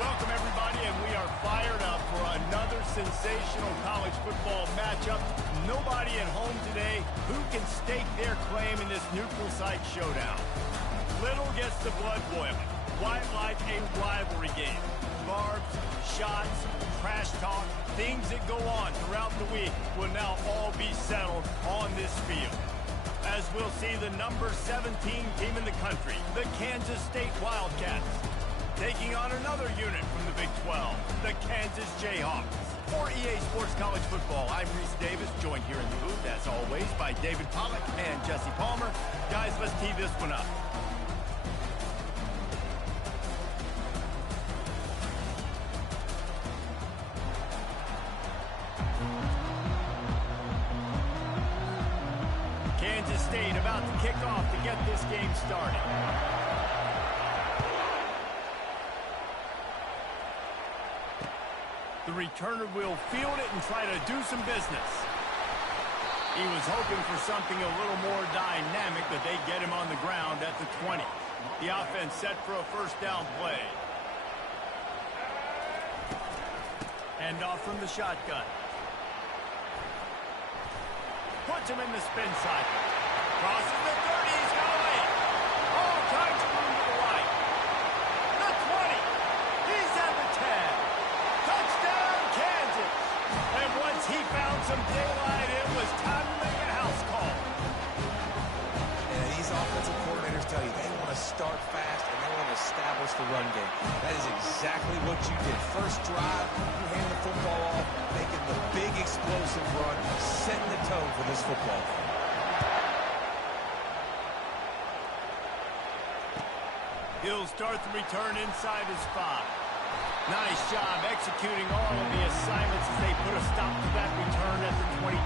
Welcome, everybody, and we are fired up for another sensational college football matchup. Nobody at home today who can stake their claim in this neutral site showdown. Little gets the blood boiling, quite like a rivalry game. Barbs, shots, trash talk, things that go on throughout the week will now all be settled on this field. As we'll see the number 17 team in the country, the Kansas State Wildcats, taking on another unit from the Big 12, the Kansas Jayhawks. For EA Sports College Football, I'm Reese Davis, joined here in the booth, as always, by David Pollack and Jesse Palmer. Guys, let's tee this one up. Kansas State about to kick off to get this game started. The returner will field it and try to do some business. He was hoping for something a little more dynamic, but they get him on the ground at the 20. The offense set for a first down play. Hand off from the shotgun. Puts him in the spin cycle. Crosses the 30. He's got a lead. All kinds of room to the right. The 20. He's at the 10. Touchdown, Kansas. And once he found some daylight, it was time to make a house call. Yeah, these offensive coordinators tell you they want to start fast and they want to establish the run game. That is exactly what you did. First drive, you hand the football off, making the big explosive run, setting the tone for this football game. He'll start the return inside his 5. Nice job executing all of the assignments as they put a stop to that return at the 22.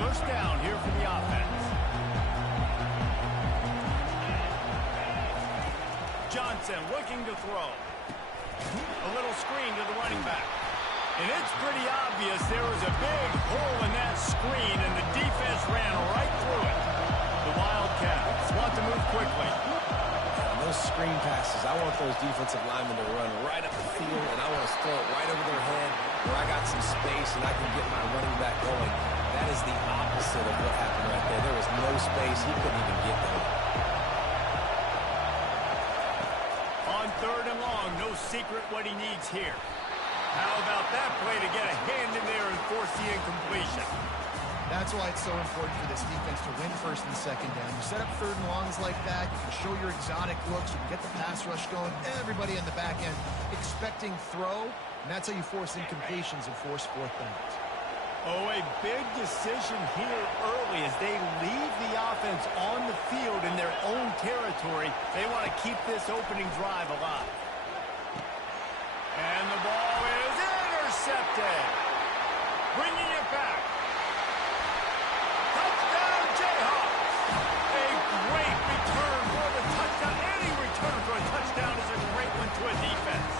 First down here for the offense. Johnson looking to throw. A little screen to the running back. And it's pretty obvious there was a big hole in that screen, and the defense ran right through it. The Wildcats want to move quickly. On those screen passes, I want those defensive linemen to run right up the field, and I want to throw it right over their head where I got some space and I can get my running back going. That is the opposite of what happened right there. There was no space. He couldn't even get there. On 3rd and long, no secret what he needs here. How about that play to get a hand in there and force the incompletion? That's why it's so important for this defense to win first and second down. You set up 3rd and longs like that, you can show your exotic looks, you can get the pass rush going, everybody on the back end expecting throw, and that's how you force incompletions and force 4th downs. Oh, a big decision here early as they leave the offense on the field in their own territory. They want to keep this opening drive alive. And the ball is intercepted. Bringing it back. Touchdown, Jayhawks. A great return for the touchdown. Any return for a touchdown is a great one to a defense.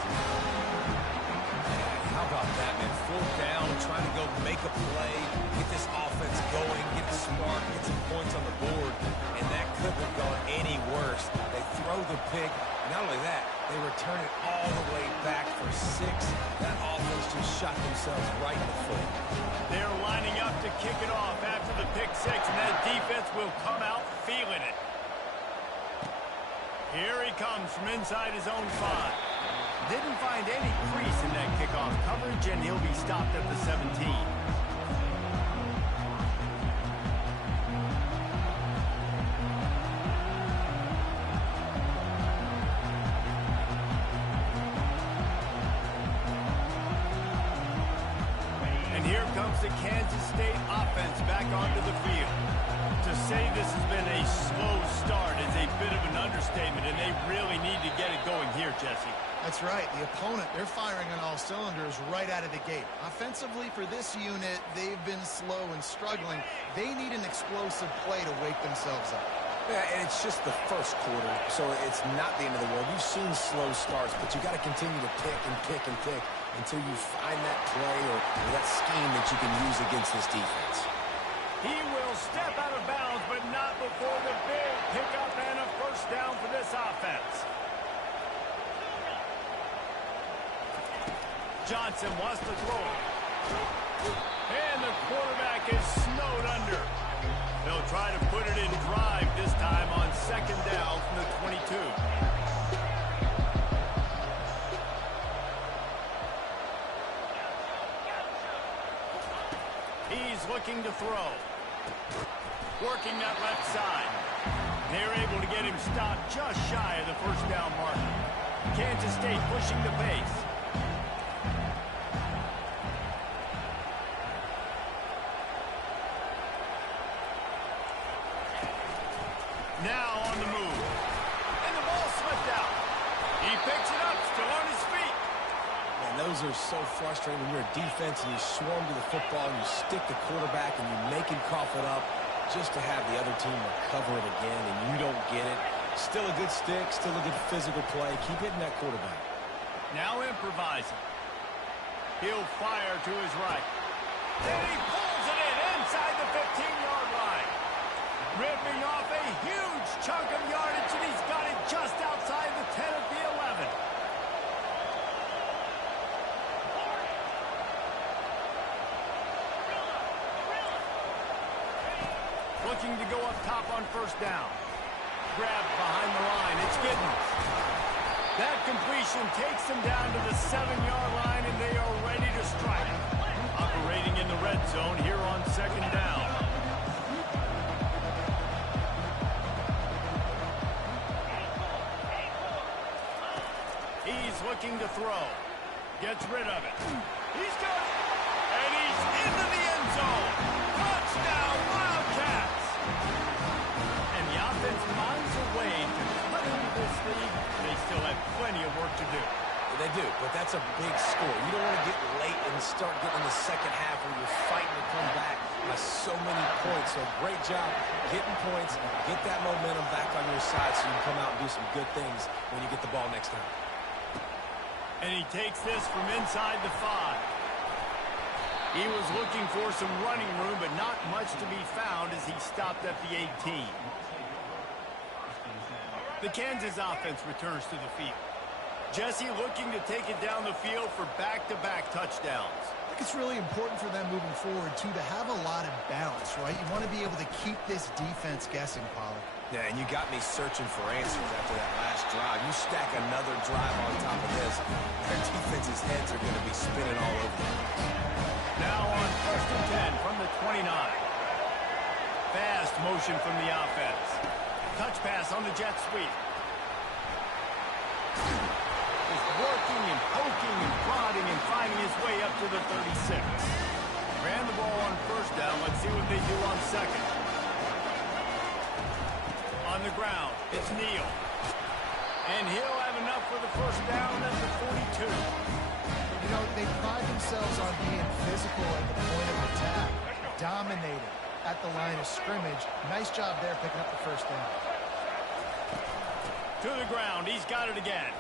How about that, man? 4th down, trying to go make a play, get this offense going, get a spark, get some points on the board, and that couldn't have gone any worse. They throw the pick. Not only that, they return it all the way back for 6. That offense just shot themselves right in the foot. They're lining up to kick it off after the pick 6, and that defense will come out feeling it. Here he comes from inside his own 5. Didn't find any crease in that kickoff coverage, and he'll be stopped at the 17. Here comes the Kansas State offense back onto the field. To say this has been a slow start is a bit of an understatement, and they really need to get it going here, Jesse. That's right. The opponent, they're firing on all cylinders right out of the gate. Offensively, for this unit, they've been slow and struggling. They need an explosive play to wake themselves up. Yeah, and it's just the first quarter, so it's not the end of the world. We've seen slow starts, but you got to continue to pick and pick and pick until you find that play or that scheme that you can use against this defense. He will step out of bounds, but not before the big offense. Johnson wants to throw. And the quarterback is snowed under. They'll try to put it in drive this time on second down from the 22. He's looking to throw. Working that left side. They're able to get him stopped just shy of the first down marker. Kansas State pushing the pace. Now on the move. And the ball slipped out. He picks it up, still on his feet. Man, those are so frustrating when you're a defense and you swarm to the football and you stick the quarterback and you make him cough it up just to have the other team recover it again and you don't get it. Still a good stick, still a good physical play. Keep hitting that quarterback. Now improvising. He'll fire to his right. And he pulls it in inside the 15-yard line. Ripping off a huge chunk of yardage, and he's got it just outside the 10 of the 11. Looking to go up top on first down. Grabbed behind the line. It's Giddens. That completion takes them down to the 7-yard line, and they are ready to strike. Operating in the red zone here on second down. He's looking to throw. Gets rid of it. He's got it. And he's into the end zone. Touchdown, Wildcats. And the offense finds a way to cut into this lead. They still have plenty of work to do. They do, but that's a big score. You don't want to get late and start getting in the second half where you're fighting to come back by so many points. So great job getting points, get that momentum back on your side so you can come out and do some good things when you get the ball next time. And he takes this from inside the 5. He was looking for some running room, but not much to be found as he stopped at the 18. The Kansas offense returns to the field. Jesse looking to take it down the field for back-to-back touchdowns. I think it's really important for them moving forward, too, to have a lot of balance, right? You want to be able to keep this defense guessing, Pollard. Yeah, and you got me searching for answers after that last drive. You stack another drive on top of this, their defense's heads are going to be spinning all over them. Now on first and 10 from the 29. Fast motion from the offense. Touch pass on the jet sweep. Just working and poking and prodding and finding his way up to the 36. Ran the ball on first down. Let's see what they do on second. On the ground, it's Neal. And he'll have enough for the first down at the 42. You know, they pride themselves on being physical at the point of attack, dominating at the line of scrimmage. Nice job there picking up the first down. To the ground, he's got it again.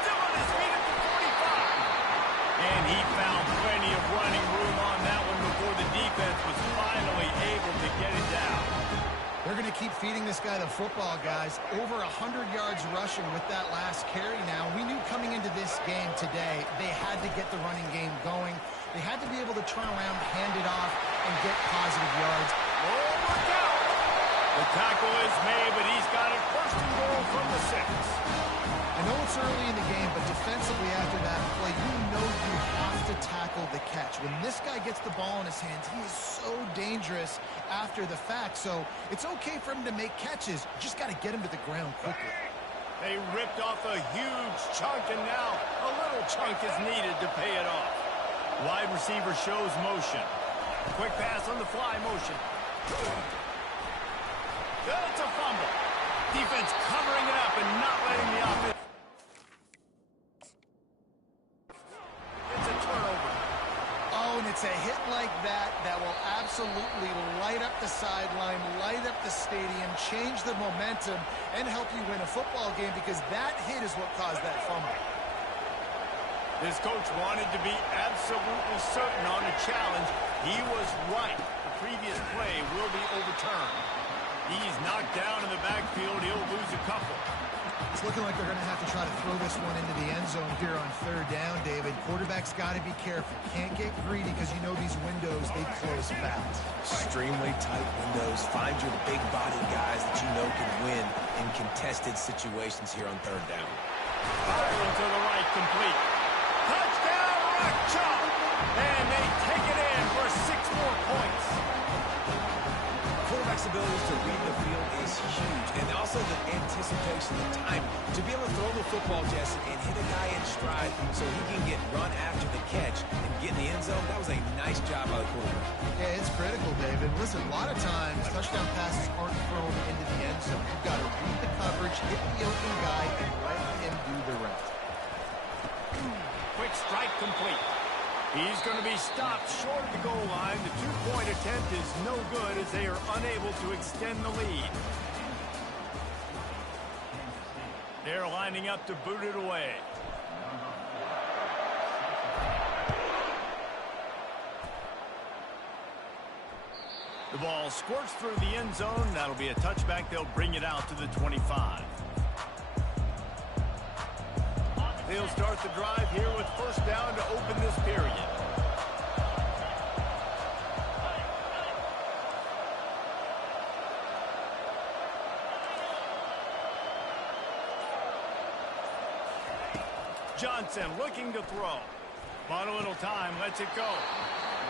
Still on his feet at the 45. And he found plenty of running room on that one before the defense was finally able to get it down. They're going to keep feeding this guy the football, guys. Over 100 yards rushing with that last carry now. We knew coming into this game today, they had to get the running game going. They had to be able to turn around, hand it off, and get positive yards. Oh, look out! The tackle is made, but he's got it first and goal from the 6. I know it's early in the game, but defensively after that play, you know you have to tackle the catch. When this guy gets the ball in his hands, he is so dangerous after the fact. So it's okay for him to make catches. You just got to get him to the ground quickly. They ripped off a huge chunk, and now a little chunk is needed to pay it off. Wide receiver shows motion. Quick pass on the fly motion. It's a fumble. Defense covering it up and not letting the offense. It's a turnover. Oh, and it's a hit like that that will absolutely light up the sideline, light up the stadium, change the momentum, and help you win a football game because that hit is what caused that fumble. This coach wanted to be absolutely certain on the challenge. He was right. The previous play will be overturned. He's knocked down in the backfield. it's looking like they're going to have to try to throw this one into the end zone here on third down, David. Quarterback's got to be careful. Can't get greedy because you know these windows, they close fast. Extremely tight windows. Find your big-bodied guys that you know can win in contested situations here on third down. Firing to the right, complete. Touchdown, Ncaa! And they take it in for 6 more points. Quarterback's ability to read the field is huge, and also the anticipation, the time to be able to throw the football, Jesse, and hit a guy in stride so he can get run after the catch and get in the end zone. That was a nice job by the quarterback. Yeah, it's critical, David. Listen, a lot of times touchdown passes aren't thrown into the end zone. You've got to read the coverage, hit the open guy, and let him do the rest. Quick strike complete. He's going to be stopped short of the goal line. The 2-point attempt is no good as they are unable to extend the lead. They're lining up to boot it away. The ball squirts through the end zone. That'll be a touchback. They'll bring it out to the 25. They'll start the drive here with first down to open this period. Johnson looking to throw. Bought a little time, lets it go.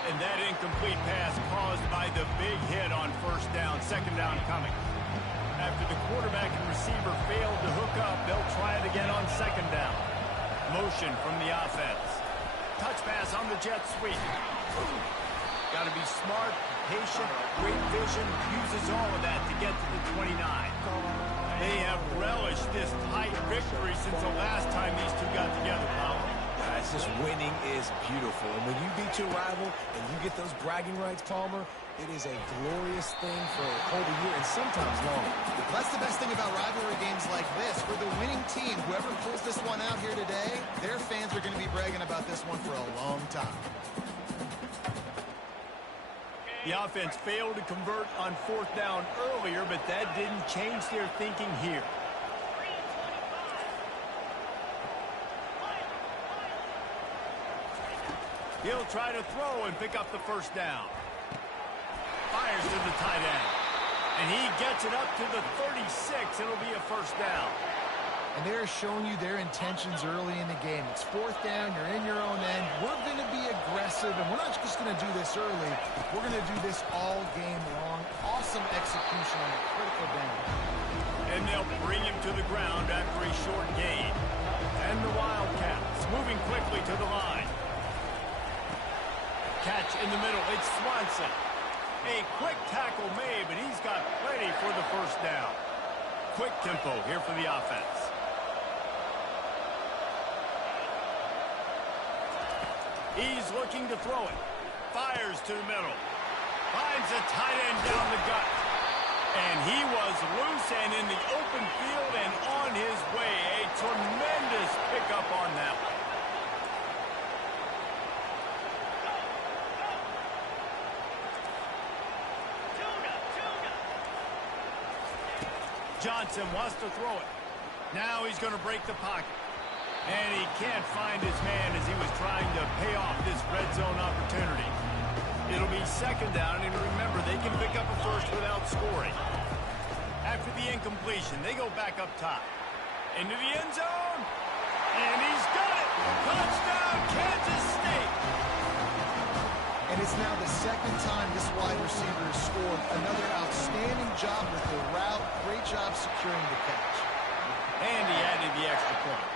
And that incomplete pass caused by the big hit on first down. Second down coming. After the quarterback and receiver failed to hook up, they'll try it again on second down. Motion from the offense. Touch pass on the jet sweep. Got to be smart, patient, great vision. Uses all of that to get to the 29. They have relished this tight victory since the last time these two got together, Powell. It's just winning is beautiful. And when you beat your rival and you get those bragging rights, Palmer, it is a glorious thing for a whole year and sometimes longer. That's the best thing about rivalry games like this. For the winning team, whoever pulls this one out here today, their fans are going to be bragging about this one for a long time. The offense failed to convert on fourth down earlier, but that didn't change their thinking here. He'll try to throw and pick up the first down. Fires to the tight end. And he gets it up to the 36. It'll be a first down. And they're showing you their intentions early in the game. It's fourth down. You're in your own end. We're going to be aggressive, and we're not just going to do this early. We're going to do this all game long. Awesome execution on a critical down. And they'll bring him to the ground after a short gain. And the Wildcats moving quickly to the line. Catch in the middle. It's Swanson. A quick tackle made, but he's got plenty for the first down. Quick tempo here for the offense. He's looking to throw it. Fires to the middle. Finds a tight end down the gut. And he was loose and in the open field and on his way. A tremendous pickup on that one. Johnson wants to throw it. Now he's going to break the pocket. And he can't find his man as he was trying to pay off this red zone opportunity. It'll be second down, and remember, they can pick up a first without scoring. After the incompletion, they go back up top. Into the end zone. And he's got it. Touchdown, Kansas State. And it's now the second time this wide receiver has scored. Another outstanding job with the route. Great job securing the catch. And he added the extra point.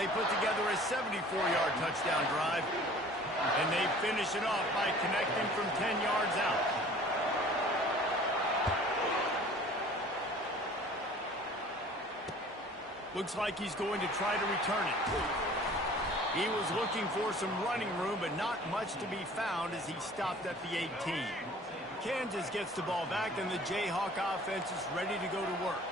They put together a 74-yard touchdown drive. And they finish it off by connecting from 10 yards out. Looks like he's going to try to return it. He was looking for some running room, but not much to be found as he stopped at the 18. Kansas gets the ball back, and the Jayhawk offense is ready to go to work.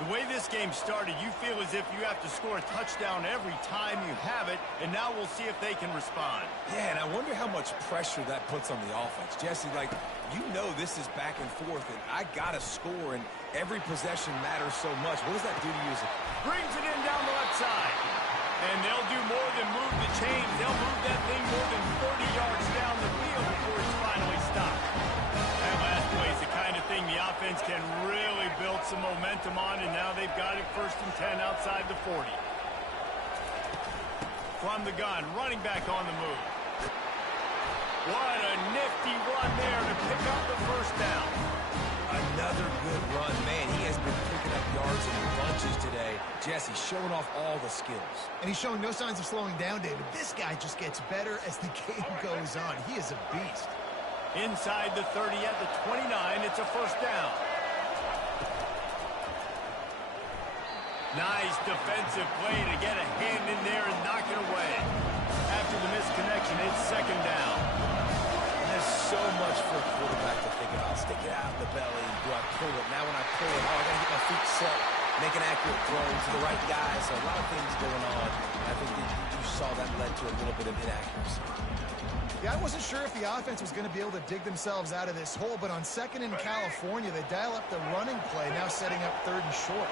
The way this game started, you feel as if you have to score a touchdown every time you have it, and now we'll see if they can respond. Yeah, and I wonder how much pressure that puts on the offense. Jesse, like, you know this is back and forth, and I got to score, and Every possession matters so much. What does that do to you as a... Brings it in down the left side. And they'll do more than move the chains. They'll move that thing more than 30 yards down the field before it's finally stopped. That last play is the kind of thing the offense can really build some momentum on, and now they've got it 1st and 10 outside the 40. From the gun, running back on the move. What a nifty run there to pick up the 1st down. Another good run. Man, he has been picking up yards in bunches today. Jesse showing off all the skills. And he's showing no signs of slowing down, David. This guy just gets better as the game goes on. He is a beast. Inside the 30 at the 29, it's a 1st down. Nice defensive play to get a hand in there and knock it away. After the misconnection, it's 2nd down. There's so much for a quarterback to think about. Stick it out in the belly. Do I pull it? Now when I pull it, I got to get my feet set, make an accurate throw to the right guy. So a lot of things going on. I think that you saw that led to a little bit of inaccuracy. Yeah, I wasn't sure if the offense was going to be able to dig themselves out of this hole, but on 2nd in California, they dial up the running play, now setting up 3rd and short.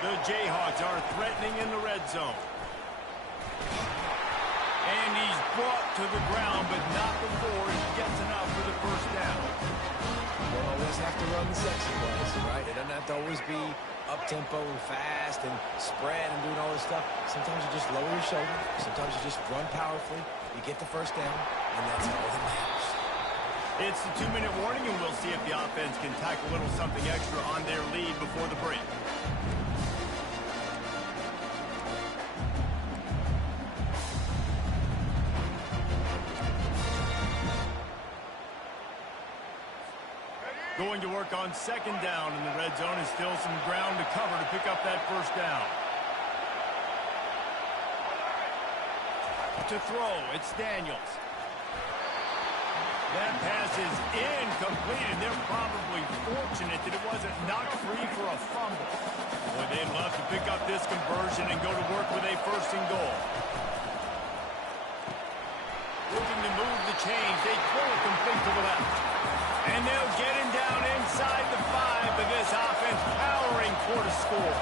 The Jayhawks are threatening in the red zone. And he's brought to the ground, but not before he gets enough for the 1st down. You don't always have to run the sexy plays, right? It doesn't have to always be up-tempo and fast and spread and doing all this stuff. Sometimes you just lower your shoulder. Sometimes you just run powerfully. You get the 1st down, and that's all that matters. It's the 2-minute warning, and we'll see if the offense can tack a little something extra on their lead before the break. Going to work on 2nd down in the red zone, and still some ground to cover to pick up that 1st down. To throw, it's Daniels. That pass is incomplete, and they're probably fortunate that it wasn't knocked free for a fumble. Boy, they'd love to pick up this conversion and go to work with a 1st and goal. Looking to move the chains. They throw it complete to the left. And they'll get him down inside the 5, but this offense powering toward a score.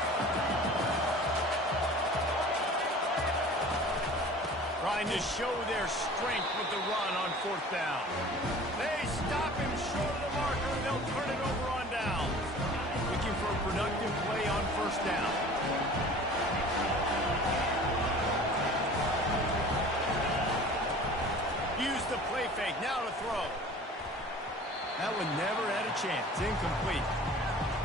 Trying to show their strength with the run on 4th down. They stop him short of the marker, and they'll turn it over on down. Looking for a productive play on 1st down. Use the play fake, now to throw. That one never had a chance. Incomplete.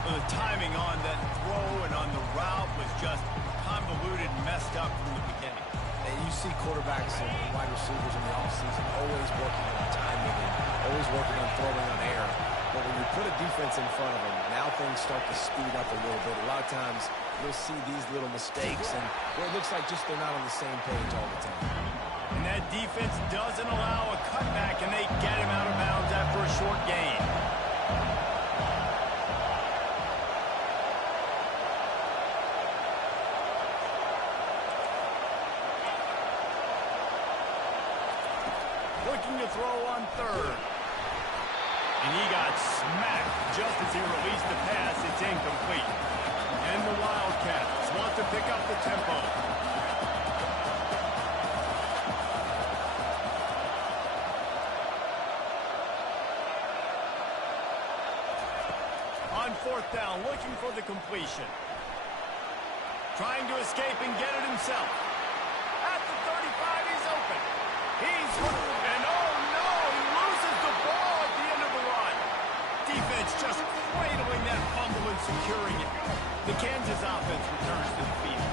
The timing on that throw and on the route was just convoluted and messed up from the beginning. And you see quarterbacks and wide receivers in the offseason always working on timing and always working on throwing on air. But when you put a defense in front of them, now things start to speed up a little bit. A lot of times you'll see these little mistakes, and well, it looks like just they're not on the same page all the time. And that defense doesn't allow a cutback, and they get him out of bounds after a short gain. Looking to throw on 3rd. And he got smacked just as he released the pass. It's incomplete. And the Wildcats want to pick up the tempo. On 4th down, looking for the completion. Trying to escape and get it himself. At the 35, he's open. He's hurt, and oh no, he loses the ball at the end of the run. Defense just cradling that fumble and securing it. The Kansas offense returns to the field.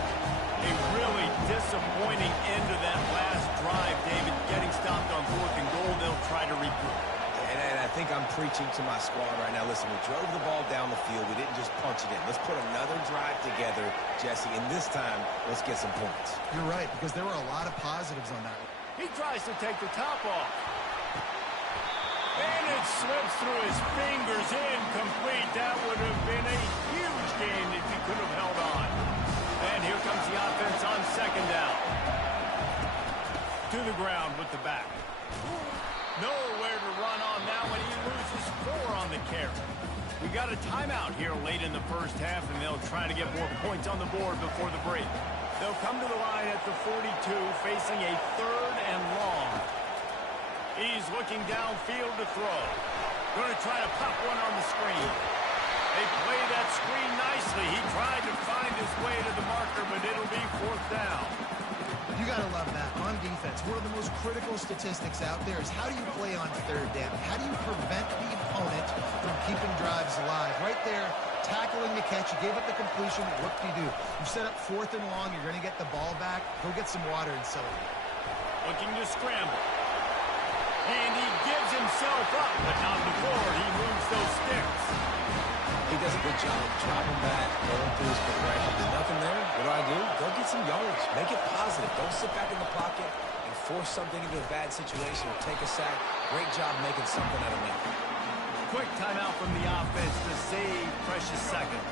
A really disappointing end to that last drive, David. Getting stopped on 4th and goal, they'll try to regroup. And I think I'm preaching to my squad right now. Listen, we drove the ball down the field. We didn't just punch it in. Let's put another drive together, Jesse, and this time, let's get some points. You're right, because there were a lot of positives on that one. He tries to take the top off. And it slips through his fingers. Incomplete. That would have been a huge gain if he could have held on. And here comes the offense on 2nd down. To the ground with the back. Nowhere to run on that one. He loses 4 on the carry. We got a timeout here late in the first half, and they'll try to get more points on the board before the break. They'll come to the line at the 42, facing a 3rd and long. He's looking downfield to throw. Going to try to pop one on the screen. They play that screen nicely. He tried to find his way to the marker, but it'll be 4th down. You got to love that. On defense, one of the most critical statistics out there is how do you play on 3rd down? How do you prevent the opponent from keeping drives alive? Right there, tackling the catch. You gave up the completion. What do? You set up 4th and long. You're going to get the ball back. Go get some water and celebrate. Looking to scramble. And he gives himself up, but not before he moves those sticks. He does a good job of dropping back, going through his progression. There's nothing there. What do? Go get some yardage. Make it positive. Don't sit back in the pocket and force something into a bad situation or take a sack. Great job making something out of me. Quick timeout from the offense to save precious seconds.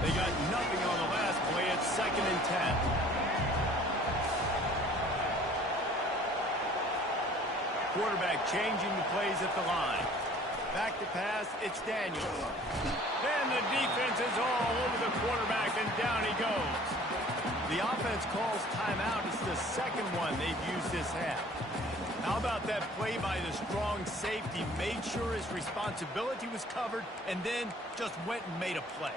They got nothing on the last play. It's 2nd and 10. Quarterback changing the plays at the line. Back to pass, it's Daniels. Then the defense is all over the quarterback, and down he goes. The offense calls timeout. It's the 2nd one they've used this half. How about that play by the strong safety? Made sure his responsibility was covered, and then just went and made a play.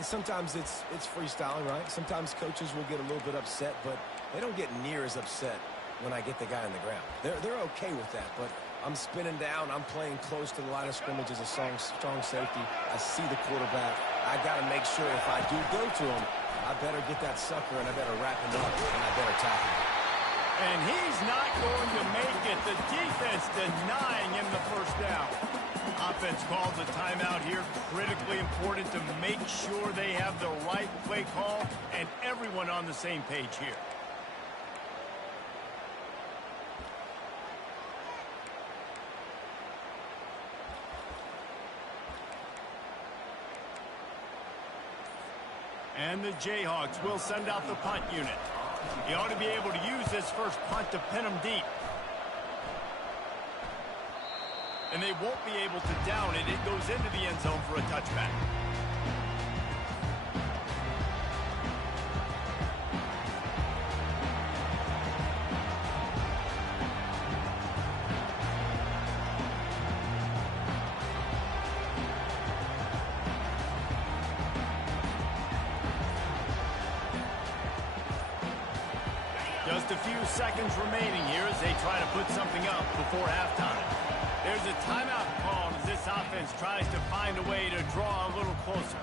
Sometimes it's freestyling, right? Sometimes coaches will get a little bit upset, but they don't get near as upset when I get the guy on the ground. They're okay with that, but I'm spinning down. I'm playing close to the line of scrimmage as a strong safety. I see the quarterback. I got to make sure if I do go to him, I better get that sucker, and I better wrap him up, and I better tackle him. And he's not going to make it. The defense denying him the 1st down. Offense calls a timeout here. Critically important to make sure they have the right play call and everyone on the same page here. And the Jayhawks will send out the punt unit. He ought to be able to use this first punt to pin him deep. And they won't be able to down it. It goes into the end zone for a touchback. Just a few seconds remaining here as they try to put something up before halftime. There's a timeout called as this offense tries to find a way to draw a little closer.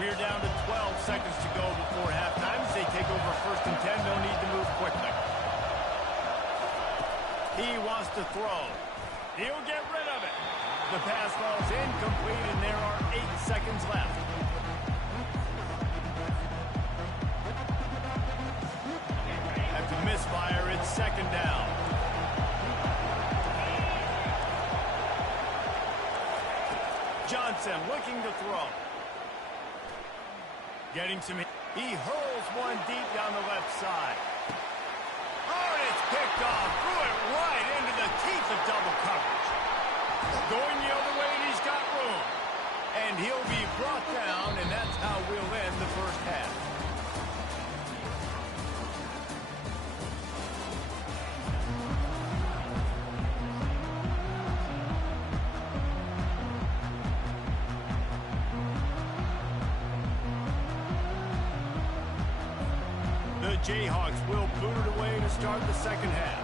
We're down to 12 seconds to go before halftime. As they take over 1st and 10, they'll need to move quickly. He wants to throw. He'll get rid of it. The pass falls incomplete, and there are 8 seconds left. After misfire, it's 2nd down. Johnson looking to throw. Getting some... He hurls one deep down the left side. Oh, and it's picked off. Threw it right into the teeth of double coverage. Going the other way, and he's got room. And he'll be brought down, and that's how we'll end the first half. The Jayhawks will boot it away to start the second half.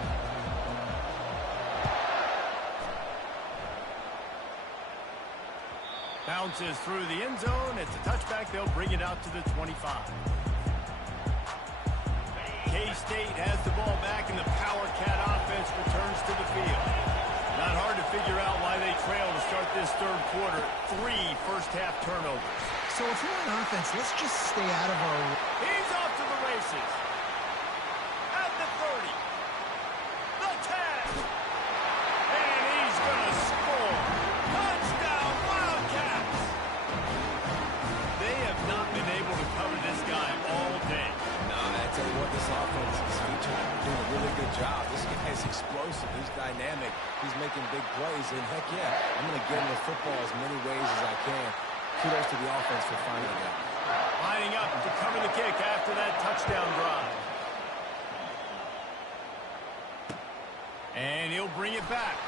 Bounces through the end zone. It's a touchback. They'll bring it out to the 25. K-State has the ball back, and the Power Cat offense returns to the field. Not hard to figure out why they trail to start this 3rd quarter. 3 first-half turnovers. So if we're on offense, let's just stay out of our... He's off to the races. At the 30. The 10. And he's going to score. Touchdown, Wildcats. They have not been able to cover this guy all day. No, I tell you what, this offense is doing a really good job. This guy is explosive. He's dynamic. He's making making big plays, and heck yeah, I'm going to get him the football as many ways as I can. Kudos to the offense for finding that. Lining up to cover the kick after that touchdown drive. And he'll bring it back.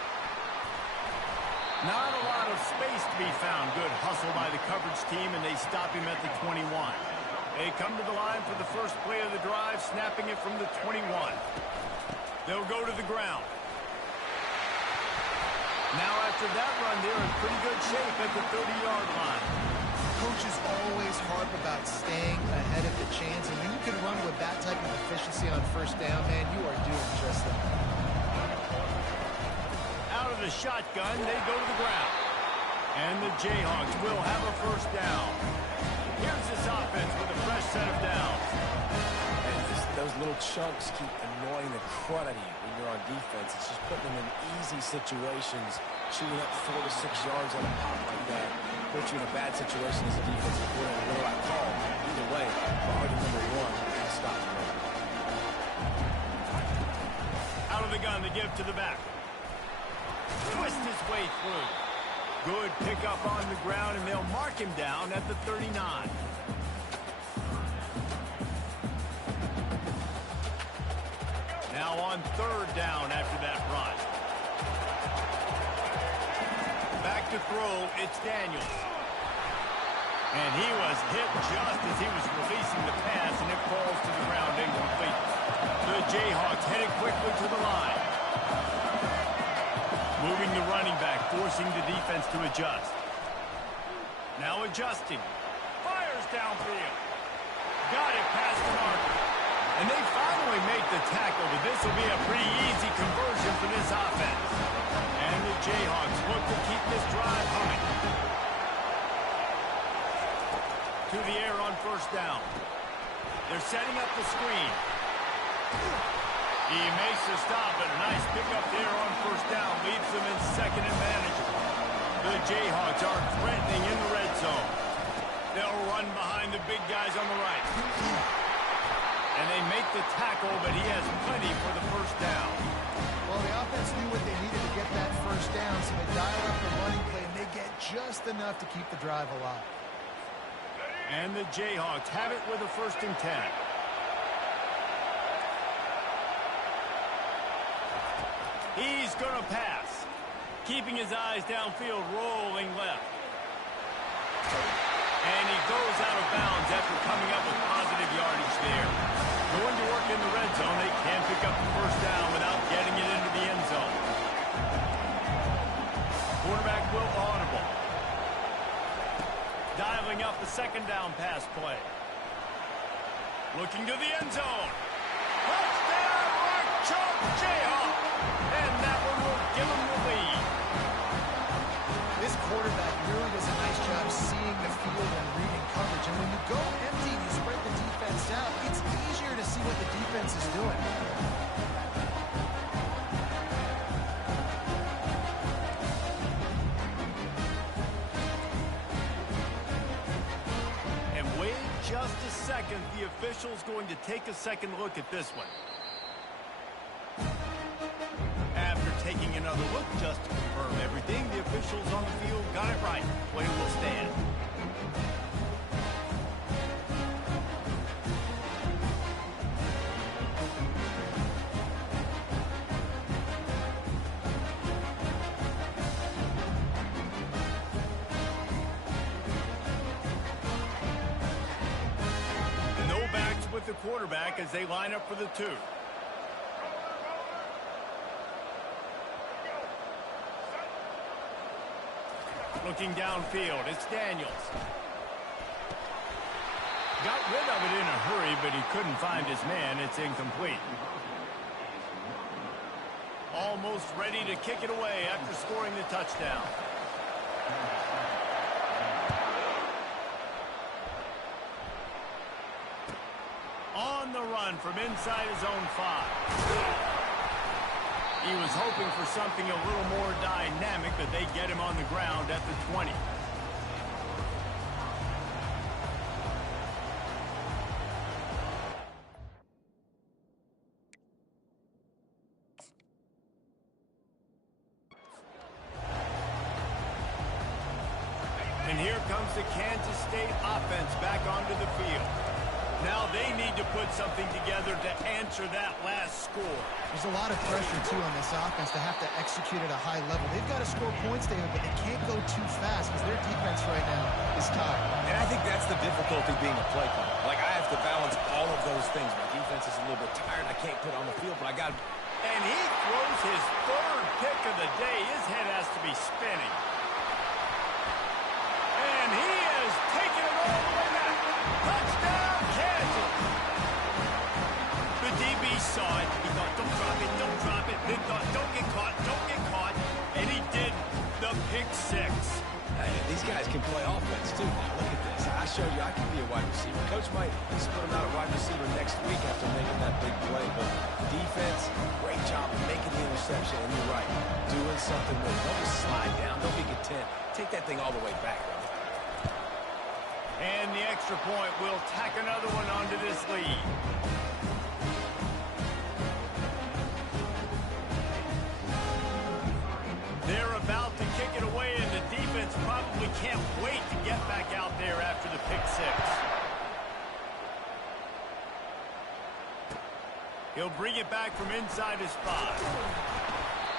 Not a lot of space to be found. Good hustle by the coverage team, and they stop him at the 21. They come to the line for the first play of the drive, snapping it from the 21. They'll go to the ground. Now after that run, they're in pretty good shape at the 30-yard line. Coaches always harp about staying ahead of the chains, and when you can run with that type of efficiency on first down, man, you are doing just that. Out of the shotgun, they go to the ground. And the Jayhawks will have a first down. Here's this offense with a fresh set of downs. And those little chunks keep annoying the crud out of you when you're on defense. It's just putting them in easy situations, shooting up 4 to 6 yards on a pop like that. Puts you in a bad situation as a defensive coordinator. What do I call? Either way, priority number one is stop the run. Out of the gun to give to the back. Twist his way through. Good pickup on the ground, and they'll mark him down at the 39. Now on third down after that run. Back to throw, it's Daniels. And he was hit just as he was releasing the pass, and it falls to the ground incomplete. The Jayhawks headed quickly to the line. Moving the running back, forcing the defense to adjust. Now adjusting. Fires downfield. Got it past the marker. And they finally make the tackle, but this will be a pretty easy conversion for this offense. And the Jayhawks look to keep this drive humming. To the air on first down. They're setting up the screen. He makes the stop, but a nice pickup there on first down. Leaves them in second and manageable. The Jayhawks are threatening in the red zone. They'll run behind the big guys on the right. And they make the tackle, but he has plenty for the first down. Well, the offense knew what they needed to get that first down, so they dial up the running play, and they get just enough to keep the drive alive. And the Jayhawks have it with a 1st and 10. He's going to pass. Keeping his eyes downfield, rolling left. And he goes out of bounds after coming up with positive yardage there. Going to work in the red zone, they can't pick up the first down without getting it into the end zone. Quarterback will audible. Dialing up the 2nd down pass play. Looking to the end zone. Touchdown, Mark Jayhawk. And that one will give him the lead. This quarterback really does a nice job seeing the field and reading coverage. And when you go empty and you spread the defense out, it's easier to see what the defense is doing. And wait just a second. The official's going to take a second look at this one. After taking another look just to confirm everything, the officials on the field got it right. Play will stand. No backs with the quarterback as they line up for the 2. Looking downfield, it's Daniels. Got rid of it in a hurry, but he couldn't find his man. It's incomplete. Almost ready to kick it away after scoring the touchdown. On the run from inside his own 5. He was hoping for something a little more dynamic, but they get him on the ground at the 20. And here comes the Kansas State offense back onto the field. Now they need to put something together to answer that last score. There's a lot of pressure, too, on this offense to have to execute at a high level. They've got to score points, David, but they can't go too fast because their defense right now is tired. And I think that's the difficulty being a play caller. Like, I have to balance all of those things. My defense is a little bit tired. I can't put on the field, but I got to... And he throws his third pick of the day. His head has to be spinning. And he is taking it all the way back. Touchdown, Kansas. The DB saw it. He thought, don't drop it, don't drop it. Then thought, don't get caught, don't get caught. And he did the pick six. Hey, these guys can play offense, too. Now, look at this. I showed you I can be a wide receiver. Coach might split him out at wide receiver next week after making that big play. But defense, great job of making the interception. And you're right, doing something with it. Don't just slide down. Don't be content. Take that thing all the way back, brother. And the extra point will tack another one onto this lead. They're about to kick it away, and the defense probably can't wait to get back out there after the pick six. He'll bring it back from inside his 5.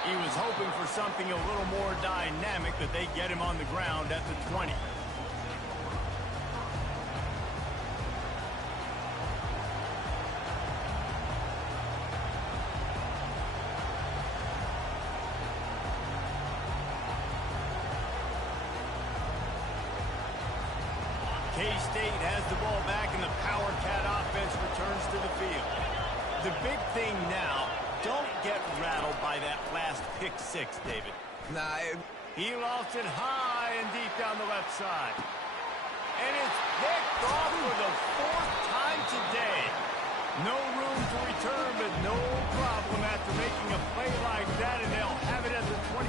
He was hoping for something a little more dynamic, but they get him on the ground at the 20. K-State has the ball back, and the Power Cat offense returns to the field. The big thing now, don't get rattled by that last pick six, David. He lost it high and deep down the left side. And it's picked off for the 4th time today. No room to return, but no problem after making a play like that, and they'll have it at the 25.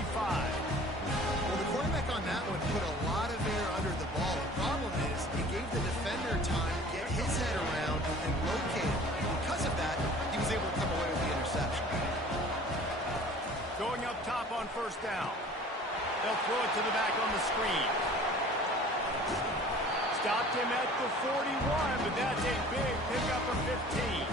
Well, the quarterback on that one put a lot of air under the ball. The problem is he gave the defender time to get his head around and locate it. Because of that, he was able to come away with the interception. Going up top on first down. They'll throw it to the back on the screen. Stopped him at the 41, but that's a big pickup of 15.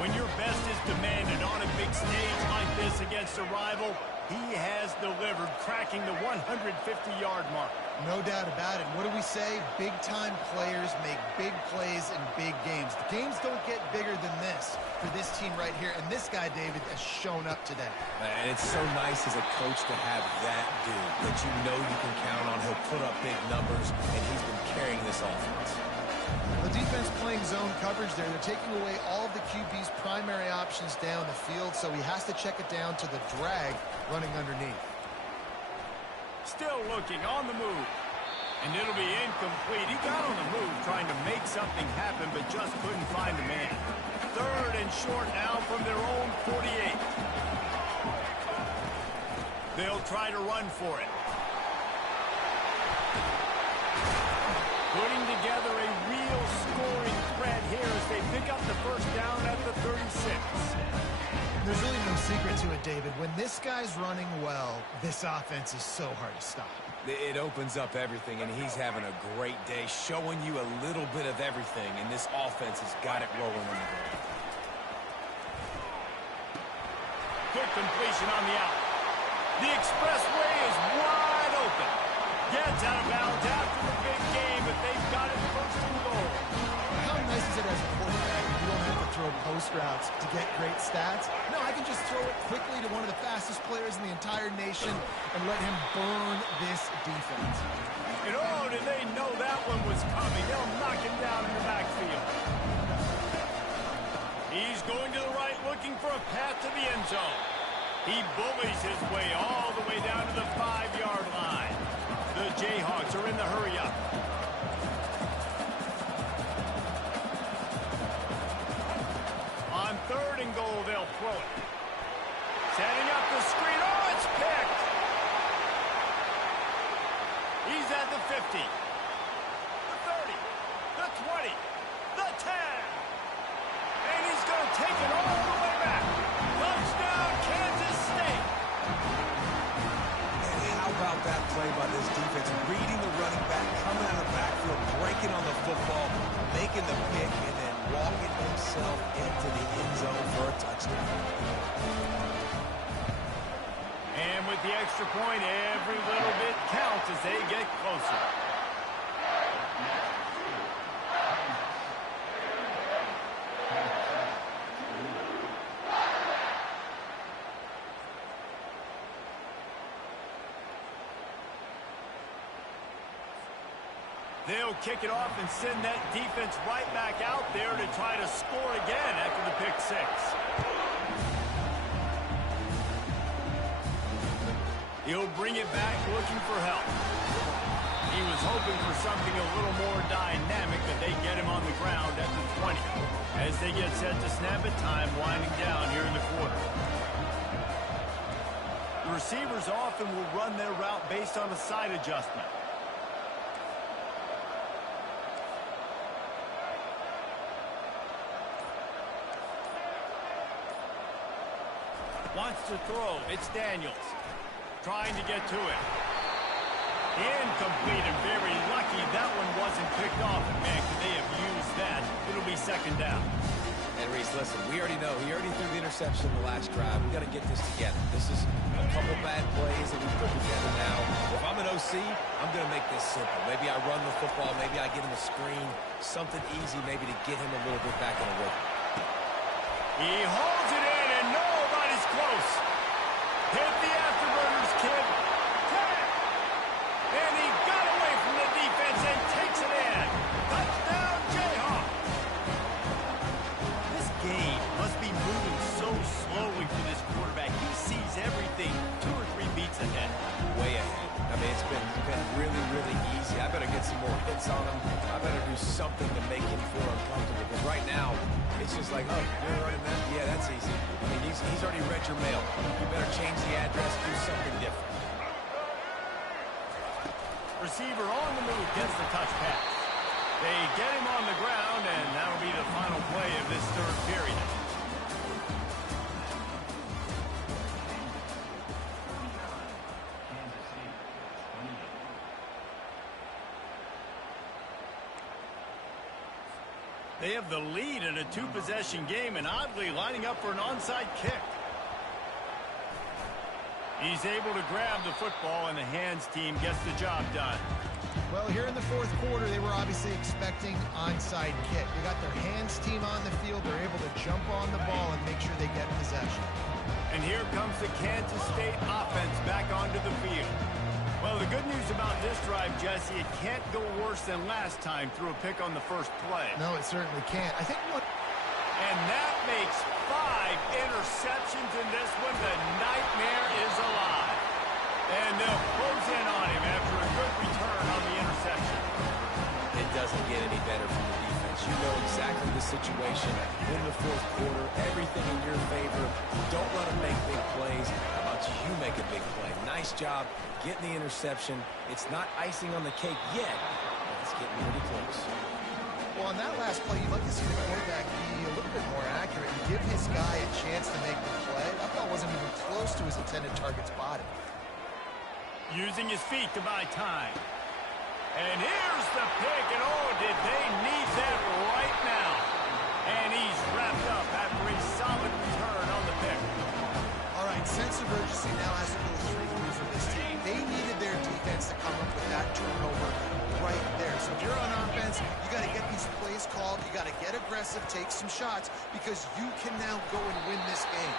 When your best is demanded on a big stage like this against a rival, he has delivered, cracking the 150-yard mark. No doubt about it. What do we say? Big-time players make big plays in big games. The games don't get bigger than this for this team right here, and this guy, David, has shown up today. And it's so nice as a coach to have that dude that you know you can count on. He'll put up big numbers, and he's been carrying this offense. The defense playing zone coverage there. They're taking away all of the QB's primary options down the field, so he has to check it down to the drag running underneath. Still looking on the move. And it'll be incomplete. He got on the move trying to make something happen, but just couldn't find a man. 3rd and short now from their own 48. They'll try to run for it. Putting together a real scoring threat here as they pick up the first down at the 36. There's really no secret to it, David. When this guy's running well, this offense is so hard to stop. It opens up everything, and he's having a great day, showing you a little bit of everything, and this offense has got it rolling on the ground. Good completion on the out. The expressway is wide open. Gets out of bounds after the big game, but they've got it first and goal. How nice is it as a quarterback when you don't have to throw post routes to get great stats? No, I can just throw it quickly to one of the fastest players in the entire nation and let him burn this defense. And oh, did they know that one was coming. They'll knock him down in the backfield. He's going to the right, looking for a path to the end zone. He bullies his way all the way down to the 5-yard line. The Jayhawks are in the hurry-up. On 3rd and goal, they'll throw it. Setting up the screen. Oh, it's picked. He's at the 50. The 30. The 20. The 10. And he's going to take it all the way back. Touchdown, Kansas State. And how about that play by this defense, reading the running back, extra point. Every little bit counts as they get closer. They'll kick it off and send that defense right back out there to try to score again after the pick six. He'll bring it back looking for help. He was hoping for something a little more dynamic, but they get him on the ground at the 20 as they get set to snap it, time winding down here in the quarter. The receivers often will run their route based on a side adjustment. Wants to throw. It's Daniels. Trying to get to it. Incomplete and very lucky that one wasn't picked off. Man, could they have used that? It'll be second down. And Reese, listen, we already know. He already threw the interception the last drive. We got to get this together. This is a couple bad plays that we put together now. If I'm an OC, I'm going to make this simple. Maybe I run the football. Maybe I get him a screen. Something easy maybe to get him a little bit back in the rhythm. He holds it in and nobody's close. Hit the afterburners, kid. And he got away from the defense and takes it in. Touchdown, Jayhawk. This game must be moving so slowly for this quarterback. He sees everything 2 or 3 beats ahead. Way ahead. I mean, it's been really, really easy. I better get some more hits on him. I better do something to make him feel uncomfortable. Because right now, it's just like, oh, you're running that? Yeah, that's easy. I mean, he's already read your mail. You better change the address, do something different. Receiver on the move gets the touch pass. They get him on the ground, and that'll be the final play of this third period. They have the lead in a 2-possession game and oddly lining up for an onside kick. He's able to grab the football and the hands team gets the job done. Well, here in the fourth quarter, they were obviously expecting onside kick. They got their hands team on the field. They're able to jump on the ball and make sure they get possession. And here comes the Kansas State offense back onto the field. Well, the good news about this drive, Jesse, it can't go worse than last time through a pick on the first play. No, it certainly can't. I think what... And that makes 5 interceptions in this one. The nightmare is alive. And they'll close in on him after a good return on the interception. It doesn't get any better from the defense. You know exactly the situation in the fourth quarter. Everything in your favor. Don't let them make big plays. How about you make a big play? Nice job getting the interception. It's not icing on the cake yet, but it's getting pretty close. Well, on that last play, you'd like to see the quarterback be a little bit more accurate and give his guy a chance to make the play. That ball wasn't even close to his intended target's body. Using his feet to buy time. And here's the pick, and oh, did they need that right now. And he's wrapped up after a solid return on the pick. All right, sense of urgency now has to go through for this team. They needed their defense to come up with that turnover right there. So if you're on offense, you got to get these plays called. You got to get aggressive, take some shots, because you can now go and win this game.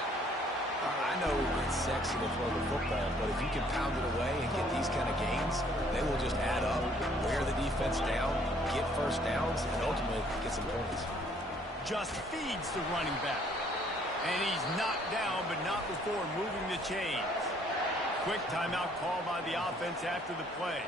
I know it's sexy to throw the football, but if you can pound it away and get these kind of gains, they will just add up, wear the defense down, get first downs, and ultimately get some points. Just feeds the running back. And he's knocked down, but not before moving the chains. Quick timeout call by the offense after the play.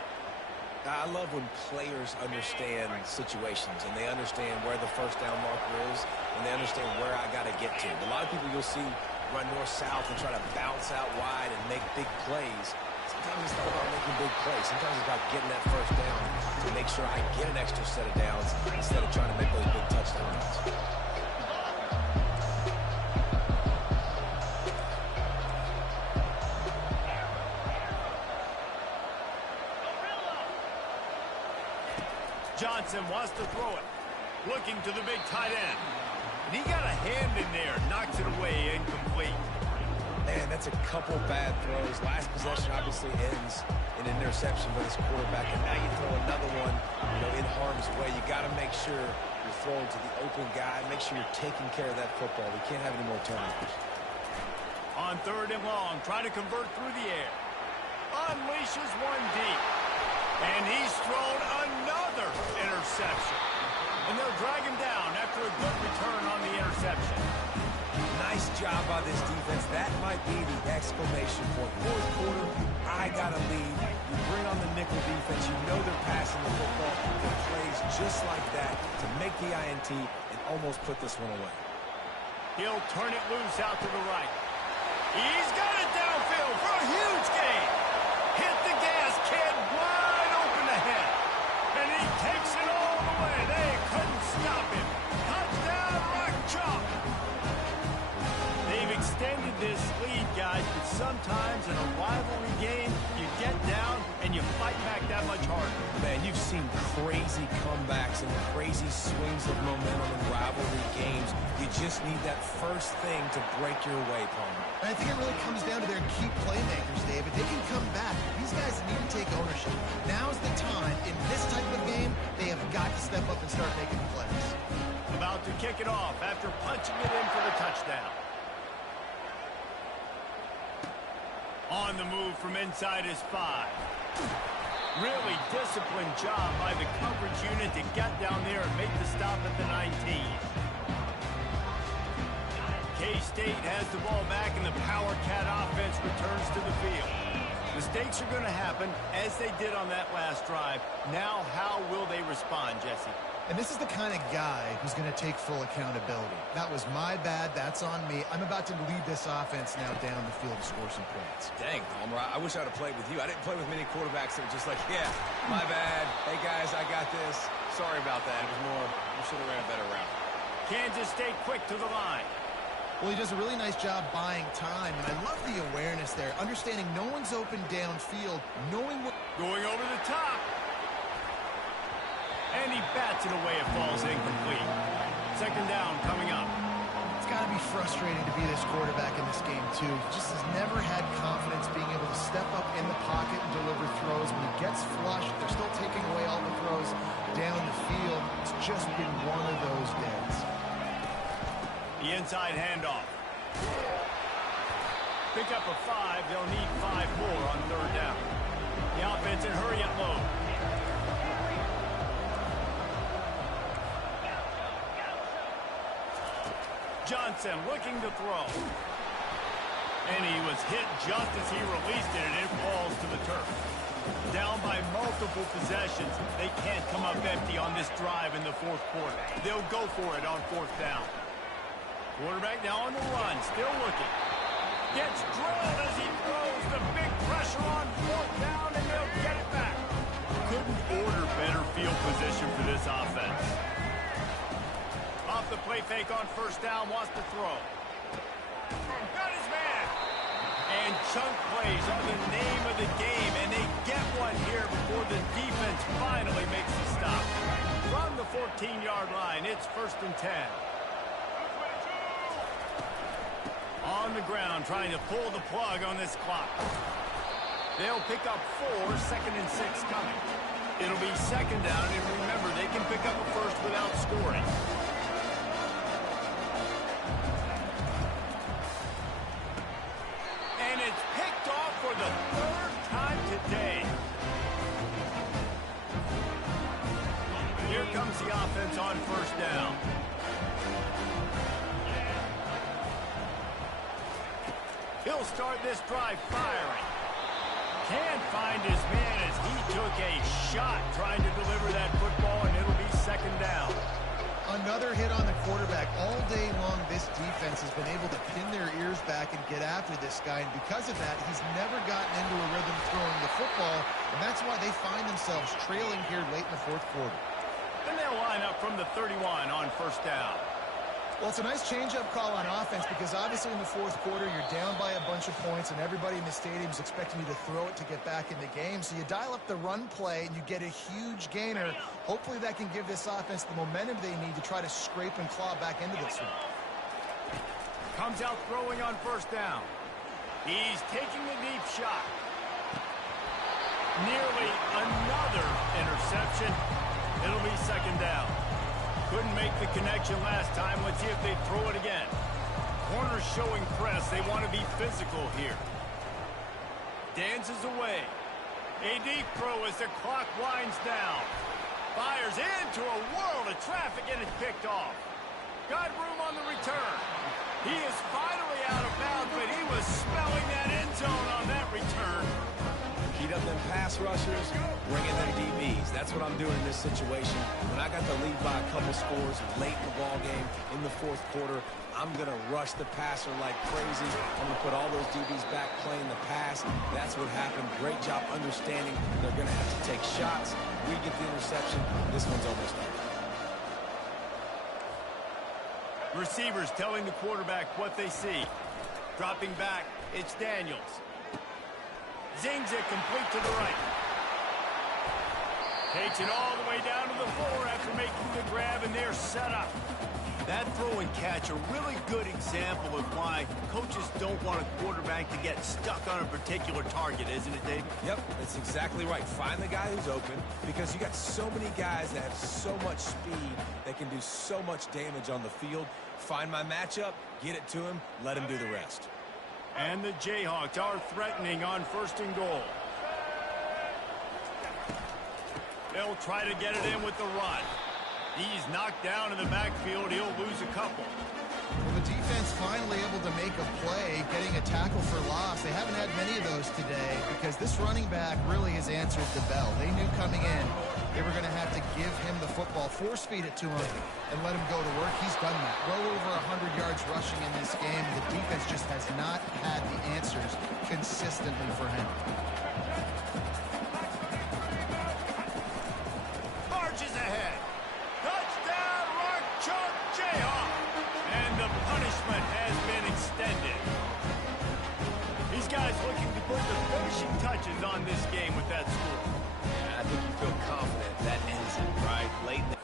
I love when players understand situations and they understand where the first down marker is and they understand where I got to get to. A lot of people you'll see run north-south and try to bounce out wide and make big plays. Sometimes it's not about making big plays. Sometimes it's about getting that first down to make sure I get an extra set of downs instead of trying to make those big touchdowns. Johnson wants to throw it. Looking to the big tight end. And he got a hand in there. Knocks it away, incomplete. Man, that's a couple bad throws. Last possession obviously ends in an interception by this quarterback, and now you throw another one, in harm's way. You got to make sure you're throwing to the open guy. Make sure you're taking care of that football. We can't have any more turnovers. On 3rd and long, trying to convert through the air. Unleashes one deep. And he's thrown another interception. And they'll drag him down after a good return on the interception. Nice job by this defense. That might be the exclamation point. Fourth quarter, I got a lead. You bring on the nickel defense. You know they're passing the football. They plays just like that to make the INT and almost put this one away. He'll turn it loose out to the right. He's got it downfield for a huge gain. Hit the gas, kid, wide open ahead. And he takes it all the way. They couldn't stop him. Touchdown, Rock Chalk. They've extended this lead, guys, but sometimes in a rivalry game, you get down and you fight back that much harder. Man, you've seen crazy comebacks and crazy swings of momentum in rivalry games. You just need that first thing to break your way, Palmer. I think it really comes down to their key playmakers, David. They can come back. These guys need to take ownership. Now's the time. In this type of game, they have got to step up and start making plays. About to kick it off after punching it in for the touchdown. On the move from inside his 5. Really disciplined job by the coverage unit to get down there and make the stop at the 19. K-State has the ball back and the Power Cat offense returns to the field. Mistakes are going to happen as they did on that last drive. Now how will they respond, Jesse? And this is the kind of guy who's going to take full accountability. That was my bad. That's on me. I'm about to lead this offense now down the field to score some points. Dang, Palmer, I wish I would have played with you. I didn't play with many quarterbacks that were just like, yeah, my bad. Hey, guys, I got this. Sorry about that. It was more, you should have ran a better route. Kansas State quick to the line. Well, he does a really nice job buying time, and I love the awareness there. Understanding no one's open downfield, knowing what... Going over the top. And he bats it away. It falls incomplete. 2nd down coming up. It's got to be frustrating to be this quarterback in this game, too. He just has never had confidence being able to step up in the pocket and deliver throws. When he gets flushed, they're still taking away all the throws down the field. It's just been one of those days. The inside handoff. Pick up a 5. They'll need 5 more on 3rd down. The offense in hurry up mode. Johnson looking to throw. And he was hit just as he released it, and it falls to the turf. Down by multiple possessions. They can't come up empty on this drive in the 4th quarter. They'll go for it on 4th down. Quarterback now on the run, still looking. Gets drilled as he throws the big pressure on 4th down, and they'll get it back. Couldn't order better field position for this offense. Off the play fake on 1st down, wants to throw. Got his man. And chunk plays are the name of the game, and they get one here before the defense finally makes the stop. From the 14-yard line, it's 1st and 10. On the ground, trying to pull the plug on this clock. They'll pick up 4, 2nd and 6 coming. It'll be 2nd down, and remember, they can pick up a first without scoring. And it's picked off for the 3rd time today. Here comes the offense on 1st down. He'll start this drive firing. Can't find his man as he took a shot trying to deliver that football, and it'll be 2nd down. Another hit on the quarterback. All day long, this defense has been able to pin their ears back and get after this guy, and because of that, he's never gotten into a rhythm throwing the football, and that's why they find themselves trailing here late in the 4th quarter. And they'll line up from the 31 on 1st down. Well, it's a nice change-up call on offense because obviously in the 4th quarter, you're down by a bunch of points and everybody in the stadium is expecting you to throw it to get back in the game. So you dial up the run play and you get a huge gainer. Hopefully that can give this offense the momentum they need to try to scrape and claw back into this one. Comes out throwing on 1st down. He's taking a deep shot. Nearly another interception. It'll be second down. Couldn't make the connection last time. Let's see if they throw it again. Corners showing press. They want to be physical here. Dances away. A deep throw as the clock winds down. Fires into a world of traffic and it's picked off. Got room on the return. He is finally out of bounds, but he was smelling that end zone on that return. Heat up them pass rushers, bring in them DBs. That's what I'm doing in this situation. When I got the lead by a couple scores late in the ball game, in the fourth quarter, I'm going to rush the passer like crazy. I'm going to put all those DBs back playing the pass. That's what happened. Great job understanding they're going to have to take shots. We get the interception. This one's almost done. Receivers telling the quarterback what they see. Dropping back, it's Daniels. Zings it complete to the right. Takes it all the way down to the floor after making the grab, and they're set up. That throw and catch, a really good example of why coaches don't want a quarterback to get stuck on a particular target, isn't it, Dave? Yep, that's exactly right. Find the guy who's open, because you got so many guys that have so much speed that can do so much damage on the field. Find my matchup, get it to him, let him do the rest. And the Jayhawks are threatening on 1st and goal. They'll try to get it in with the run. He's knocked down in the backfield. He'll lose a couple. Well, the defense finally able to make a play, getting a tackle for loss. They haven't had many of those today because this running back really has answered the bell. They knew coming in they were going to have to give him the football, force feed it to him, and let him go to work. He's done that. Well over 100 yards rushing in this game. The defense just has not had the answers consistently for him. Marches ahead. Touchdown, Rock Chalk Jayhawk. And the punishment has been extended. These guys looking to put the finishing touches on this game with that score. I think you feel confident that ends it, right? Late in the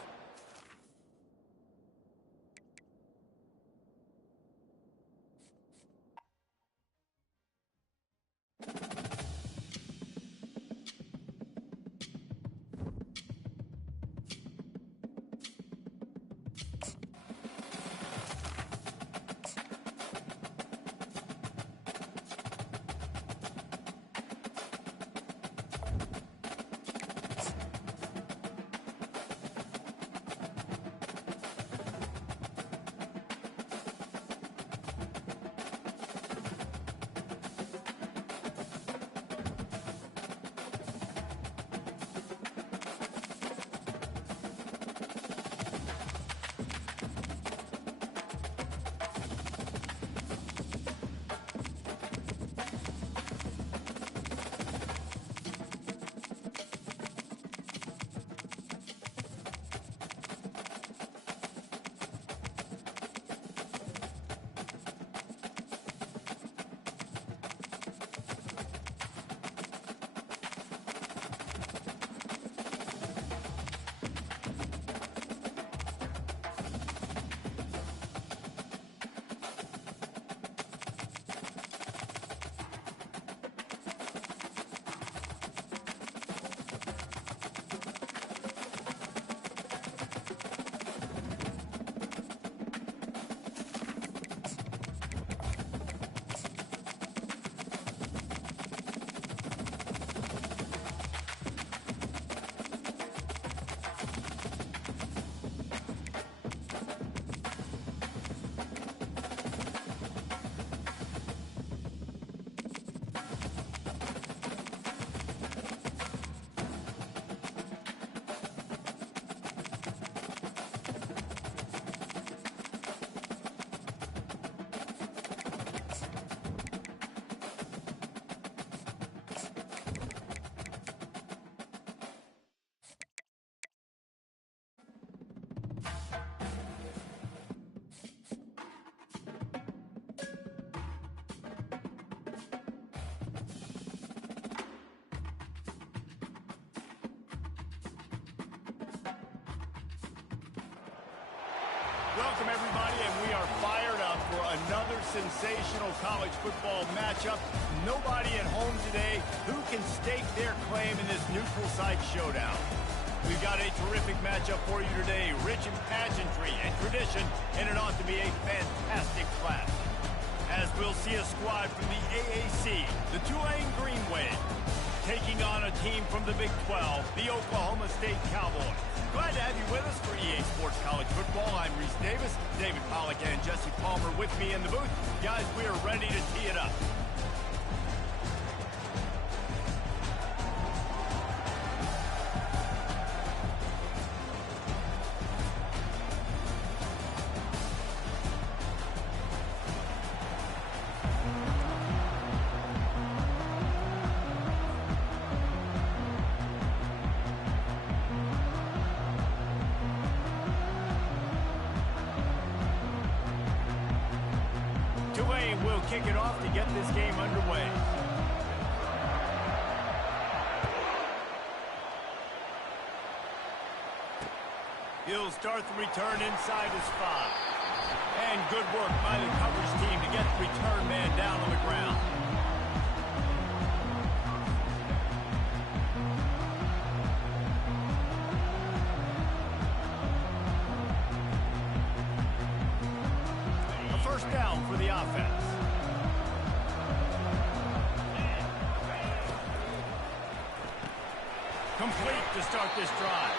Welcome, everybody, and we are fired up for another sensational college football matchup. Nobody at home today who can stake their claim in this neutral site showdown. We've got a terrific matchup for you today, rich in pageantry and tradition, and it ought to be a fantastic clash. As we'll see a squad from the AAC, the Tulane Green Wave, taking on a team from the Big 12, the Oklahoma State Cowboys. Glad to have you with us for EA Sports College Football. I'm Reese Davis, David Pollack and Jesse Palmer with me in the booth. Guys, we are ready to tee it up. Tulane will kick it off to get this game underway. He'll start the return inside his 5. And good work by the coverage team to get the return man down on the ground. First down for the offense. Complete to start this drive.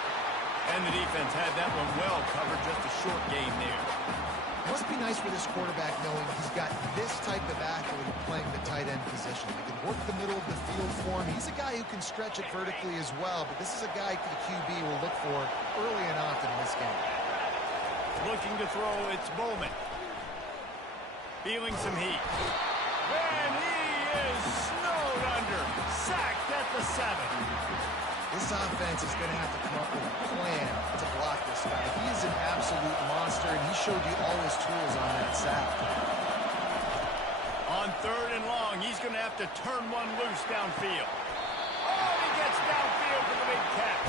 And the defense had that one well covered, just a short gain there. Must be nice for this quarterback knowing he's got this type of athlete playing the tight end position. He can work the middle of the field for him. He's a guy who can stretch it vertically as well, but this is a guy the QB will look for early and often in this game. Looking to throw, it's Bowman. Feeling some heat. And he is snowed under. Sacked at the 7. This offense is going to have to come up with a plan to block this guy. He is an absolute monster, and he showed you all his tools on that sack. On 3rd and long, he's going to have to turn one loose downfield. Oh, he gets downfield for the big catch.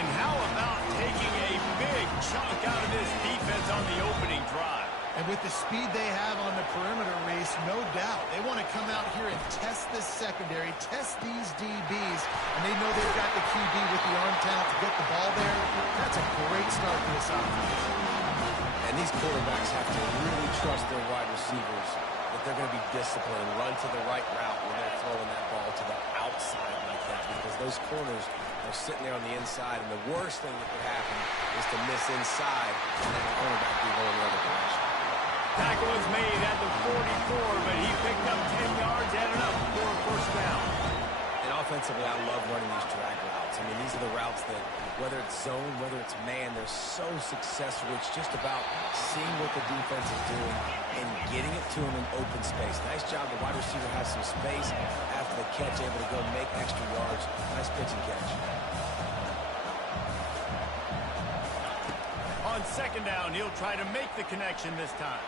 And how about taking a big chunk out of this defense on the opening drive? And with the speed they have on the perimeter, Reese, no doubt, they want to come out here and test this secondary, test these DBs, and they know they've got the QB with the arm talent to get the ball there. That's a great start for this offense. And these quarterbacks have to really trust their wide receivers that they're going to be disciplined, run to the right route when they're throwing that ball to the outside like that, because those corners are sitting there on the inside, and the worst thing that could happen is to miss inside and then the cornerback be going the other direction. Tackle is made at the 44, but he picked up 10 yards and enough for a first down. And offensively, I love running these drag routes. I mean, these are the routes that, whether it's zone, whether it's man, they're so successful. It's just about seeing what the defense is doing and getting it to them in open space. Nice job. The wide receiver has some space after the catch, able to go make extra yards. Nice pitch and catch. On 2nd down, he'll try to make the connection this time.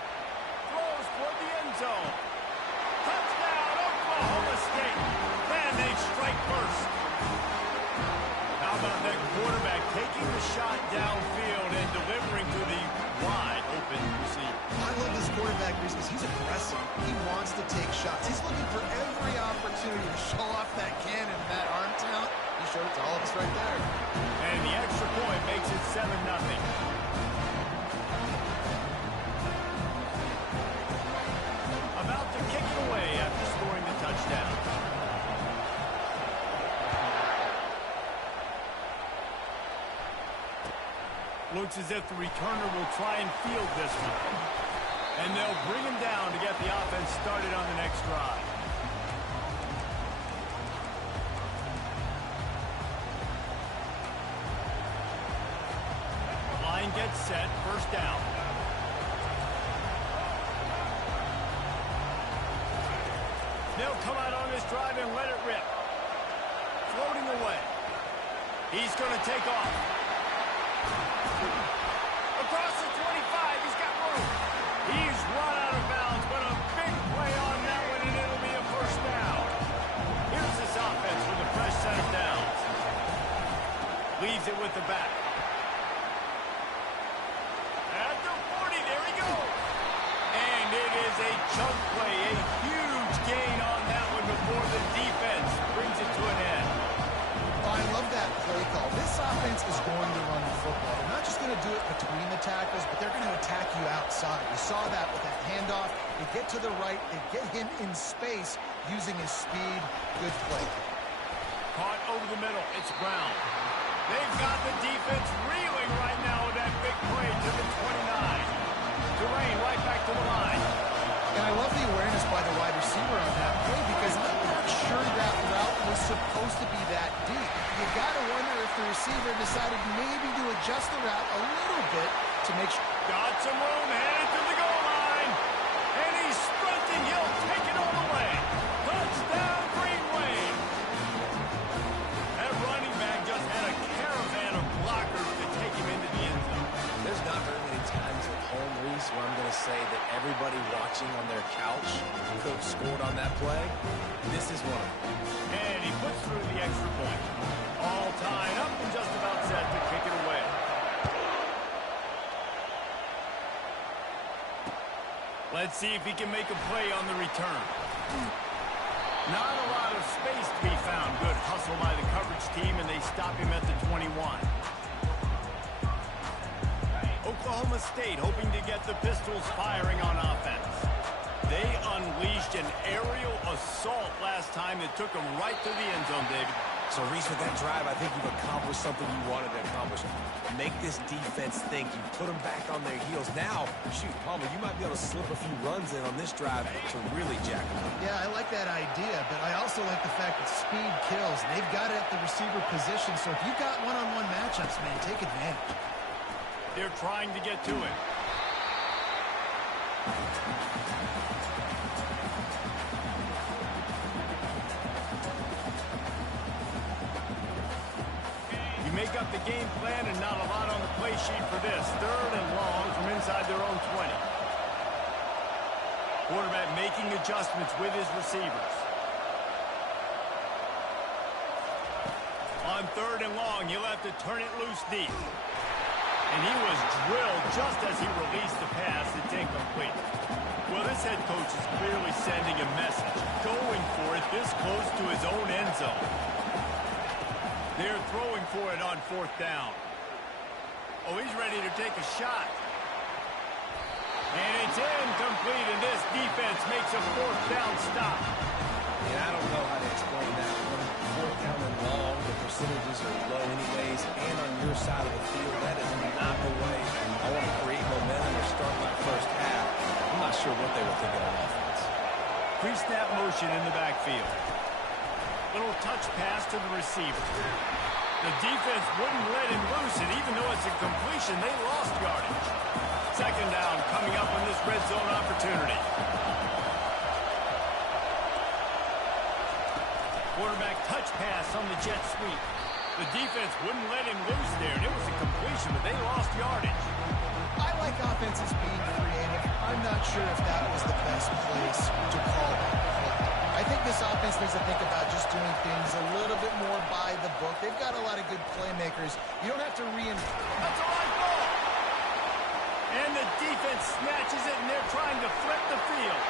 Throws toward the end zone. Touchdown, Oklahoma State. And they strike first. How about that quarterback taking the shot downfield and delivering to the wide open receiver? I love this quarterback because he's aggressive. He wants to take shots. He's looking for every opportunity to show off that cannon and that arm talent. He showed it to all of us right there. And the extra point makes it 7-0. About to kick it away after scoring the touchdown. Looks as if the returner will try and field this one. And they'll bring him down to get the offense started on the next drive. Line gets set, first down. They'll come out on this drive and let it rip. Floating away. He's going to take off. Across the 25, he's got room. He's run out of bounds, but a big play on that one, and it'll be a first down. Here's this offense with a fresh set of downs. Leaves it with the back. At the 40, there he goes. do it between the tackles, but they're going to attack you outside. You saw that with that handoff. They get to the right. They get him in space using his speed. Good play. Caught over the middle. It's Brown. They've got the defense reeling right now with that big play to the 29. Durain right back to the line. And I love the awareness by the wide receiver on that play because I'm not sure that route was supposed to be that deep. You got to wonder if the receiver decided maybe to adjust the route a little bit to make sure. Got some room, headed to the goal line. And he's sprinting. He'll take it all the way. Touchdown, Green Wave. That running back just had a caravan of blockers to take him into the end zone. There's not very many times at home, Reese, where I'm going to say that everybody watching on their couch could have scored on that play. This is one of them. And he puts through the extra point. All tied up and just about set to kick it away. Let's see if he can make a play on the return. Not a lot of space to be found. Good hustle by the coverage team, and they stop him at the 21. Oklahoma State hoping to get the Pistols firing on offense. They unleashed an aerial assault last time that took them right to the end zone, David. So, Reese, with that drive, I think you've accomplished something you wanted to accomplish. Make this defense think. You put them back on their heels. Now, shoot, Palmer, you might be able to slip a few runs in on this drive to really jack them up. Yeah, I like that idea, but I also like the fact that speed kills. They've got it at the receiver position, so if you've got one-on-one matchups, man, take advantage. They're trying to get to it. You make up the game plan and not a lot on the play sheet for this. 3rd and long from inside their own 20. Quarterback making adjustments with his receivers. On 3rd and long, he'll have to turn it loose deep. And he was drilled just as he released the pass. It's incomplete. Well, this head coach is clearly sending a message. Going for it this close to his own end zone. They're throwing for it on 4th down. Oh, he's ready to take a shot. And it's incomplete, and this defense makes a 4th down stop. And I don't know how to explain that. 4th down and long, the percentages are low anyways, and on your side of the field, that is not the way I want to create momentum or start my first half. I'm not sure what they were thinking on offense. Pre-snap motion in the backfield. Little touch pass to the receiver. The defense wouldn't let him loose, and even though it's a completion, they lost yardage. 2nd down coming up on this red zone opportunity. Quarterback touch pass on the jet sweep. The defense wouldn't let him loose there, and it was a completion, but they lost yardage. I like offenses being creative. I'm not sure if that was the best place to call that play. I think this offense needs to think about just doing things a little bit more by the book. They've got a lot of good playmakers. You don't have to reinvent. That's a live ball. And the defense snatches it, and they're trying to flip the field.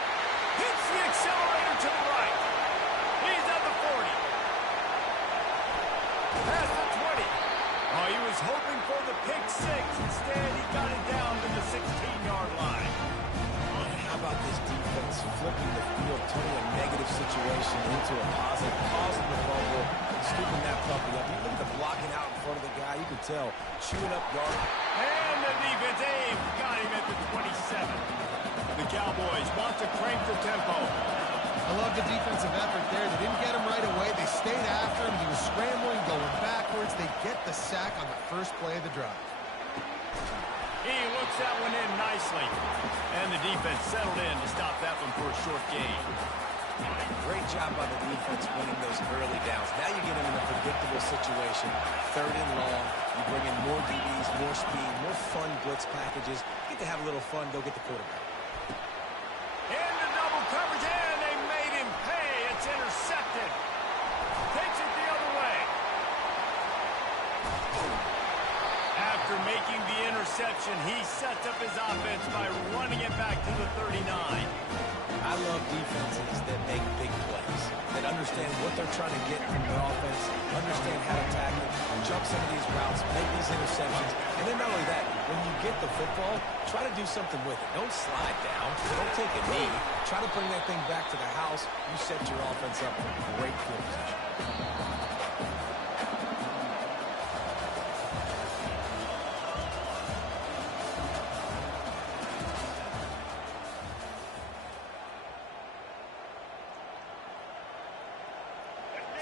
Hits the accelerator to the right. He's at the 40. Past the 20. Oh, he was hoping for the pick 6. Instead, he got it down to the 16-yard line. How about this defense flipping the field, turning a negative situation into a positive, causing the fumble, scooping that puppy up. You look at the blocking out in front of the guy, you can tell, chewing up yardage. And the defense, got him at the 27. The Cowboys want to crank the tempo. I love the defensive effort there. They didn't get him right away. They stayed after him. He was scrambling, going backwards. They get the sack on the first play of the drive. He looks that one in nicely. And the defense settled in to stop that one for a short gain. Great job by the defense winning those early downs. Now you get them in a predictable situation. 3rd and long. You bring in more DBs, more speed, more fun blitz packages. You get to have a little fun. Go get the quarterback. And the double coverage, and they made him pay. It's intercepted. Takes it the other way. After making the interception, interception. He sets up his offense by running it back to the 39. I love defenses that make big plays, that understand what they're trying to get from their offense, understand how to tackle, jump some of these routes, make these interceptions. And then not only that, when you get the football, try to do something with it. Don't slide down. Don't take a knee. Try to bring that thing back to the house. You set your offense up for great field position.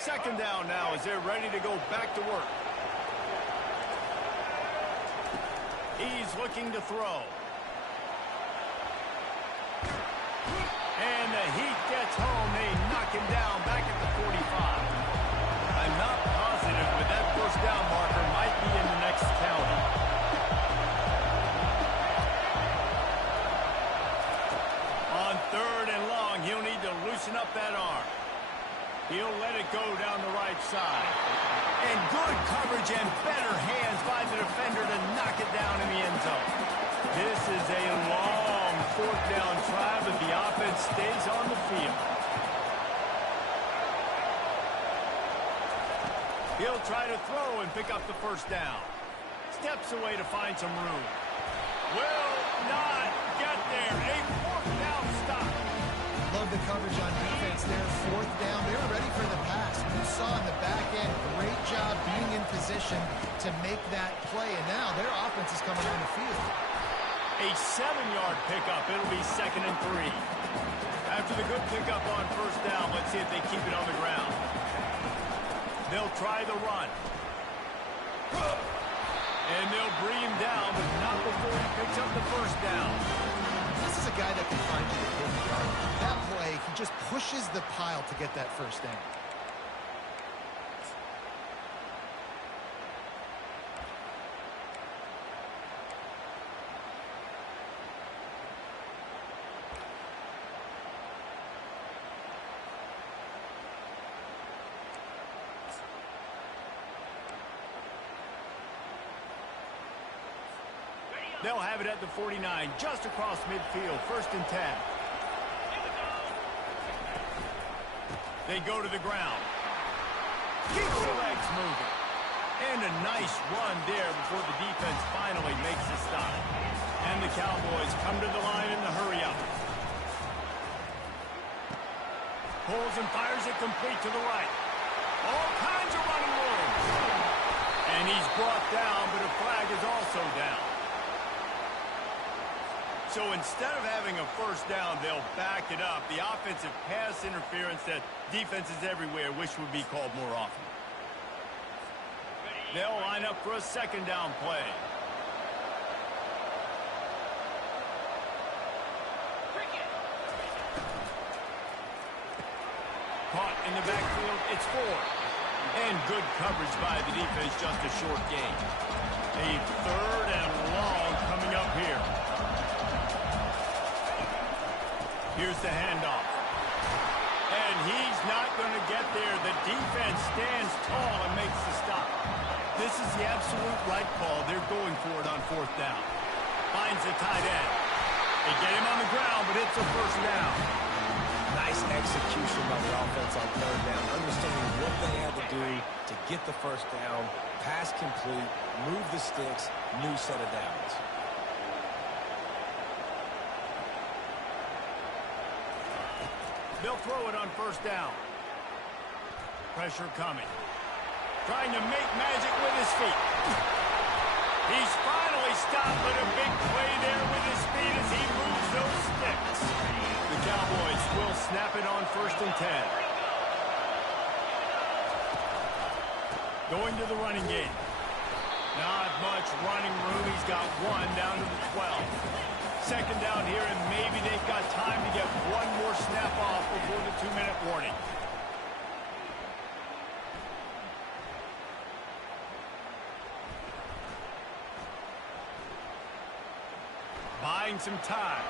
Second down now as they're ready to go back to work. He's looking to throw. And the heat gets home. They knock him down back at the 45. I'm not positive, but that first down marker might be in the next county. On third and long, he'll need to loosen up that arm. He'll let it go down the right side. And good coverage and better hands by the defender to knock it down in the end zone. This is a long fourth down try, but the offense stays on the field. He'll try to throw and pick up the first down. Steps away to find some room. Will not get there. A fourth down stop. Love the coverage on defense there. Fourth down. They were ready for the pass. You saw in the back end, great job being in position to make that play. And now their offense is coming on the field. A 7-yard pickup. It'll be 2nd and 3. After the good pickup on first down, let's see if they keep it on the ground. They'll try the run. And they'll bring him down, but not before he picks up the first down. This is a guy that can find you a good yard. That play, he just pushes the pile to get that first down. They'll have it at the 49, just across midfield, 1st and 10. They go to the ground. Keeps the legs moving. And a nice run there before the defense finally makes the stop. And the Cowboys come to the line in the hurry-up. Pulls and fires it complete to the right. All kinds of running room. And he's brought down, but a flag is also down. So instead of having a first down, they'll back it up. The offensive pass interference that defenses everywhere wish would be called more often. They'll line up for a 2nd down play. Caught in the backfield, it's 4. And good coverage by the defense, just a short gain. A 3rd and long coming up here. Here's the handoff. And he's not going to get there. The defense stands tall and makes the stop. This is the absolute right call. They're going for it on 4th down. Finds the tight end. They get him on the ground, but it's a first down. Nice execution by the offense on 3rd down, understanding what they had to do to get the first down, pass complete, move the sticks, new set of downs. They'll throw it on 1st down. Pressure coming. Trying to make magic with his feet. He's finally stopped, but a big play there with his speed as he moves those sticks. The Cowboys will snap it on 1st and 10. Going to the running game. Not much running room. He's got 1 down to the 12. 2nd down here, and maybe they've got time to get 1 more snap off before the 2-minute warning. Buying some time.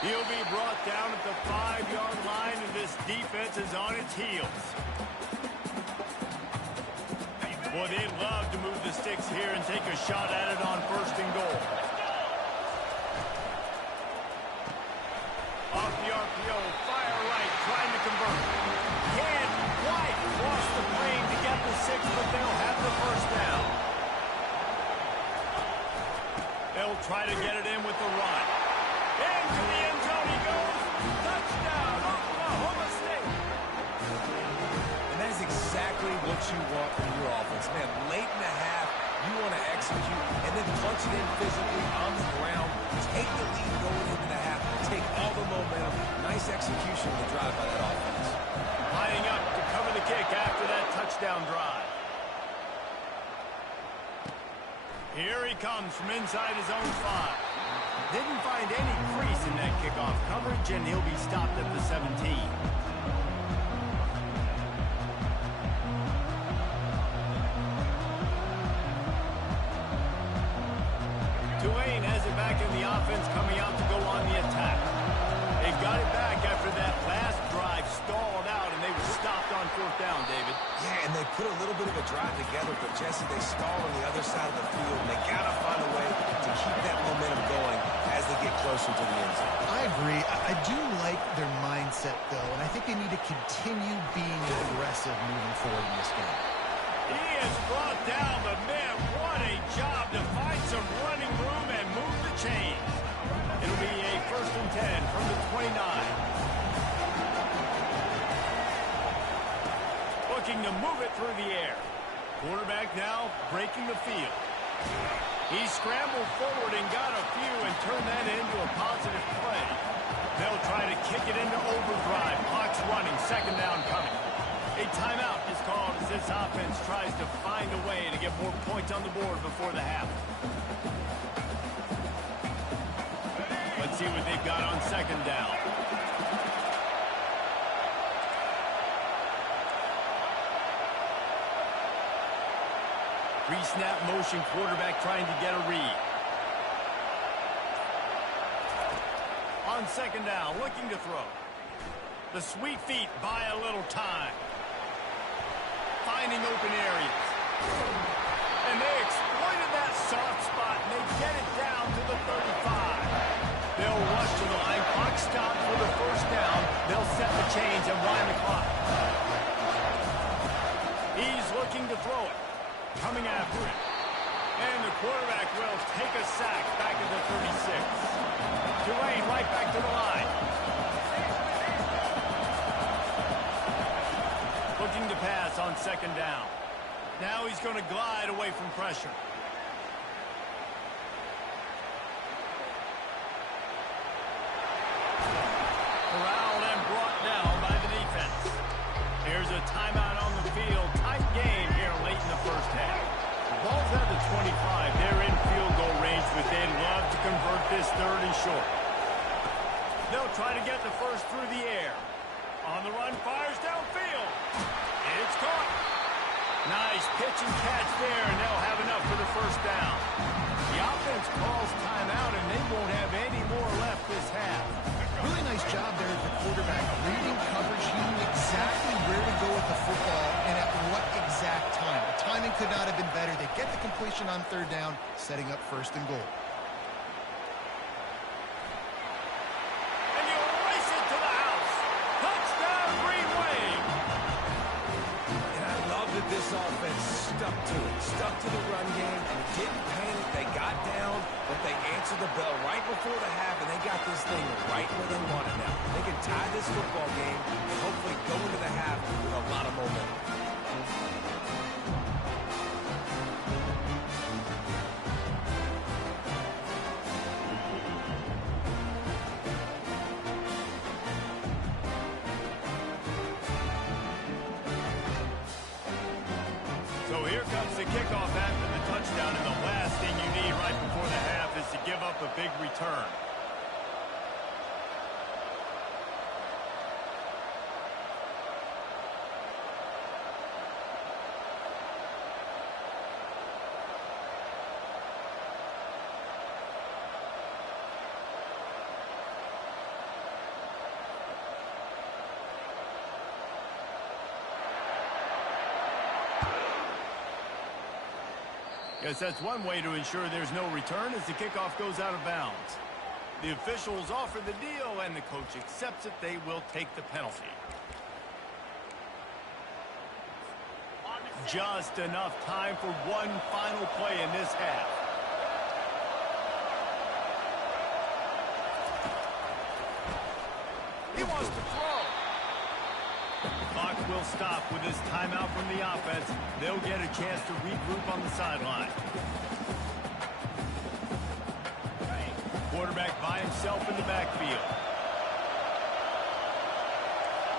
He'll be brought down at the 5-yard line, and this defense is on its heels. Well, they'd love to move the sticks here and take a shot at it on first and goal. Off the RPO, fire right, trying to convert. Can't quite cross the plane to get the 6, but they'll have the first down. They'll try to get it in with the run. Into the end zone he goes. Touchdown, Oklahoma State. And that is exactly what you want from your offense. Man, late in the half, you want to execute and then punch it in physically on the ground. Take the lead going into the half. Take all the momentum. Nice execution of the drive by that offense. Lining up to cover the kick after that touchdown drive. Here he comes from inside his own 5. Didn't find any crease in that kickoff coverage, and he'll be stopped at the 17. Tulane has it back in the offense, coming out to go on the attack. They got it back after that last drive stalled out, and they were stopped on 4th down, David. Yeah, and they put a little bit of a drive together, but Jesse, they stalled on the other side of the field, and they got to find a way to keep that momentum going as they get closer to the end zone. I agree. I do like their mindset, though, and I think they need to continue being aggressive moving forward in this game. He has brought down the man. What a job to find some running room and move the chains. It'll be a 1st and 10 from the 29. Looking to move it through the air. Quarterback now breaking the field. He scrambled forward and got a few and turned that into a positive play. They'll try to kick it into overdrive. Clock's running. 2nd down coming. A timeout is called as this offense tries to find a way to get more points on the board before the half. Let's see what they've got on 2nd down. Pre-snap motion, quarterback trying to get a read. On 2nd down, looking to throw. The sweet feet buy a little time. Finding open areas. And they exploited that soft spot, and they get it down to the 35. They'll rush to the line. Clock stopped for the 1st down. They'll set the chains and wind the clock. He's looking to throw it. Coming after it. And the quarterback will take a sack back at the 36. Tulane right back to the line. Looking to pass on 2nd down. Now he's going to glide away from pressure. Corralled and brought down by the defense. Here's a timeout on the field. Tight game here late in the 1st half. The ball's at the 25. They're in field goal range, but they'd love to convert this 3rd and short. They'll try to get the 1st through the air. On the run, fires downfield. It's caught. Nice pitch and catch there, and they'll have enough for the 1st down. The offense calls timeout, and they won't have any more left this half. Really nice job there at the quarterback. Reading coverage, he knew exactly where to go with the football and at what exact time. The timing could not have been better. They get the completion on 3rd down, setting up 1st and goal. And you race it to the house. Touchdown, Green Wave. And I love that this offense stuck to it. Stuck to the run game. Didn't panic. They got down, but they answered the bell right before the half, and they got this thing right where they want it now. They can tie this football game and hopefully go into the half with a lot of momentum. So here comes the kickoff after the touchdown, and the last thing you need right before the half is to give up a big return. Guess that's one way to ensure there's no return as the kickoff goes out of bounds. The officials offer the deal, and the coach accepts it. They will take the penalty. Just enough time for one final play in this half. He wants to throw. Clock will stop with this timeout from the offense. They'll get a chance to regroup on the sideline. Quarterback by himself in the backfield.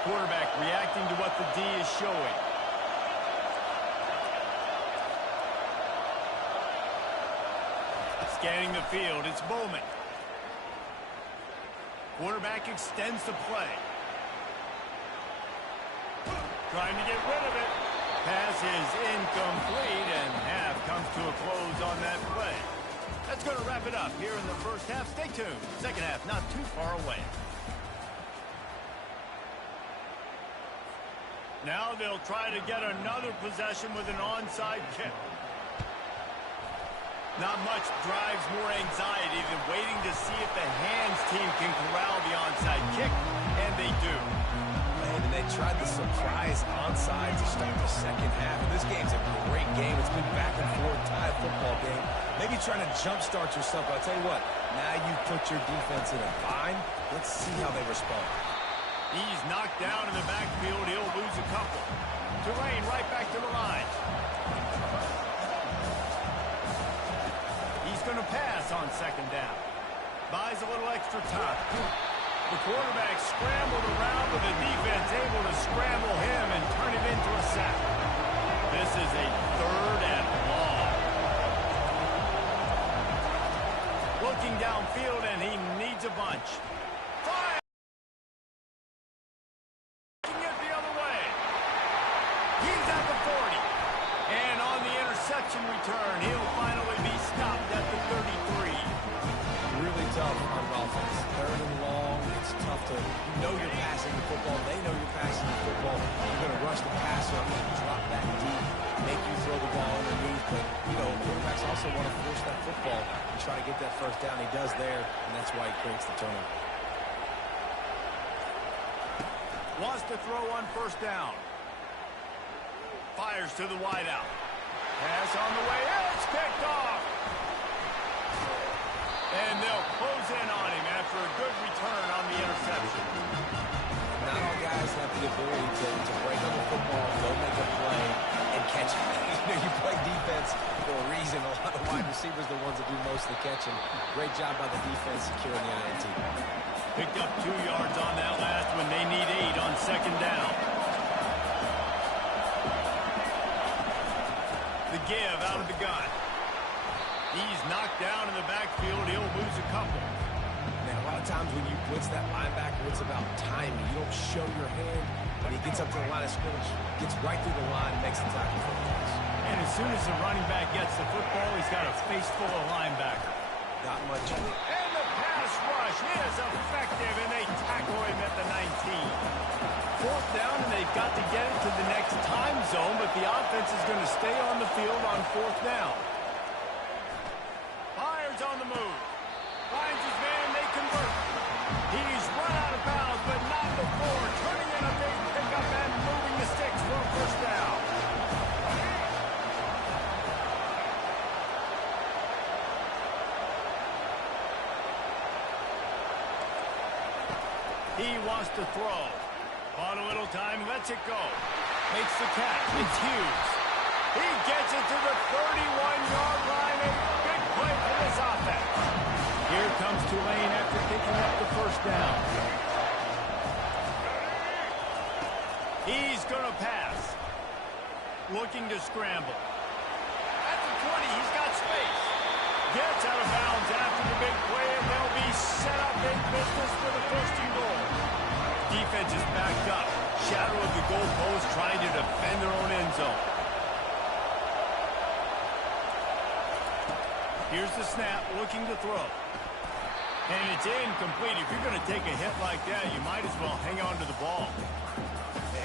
Quarterback reacting to what the D is showing. Scanning the field, it's Bowman. Quarterback extends the play. Trying to get rid of it. Pass is incomplete, and half comes to a close on that play. That's going to wrap it up here in the first half. Stay tuned. Second half not too far away. Now they'll try to get another possession with an onside kick. Not much drives more anxiety than waiting to see if the hands team can corral the onside kick, and they do. Man, and they tried the surprise onside to start the second half. And this game's a great game. It's been back and forth, tied football game. Maybe trying to jumpstart yourself. But I'll tell you what, now you put your defense in a bind. Let's see how they respond. He's knocked down in the backfield. He'll lose a couple. Tulane right back to the line. He's going to pass on second down. Buys a little extra time. The quarterback scrambled around, but the defense able to scramble him and turn him into a sack. This is a 3rd and long. Looking downfield, and he needs a bunch. Fire! Taking it the other way. He's at the 40. And on the interception return, he'll finally be stopped at the 33. Really tough on offense. 3rd and long. It's tough to know you're passing the football. They know you're passing the football. You're going to rush the passer, drop back deep, make you throw the ball underneath. But, you know, quarterbacks also want to force that football and try to get that first down. He does there, and that's why he creates the turnover. Wants to throw on first down. Fires to the wideout. Pass on the way. It's picked off. And they'll close in on him after a good return on the interception. Not all guys have the ability to break on the football, go make a play, and catch it. You play defense for a reason. A lot of wide receivers are the ones that do most of the catching. Great job by the defense securing the INT. Picked up 2 yards on that last one. They need 8 on second down. The give out of the gun. He's knocked down in the backfield. He'll lose a couple. Now, a lot of times when you blitz that linebacker, it's about timing. You don't show your hand. When he gets up to the line of scrimmage, gets right through the line, makes the tackle for the pass. And as soon as the running back gets the football, he's got a face full of linebacker. Not much. And the pass rush is effective, and they tackle him at the 19. 4th down, and they've got to get it to the next time zone, but the offense is going to stay on the field on 4th down. Fires on the move. Finds his man, they convert. He's run out of bounds, but not before. Turning in a big pickup and moving the sticks for a first down. He wants to throw. Bought a little time, lets it go. Makes the catch. It's Hughes. He gets it to the 31-yard line. A big play for this offense. Here comes Tulane after picking up the first down. He's going to pass. Looking to scramble. At the 20, he's got space. Gets out of bounds after the big play, and they'll be set up in business for the first and goal. Defense is backed up. Shadow of the goalpost trying to defend their own end zone. Here's the snap, looking to throw. And it's incomplete. If you're going to take a hit like that, you might as well hang on to the ball.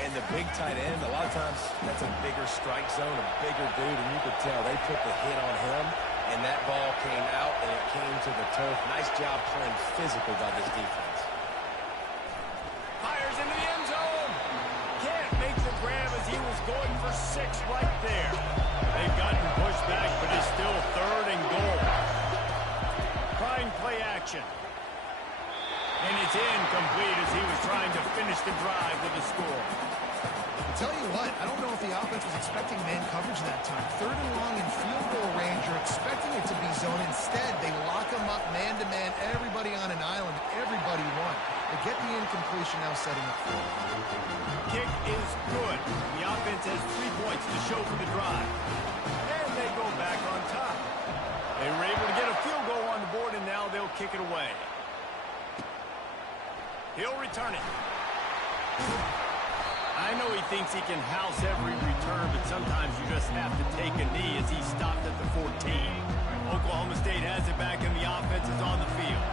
And the big tight end, a lot of times that's a bigger strike zone, a bigger dude, and you could tell they put the hit on him, and that ball came out, and it came to the turf. Nice job playing physical by this defense. Fires into the end zone. Can't make the grab as he was going for 6 right there. They've gotten pushed back, but it's still 3rd and goal. Trying play action. And it's incomplete as he was trying to finish the drive with a score. I'll tell you what, I don't know if the offense was expecting man coverage that time. 3rd and long in field goal range. You're expecting it to be zone. Instead, they lock him up man-to-man, everybody on an island, everybody won. They get the incompletion now setting up for it. Kick is good. The offense has 3 points to show for the drive. And they go back on top. They were able to get a field goal on the board, and now they'll kick it away. He'll return it. I know he thinks he can house every return, but sometimes you just have to take a knee as he stopped at the 14. Oklahoma State has it back, and the offense is on the field.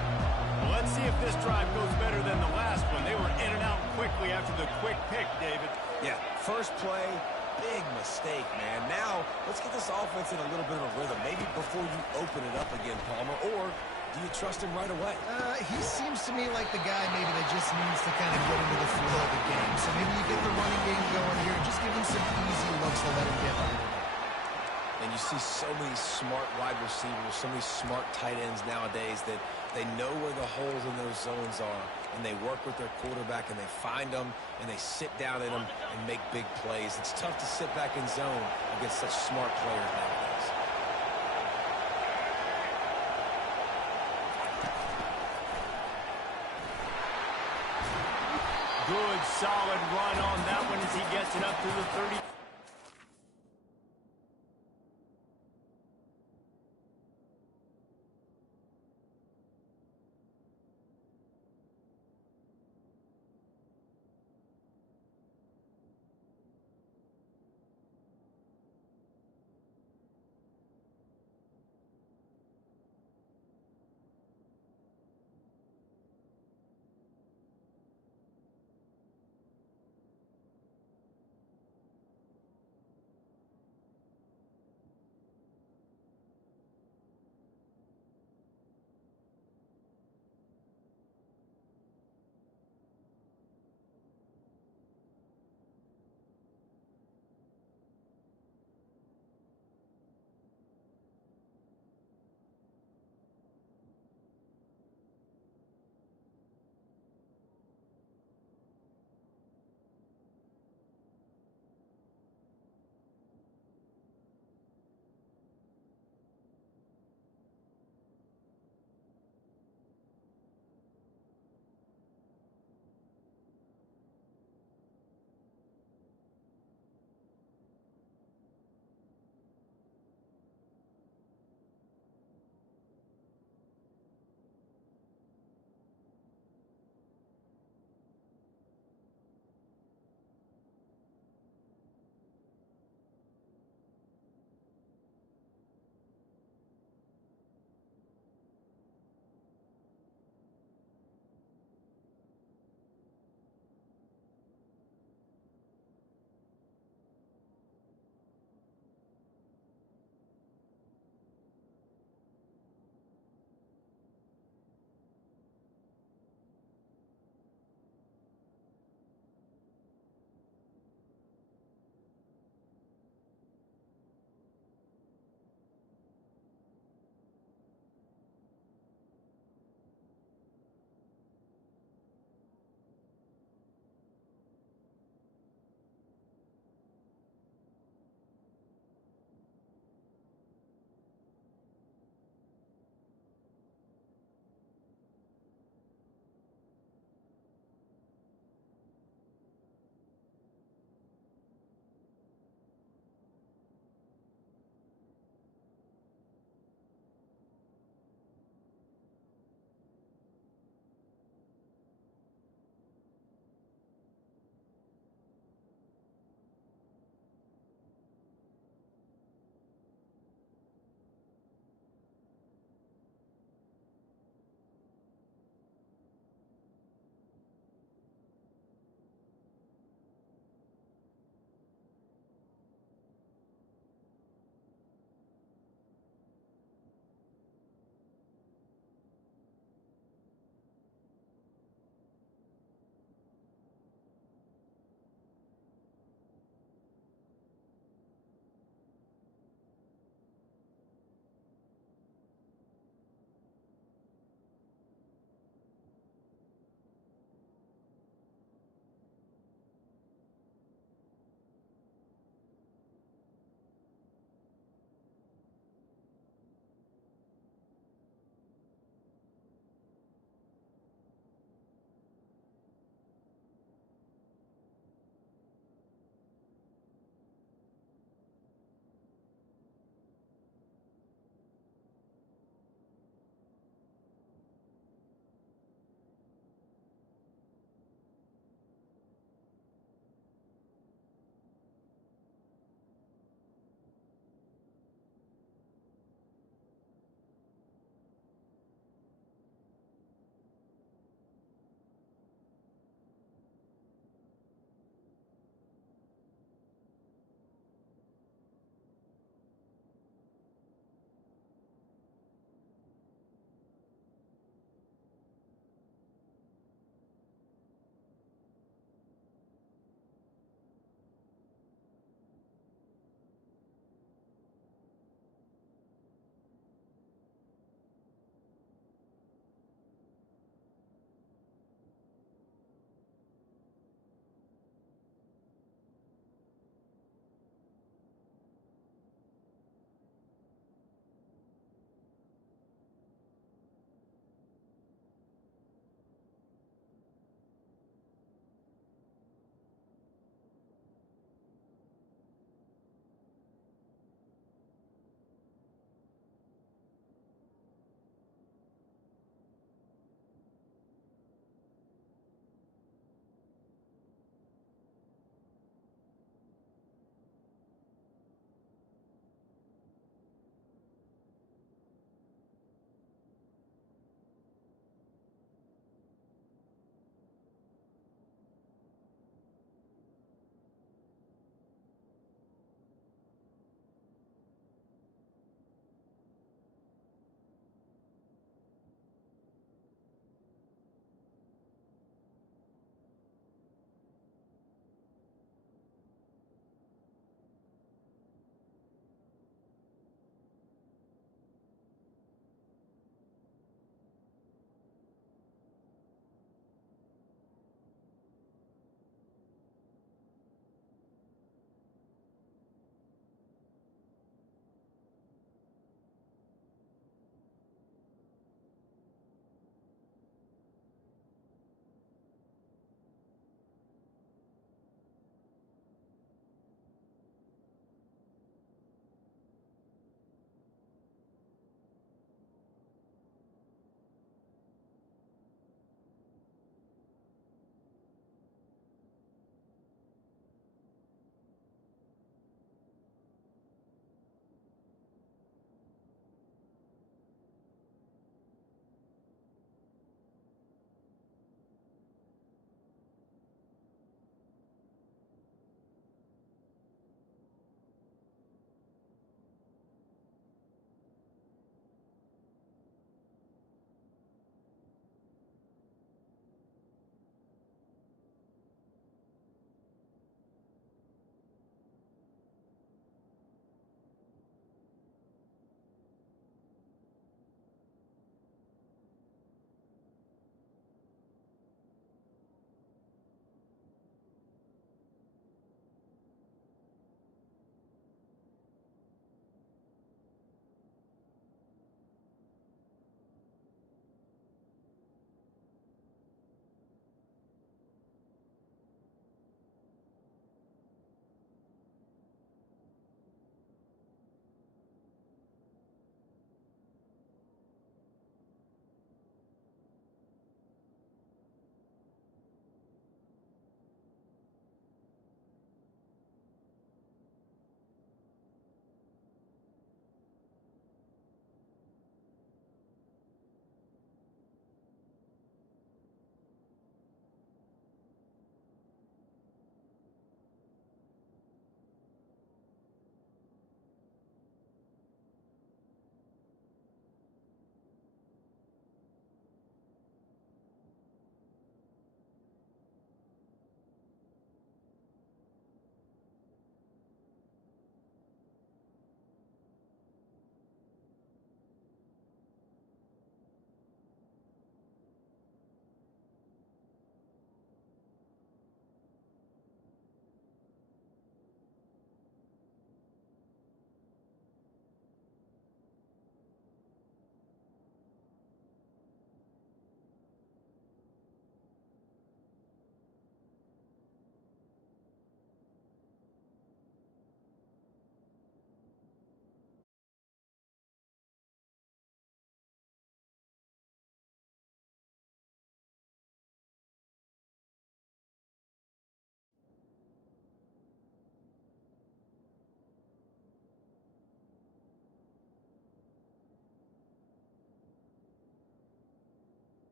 Well, let's see if this drive goes better than the last one. They were in and out quickly after the quick pick, David. Yeah, first play, big mistake, man. Now, let's get this offense in a little bit of a rhythm. Maybe before you open it up again, Palmer, or do you trust him right away? He seems to me like the guy maybe that just needs to kind of get into the flow of the game. So maybe you get the running game going here. Just give him some easy looks to let him get under it. And you see so many smart wide receivers, so many smart tight ends nowadays that they know where the holes in those zones are, and they work with their quarterback, and they find them, and they sit down in them and make big plays. It's tough to sit back in zone against such smart players nowadays. Good, solid run on that one as he gets it up to the 30.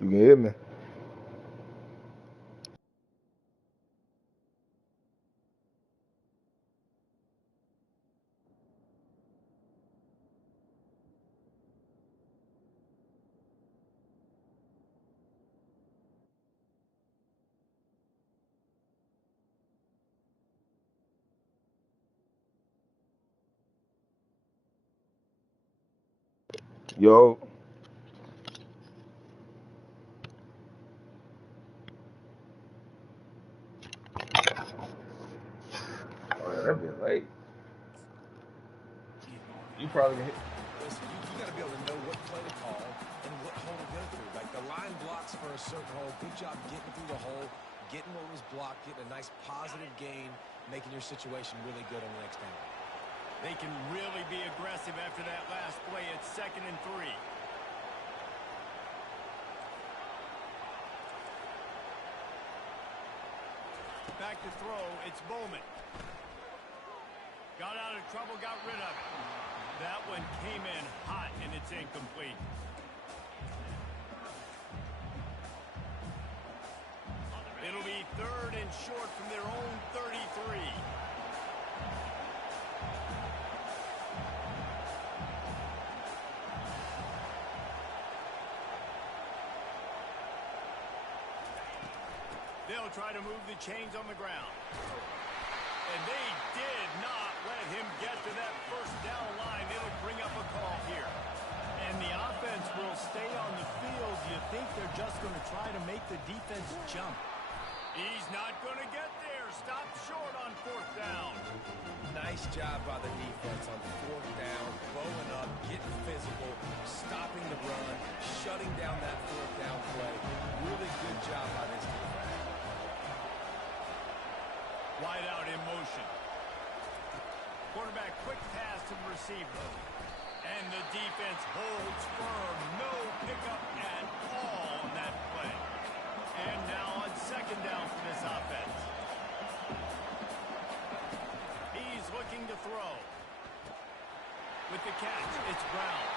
You can hear me? Yo. Oh, yeah, that been late. You probably can hit. Listen, you got to be able to know what play to call and what hole to go through. Like the line blocks for a certain hole. Good job getting through the hole, getting what was blocked, getting a nice positive gain, making your situation really good on the next down. They can really be aggressive after that last play. It's 2nd and 3. Back to throw. It's Bowman. Got out of trouble, got rid of it. That one came in hot, and it's incomplete. It'll be 3rd and short from their own 33. They'll try to move the chains on the ground. And they did not let him get to that first down line. It'll bring up a call here. And the offense will stay on the field. You think they're just going to try to make the defense jump. He's not going to get there. Stop short on 4th down. Nice job by the defense on 4th down, blowing up, getting physical, stopping the run, shutting down that 4th down play. Really good job by this defense. Wide out in motion. Quarterback quick pass to the receiver. And the defense holds firm. No pickup at all on that play. And now on 2nd down for this offense. He's looking to throw. With the catch, it's Brown.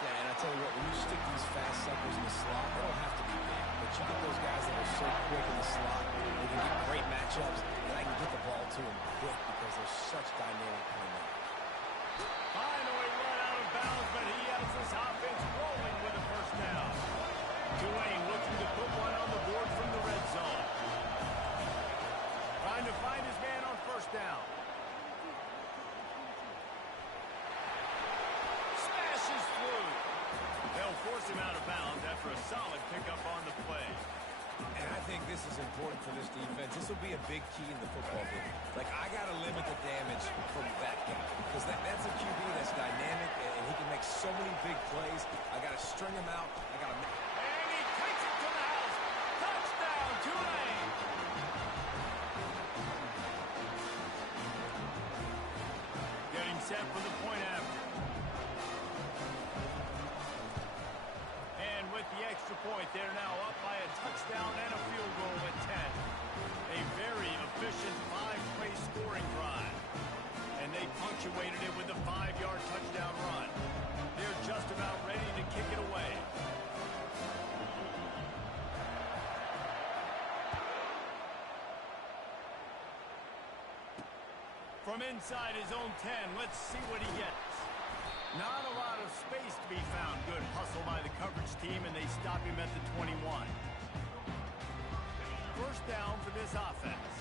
Yeah, and I tell you what, when you stick these fast suckers in the slot, they don't have to be big. But you get those guys that are so quick in the slot, they can get great matchups, and I can get the ball to them quick because they're such dynamic playmakers. Finally run out of bounds, but he has this offense rolling with a 1st down. Tulane looking to put one on the board from the red zone. Trying to find his man on 1st down. Smashes through. They'll force him out of bounds after a solid pickup on the play. And I think this is important for this defense. This will be a big key in the football game. Like, I got to limit the damage from that guy. Because that's a QB that's dynamic, and he can make so many big plays. I got to string him out. I got to make... And he takes it to the house. Touchdown, Tulane. Getting set for the point after. And with the extra point, they're now up by a touchdown and a field goal at 10. A very efficient 5-play scoring drive. And they punctuated it with a 5-yard touchdown run. They're just about ready to kick it away. From inside his own 10, let's see what he gets. Not a lot of space to be found. Good hustle by the coverage team, and they stop him at the 21. 1st down for this offense.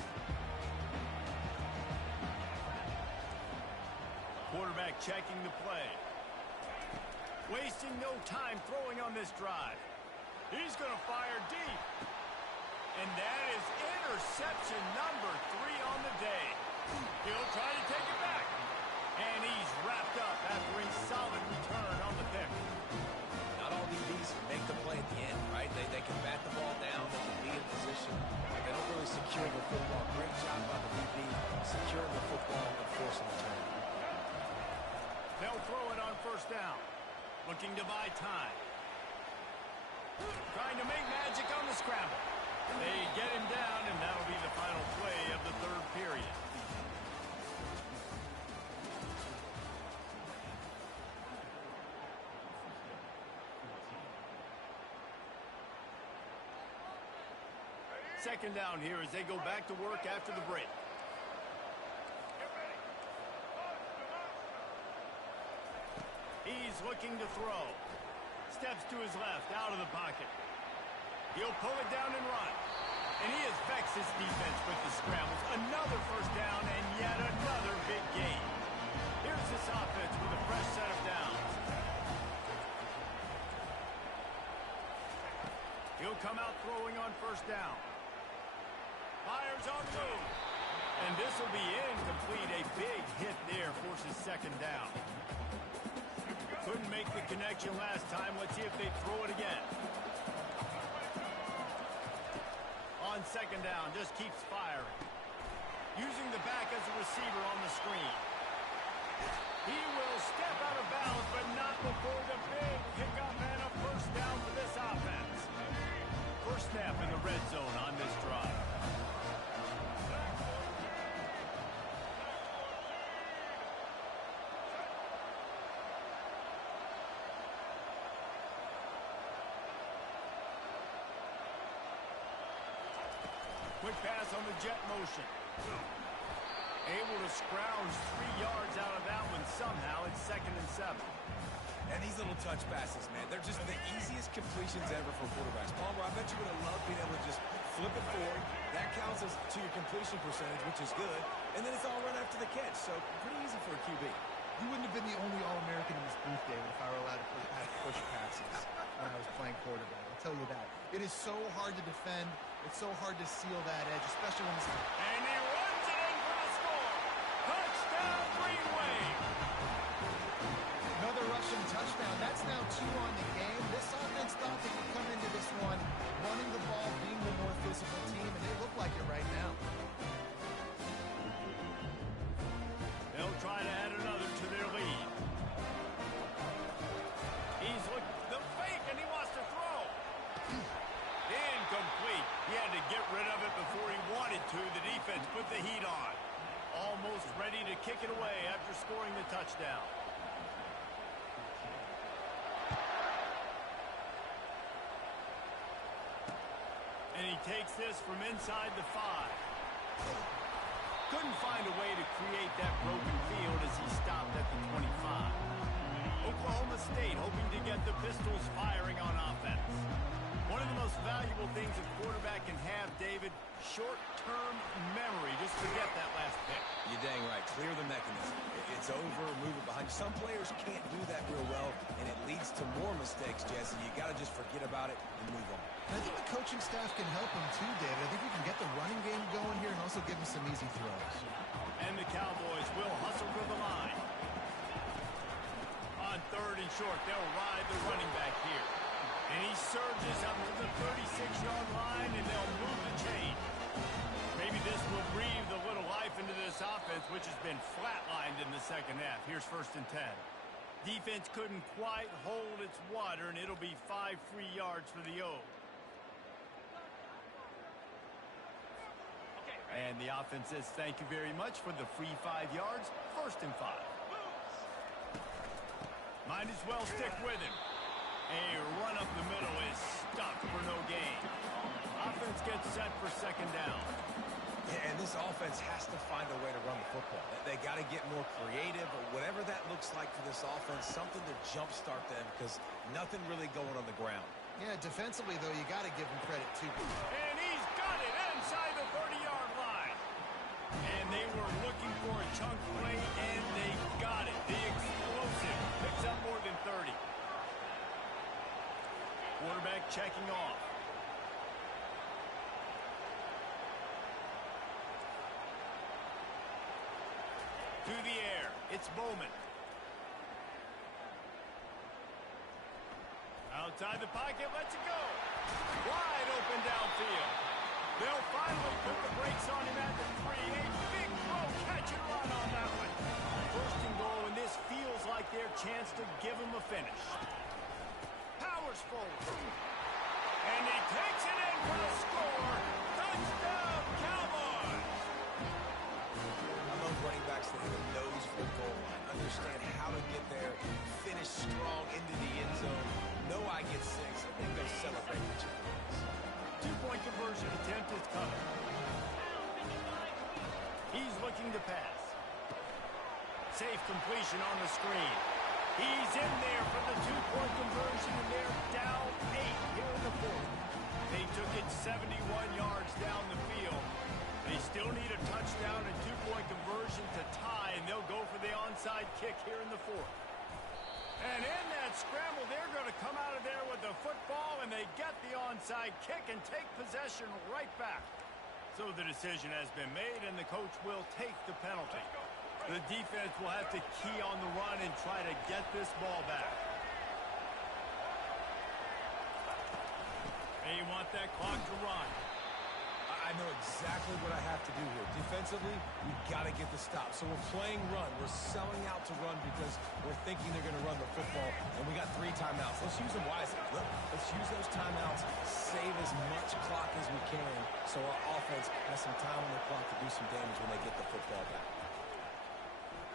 Quarterback checking the play. Wasting no time throwing on this drive. He's going to fire deep. And that is interception number 3 on the day. He'll try to take it back. And he's wrapped up after a solid return on the pick. Not all DBs make the play at the end, right? They can bat the ball down. They can be in position. They don't really secure the football. Great job by the DB securing the football and forcing the turnover. They'll throw it on 1st down. Looking to buy time. Trying to make magic on the scramble. They get him down, and that'll be the final play of the 3rd period. Second down here as they go back to work after the break. He's looking to throw. Steps to his left, out of the pocket. He'll pull it down and run. And he has vexed his defense with the scrambles. Another first down and yet another big gain. Here's this offense with a fresh set of downs. He'll come out throwing on first down. Fires on the move. And this will be incomplete. A big hit there forces second down. Couldn't make the connection last time. Let's see if they throw it again. On second down, just keeps firing. Using the back as a receiver on the screen. He will step out of bounds, but not before the big pickup and a first down for this offense. First snap in the red zone on this drive. Quick pass on the jet motion. Able to scrounge 3 yards out of that one somehow. It's 2nd and 7. And these little touch passes, man, they're just the easiest completions ever for quarterbacks. Palmer, I bet you would have loved being able to just flip it forward. That counts as to your completion percentage, which is good. And then it's all right after the catch. So pretty easy for a QB. You wouldn't have been the only All-American in this booth, David, if I were allowed to push passes when I was playing quarterback. I'll tell you that. It is so hard to defend. It's so hard to seal that edge, especially when it's... And he runs it in for the score. Touchdown, Green Wave. Another rushing touchdown. That's now 2 on the game. This offense thought they could come into this one running the ball, being the more physical team, and they look like it right now. They'll try to add another to their lead. He's looking the fake, and he wants to throw. Incomplete. He had to get rid of it before he wanted to. The defense put the heat on. Almost ready to kick it away after scoring the touchdown. And he takes this from inside the 5. Couldn't find a way to create that broken field as he stopped at the 25. Oklahoma State hoping to get the Pistols firing on offense. One of the most valuable things a quarterback can have, David, short-term memory. Just forget that last pick. You're dang right. Clear the mechanism. It's over, move it behind you. Some players can't do that real well, and it leads to more mistakes, Jesse. You got to just forget about it and move on. And I think the coaching staff can help him too, David. I think we can get the running game going here and also give him some easy throws. And the Cowboys will hustle to the line. On 3rd and short, they'll ride the running back here. And he surges up to the 36-yard line, and they'll move the chain. Maybe this will breathe a little life into this offense, which has been flatlined in the second half. Here's 1st and 10. Defense couldn't quite hold its water, and it'll be 5 free yards for the O. And the offense says thank you very much for the free 5 yards. 1st and 5. Might as well stick with him. A run up the middle is stuffed for no gain. Offense gets set for 2nd down. Yeah, and this offense has to find a way to run the football. They got to get more creative, or whatever that looks like for this offense, something to jumpstart them, because nothing really going on the ground. Yeah, defensively, though, you got to give him credit, too. And he's got it inside the 30-yard line. And they were looking for a chunk play, and they got it. The explosive picks up more than 30. Quarterback checking off. To the air. It's Bowman. Outside the pocket, lets it go. Wide open downfield. They'll finally put the brakes on him at the 3. A big throw, catch and run on that one. 1st and goal, and this feels like their chance to give him a finish. Powers forward. And he takes it in for the score. Touchdown, Cowboys! I love running backs that have a nose for the goal line. Understand how to get there, finish strong into the end zone. Know I get 6, and then go celebrate with your friends. Two-point conversion attempt is coming. He's looking to pass. Safe completion on the screen. He's in there for the two-point conversion, and they're down 8 here in the fourth. They took it 71 yards down the field. They still need a touchdown and two-point conversion to tie, and they'll go for the onside kick here in the fourth. And in that scramble, they're going to come out of there with the football, and they get the onside kick and take possession right back. So the decision has been made, and the coach will take the penalty. The defense will have to key on the run and try to get this ball back. They want that clock to run. I know exactly what I have to do here. Defensively, we got to get the stop. So we're playing run. We're selling out to run because we're thinking they're going to run the football, and we got 3 timeouts. Let's use them wisely. Let's use those timeouts, save as much clock as we can so our offense has some time on the clock to do some damage when they get the football back.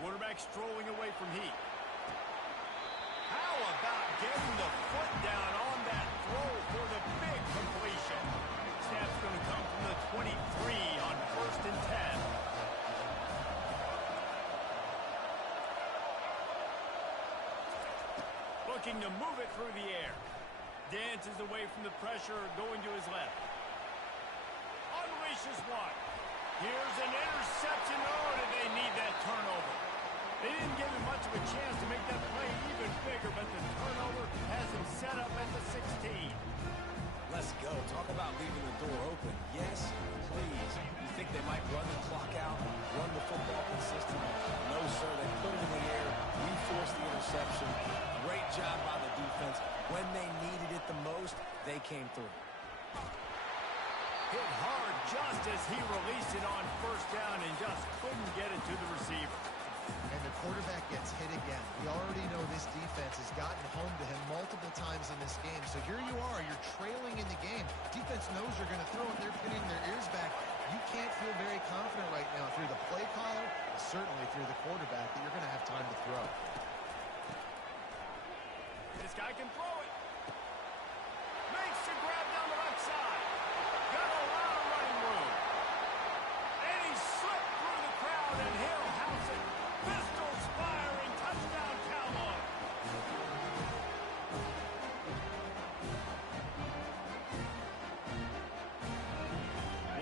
Quarterback strolling away from Heat. How about getting the foot down on that throw for the big completion? Snap's going to come from the 23 on 1st and 10. Looking to move it through the air. Dances away from the pressure, going to his left. Unleashes one. Here's an interception. Oh, did they need that turnover? They didn't give him much of a chance to make that play even bigger, but the turnover has him set up at the 16. Let's go. Talk about leaving the door open. Yes, please. You think they might run the clock out, run the football consistently? No, sir. They put it in the air. We forced the interception. Great job by the defense. When they needed it the most, they came through. Hit hard just as he released it on 1st down and just couldn't get it to the receiver. And the quarterback gets hit again. We already know this defense has gotten home to him multiple times in this game. So here you are, you're trailing in the game. Defense knows you're going to throw it. They're pinning their ears back. You can't feel very confident right now through the play caller, certainly through the quarterback, that you're going to have time to throw. This guy can throw it. Makes the grab down the left side. Got a lot of running room. And he slipped through the crowd, and he'll house it. Pistols firing. Touchdown, Cowboys.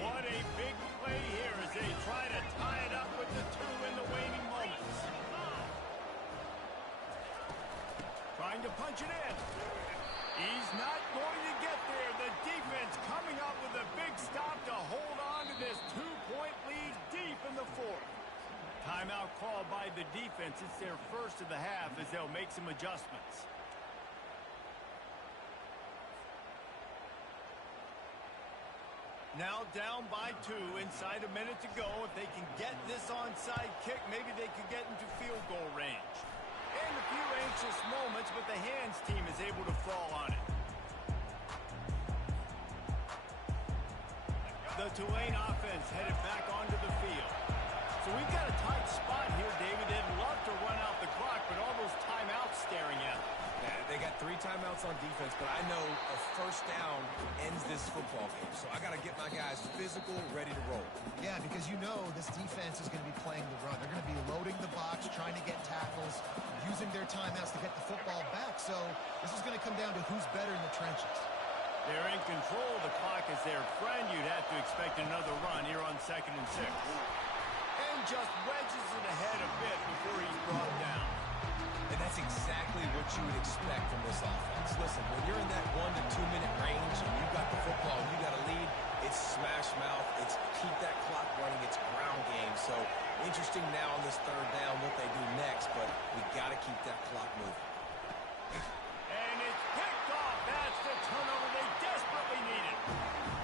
What a big play here as they try to tie it up with the 2 in the waning moments. Trying to punch it in. He's not going to get there. The defense coming up with a big stop to hold on to this 2-point lead deep in the fourth. Timeout called by the defense. It's their first of the half as they'll make some adjustments. Now down by 2, inside a minute to go. If they can get this onside kick, maybe they could get into field goal range. And a few anxious moments, but the hands team is able to fall on it. The Tulane offense headed back onto the field. So we've got a tight spot here, David. They'd love to run out the clock, but all those timeouts staring at them. Yeah, they got 3 timeouts on defense, but I know a 1st down ends this football game. So I got to get my guys physical, ready to roll. Yeah, because you know this defense is going to be playing the run. They're going to be loading the box, trying to get tackles, using their timeouts to get the football back. So this is going to come down to who's better in the trenches. They're in control. The clock is their friend. You'd have to expect another run here on 2nd and 6. And just wedges it ahead a bit before he's brought down. And that's exactly what you would expect from this offense. Listen, when you're in that 1 to 2 minute range and you got the football and you got a lead, it's smash mouth, it's keep that clock running, it's ground game. So interesting now on this 3rd down what they do next, but we got to keep that clock moving. And it's picked off. That's the turnover they desperately needed.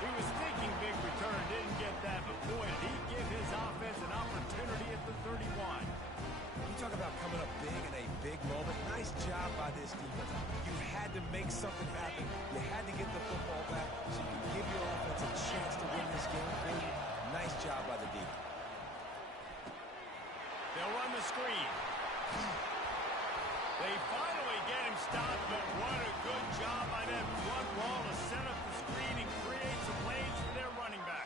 He was thinking big return, didn't get that, but boy, did he give his offense an opportunity at the 31. You talk about coming up big in a big moment. Nice job by this defense. You had to make something happen. You had to get the football back so you can give your offense a chance to win this game. Really nice job by the defense. They'll run the screen. They finally get him stopped, but what a good job by that front wall to set up the screen and create some lanes for their running back.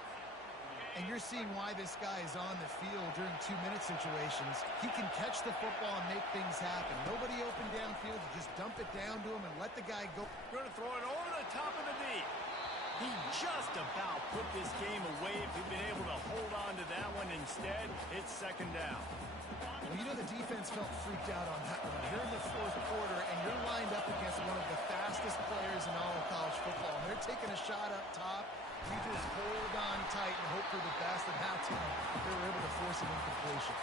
And you're seeing why this guy is on the field during 2-minute situations. He can catch the football and make things happen. Nobody open downfield. You just dump it down to him and let the guy go. Going to throw it over the top of the knee. He just about put this game away if he'd been able to hold on to that one. Instead, it's second down. Well, you know the defense felt freaked out on that one. You're in the fourth quarter, and you're lined up against one of the fastest players in all of college football. And they're taking a shot up top. You just hold on tight and hope for the best, and that's how they were able to force an incompletion.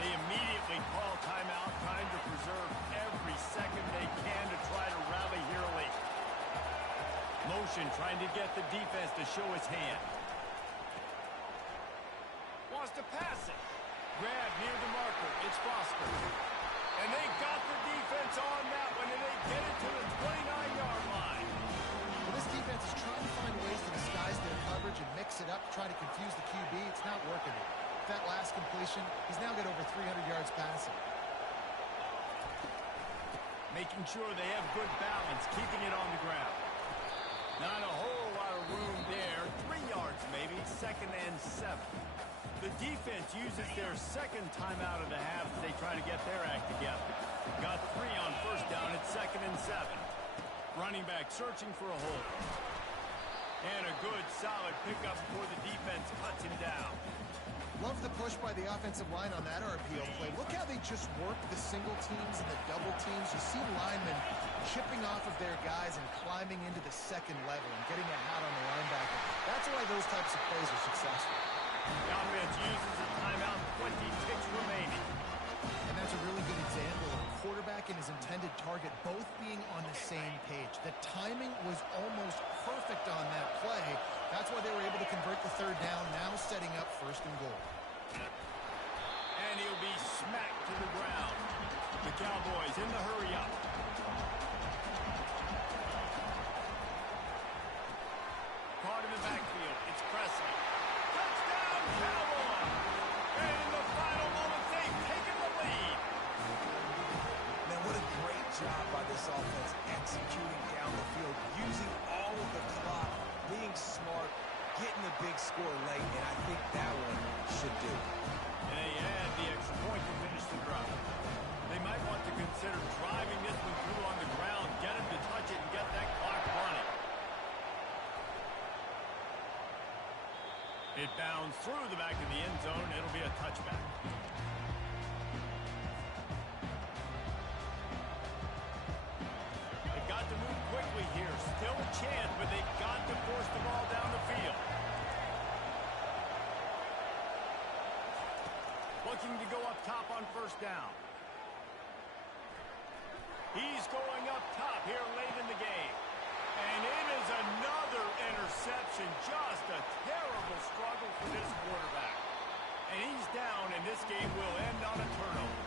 They immediately call timeout, trying to preserve every second they can to try to rally here late. Motion, trying to get the defense to show his hand. Wants to pass it. Grab near the marker. It's Foster. And they got the defense on that one, and they get it to the 29-yard line. Well, this defense is trying to find ways to disguise their coverage and mix it up, try to confuse the QB. It's not working. That last completion, he's now got over 300 yards passing. Making sure they have good balance, keeping it on the ground. Not a whole lot of room there. 3 yards maybe, 2nd and 7. The defense uses their second timeout of the half as they try to get their act together. Got 3 on first down at 2nd and 7. Running back searching for a hole. And a good, solid pickup before the defense cuts him down. Love the push by the offensive line on that RPO play. Look how they just work the single teams and the double teams. You see linemen chipping off of their guys and climbing into the second level and getting a hat on the linebacker. That's why those types of plays are successful. The offense uses a timeout, 20 ticks remaining. And that's a really good example of a quarterback and his intended target both being on the same page. The timing was almost perfect on that play. That's why they were able to convert the third down, now setting up 1st and goal. And he'll be smacked to the ground. The Cowboys in the hurry up. Caught in the backfield. It's Presley. Touchdown, Cowboys! And in the final moments, they've taken the lead. Man, what a great job by this offense executing down the field, using all of the clock, being smart, getting the big score late, and I think that one should do. And they add the extra point to finish the drive. They might want to consider driving this one through on the ground, get him to touch it, and get that clock running. It bounds through the back of the end zone. It'll be a touchback. They've got to move quickly here. Still a chance, but they've got to force the ball down the field. Looking to go up top on first down. He's going up top here late in the game. And it is another interception. Just a terrible struggle for this quarterback. And he's down, and this game will end on a turnover.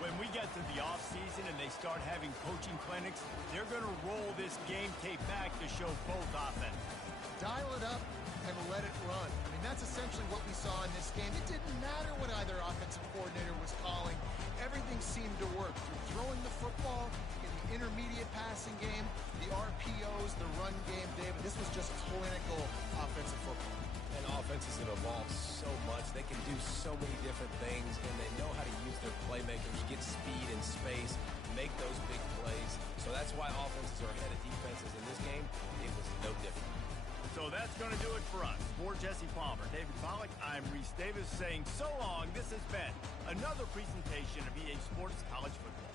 When we get to the offseason and they start having coaching clinics, they're going to roll this game tape back to show both offenses. Dial it up and let it run. I mean, that's essentially what we saw in this game. It didn't matter what either offensive coordinator was calling. Everything seemed to work through throwing the football, in the intermediate passing game, the RPOs, the run game, David. This was just clinical offensive football. And offenses have evolved so much. They can do so many different things, and they know how to use their playmakers, get speed and space, make those big plays. So that's why offenses are ahead of defenses. In this game, it was no different. So that's going to do it for us. For Jesse Palmer, David Pollack, I'm Reese Davis saying so long. This has been another presentation of EA Sports College Football.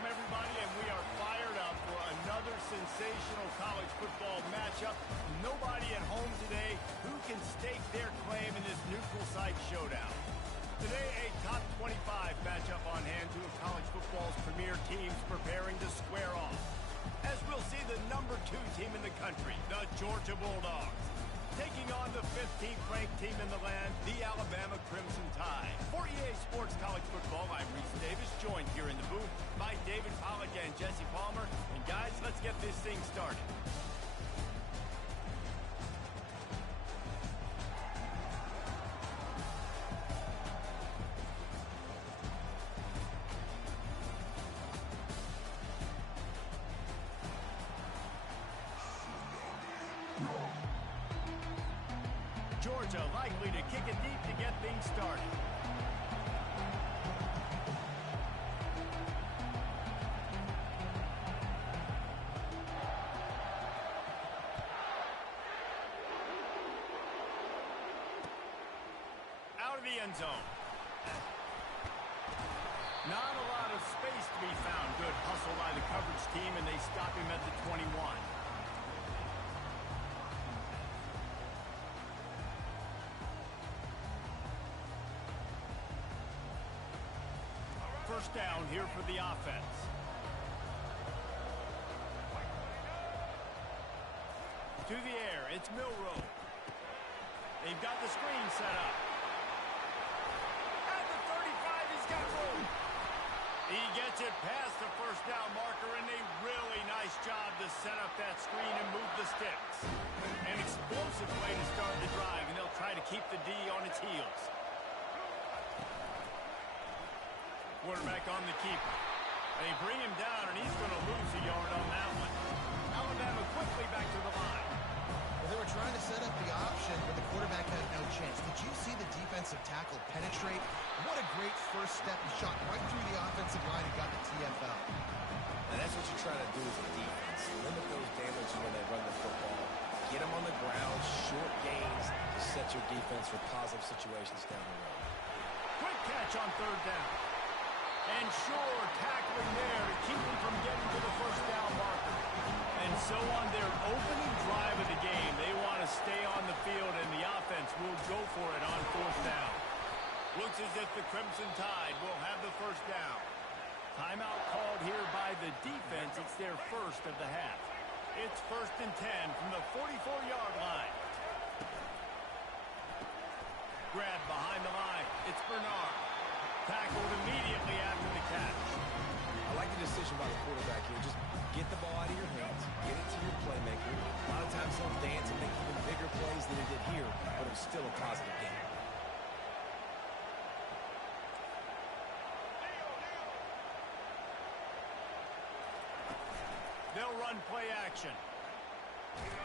Welcome, everybody, and we are fired up for another sensational college football matchup. Nobody at home today who can stake their claim in this neutral site showdown. Today, a top 25 matchup on hand, two of college football's premier teams preparing to square off. As we'll see the number 2 team in the country, the Georgia Bulldogs, taking on the 15th ranked team in the land, the Alabama Crimson Tide. For EA Sports College Football, I'm Reese Davis, joined here in the booth by David Pollack and Jesse Palmer. And guys, let's get this thing started. Georgia likely to kick it deep to get things started. Out of the end zone. Not a lot of space to be found. Good hustle by the coverage team, and they stop him at the 21. First down here for the offense. To the air, it's Milroe. They've got the screen set up. At the 35, he's got room. He gets it past the first down marker, and a really nice job to set up that screen and move the sticks. An explosive way to start the drive, and they'll try to keep the D on its heels. Quarterback on the keeper. They bring him down, and he's going to lose a yard on that one. Alabama quickly back to the line. Well, they were trying to set up the option, but the quarterback had no chance. Did you see the defensive tackle penetrate? What a great first step. He shot right through the offensive line and got the TFL. And that's what you're trying to do as a defense. Limit those damages when they run the football. Get them on the ground, short gains to set your defense for positive situations down the road. Quick catch on third down. And sure, tackling there to keep him from getting to the first down marker. And so on their opening drive of the game, they want to stay on the field, and the offense will go for it on fourth down. Looks as if the Crimson Tide will have the first down. Timeout called here by the defense. It's their first of the half. It's 1st and 10 from the 44-yard line. Grab behind the line. It's Bernard. Tackled immediately after the catch. I like the decision by the quarterback here. Just get the ball out of your hands, get it to your playmaker. A lot of times he'll dance and make even bigger plays than he did here, but it was still a positive game. They'll run play action.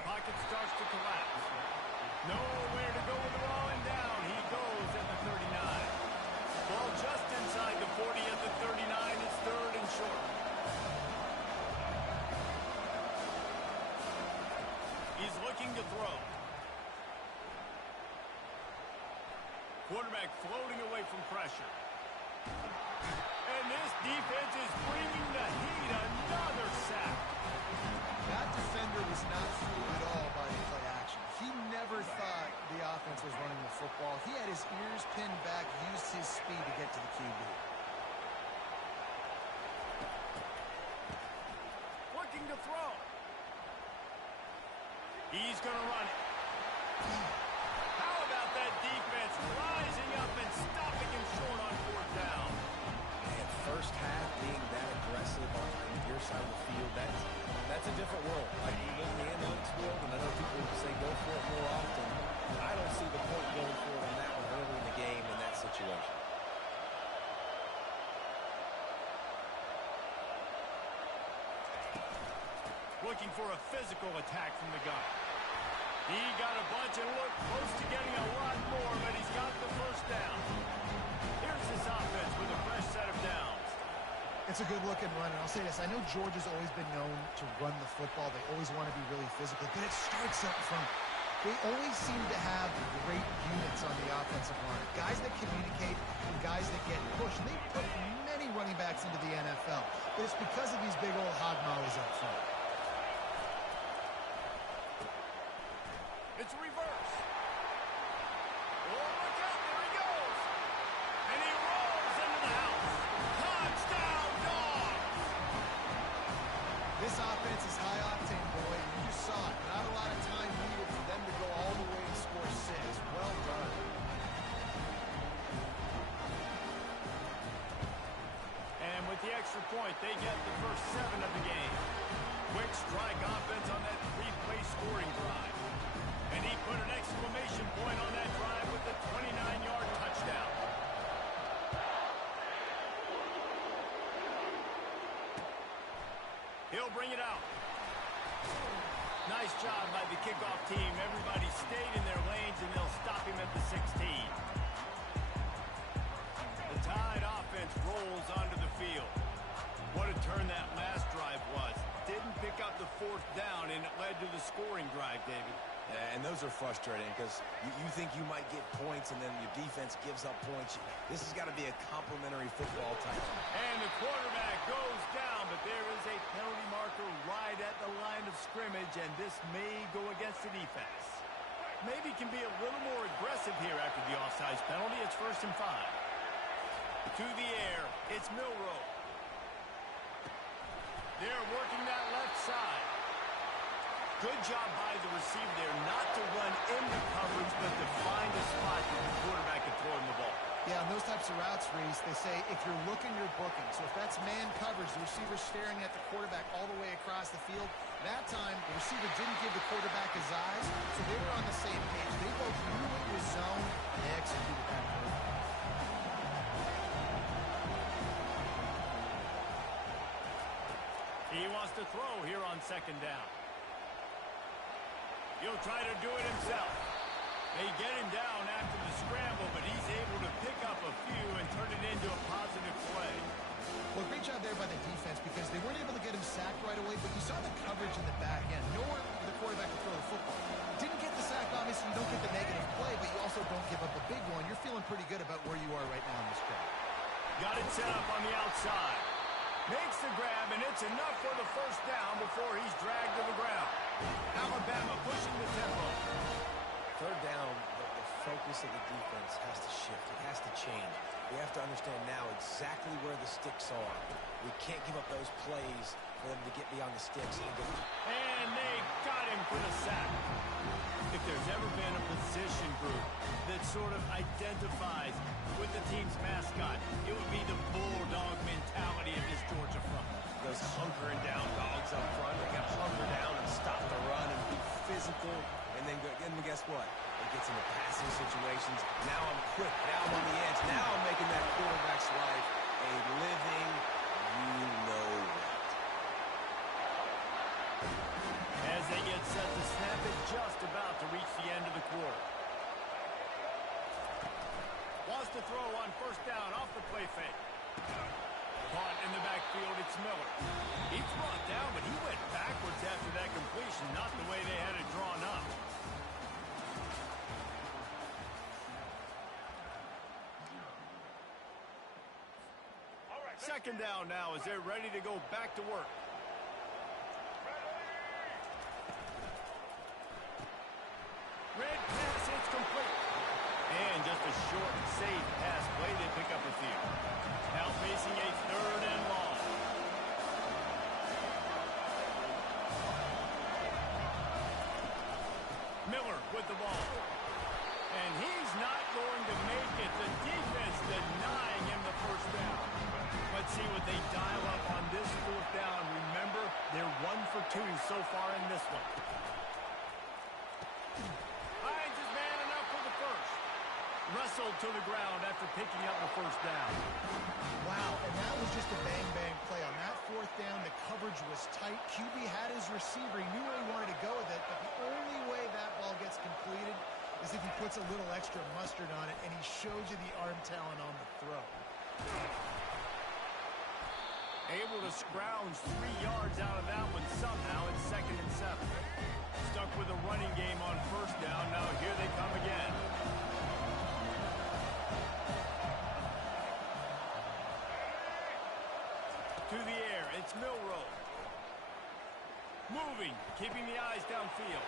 Pocket starts to collapse. Nowhere to go with the ball, and down he goes at the 39. Ball just inside the 40 at the 39. It's 3rd and short. He's looking to throw. Quarterback floating away from pressure. And this defense is bringing the heat. Another sack. That defender was not fooled at all by the play action. He never thought the offense was running the football. He had his ears pinned back, used his speed to get to the QB. Looking to throw. He's going to run it. How about that defense rising up and stopping him short on fourth down? And first half being that aggressive on your side of the field, that's a different world. Like you live in the analytics world, and I know people say go for it more often. I don't see the point going for it on that one early in the game in that situation. Looking for a physical attack from the gun. He got a bunch and looked close to getting a lot more, but he's got the first down. Here's this offense with a fresh set of downs. It's a good-looking run, and I'll say this. I know Georgia's always been known to run the football. They always want to be really physical, but it starts up front. They always seem to have great units on the offensive line. Guys that communicate and guys that get pushed. And they put many running backs into the NFL. But this because of these big old hog mollies up front. It's a reverse. Oh, look out. There he goes. And he rolls into the house. Touchdown, Dogs. This offense is high octane, boy. You saw it. Not a lot of time needed for them to go all the way and score 6. Well done. And with the extra point, they get the first 7 of the game. Quick strike offense on that 3-play scoring drive. And he put an exclamation point on that drive with a 29-yard touchdown. He'll bring it out. Nice job by the kickoff team. Everybody stayed in their lanes, and they'll stop him at the 16. The Tide offense rolls onto the field. What a turn that last drive was. Didn't pick up the 4th down, and it led to the scoring drive, David. Yeah, and those are frustrating because you think you might get points and then your defense gives up points. This has got to be a complimentary football type. And the quarterback goes down, but there is a penalty marker right at the line of scrimmage, and this may go against the defense. Maybe can be a little more aggressive here after the offsides penalty. It's 1st and 5. To the air, it's Milroe. They're working that left side. Good job by the receiver there not to run into coverage, but to find a spot that the quarterback can throw him the ball. Yeah, on those types of routes, Reese, they say if you're looking, you're booking. So if that's man coverage, the receiver's staring at the quarterback all the way across the field. That time, the receiver didn't give the quarterback his eyes, so they were on the same page. They both knew it was zone, and they executed that move. He wants to throw here on 2nd down. He'll try to do it himself. They get him down after the scramble, but he's able to pick up a few and turn it into a positive play. Well, great job there by the defense because they weren't able to get him sacked right away, but you saw the coverage in the back end. Nowhere for the quarterback to throw the football. Didn't get the sack, obviously. You don't get the negative play, but you also don't give up a big one. You're feeling pretty good about where you are right now in this play. Got it set up on the outside. Makes the grab, and it's enough for the 1st down before he's dragged to the ground. Alabama pushing the tempo. 3rd down, the focus of the defense has to shift. It has to change. We have to understand now exactly where the sticks are. We can't give up those plays for them to get beyond the sticks. And they got him for the sack. If there's ever been a position group that sort of identifies with the team's mascot, it would be the bulldog mentality of this Georgia front. Those hunkering down dogs up front, they got to hunker down and stop the run and be physical. And then guess what? It gets into passing situations. Now I'm quick. Now I'm on the edge. Now I'm making that quarterback's life a living, you-know-what. As they get set to snap it, just about to reach the end of the quarter. Wants to throw on 1st down off the play fake. Caught in the backfield, it's Miller. He's brought down, but he went backwards after that completion, not the way they had it drawn up. Second down now as they're ready to go back to work. Red pass, it's complete. And just a short, safe pass play, they pick up a few. Now facing a 3rd and long. Miller with the ball. And he's not going to make it. The defense denying him the 1st down. Let's see what they dial up on this 4th down. Remember, they're 1 for 2 so far in this one. Finds his man enough for the 1st. Wrestled to the ground after picking up the 1st down. Wow, and that was just a bang-bang play. On that 4th down, the coverage was tight. QB had his receiver. He knew where he wanted to go with it, but the only way that ball gets completed is if he puts a little extra mustard on it, and he shows you the arm talent on the throw. Able to scrounge 3 yards out of that one somehow. It's 2nd and 7. Stuck with a running game on 1st down. Now here they come again. through the air. It's Milrow. Moving, keeping the eyes downfield.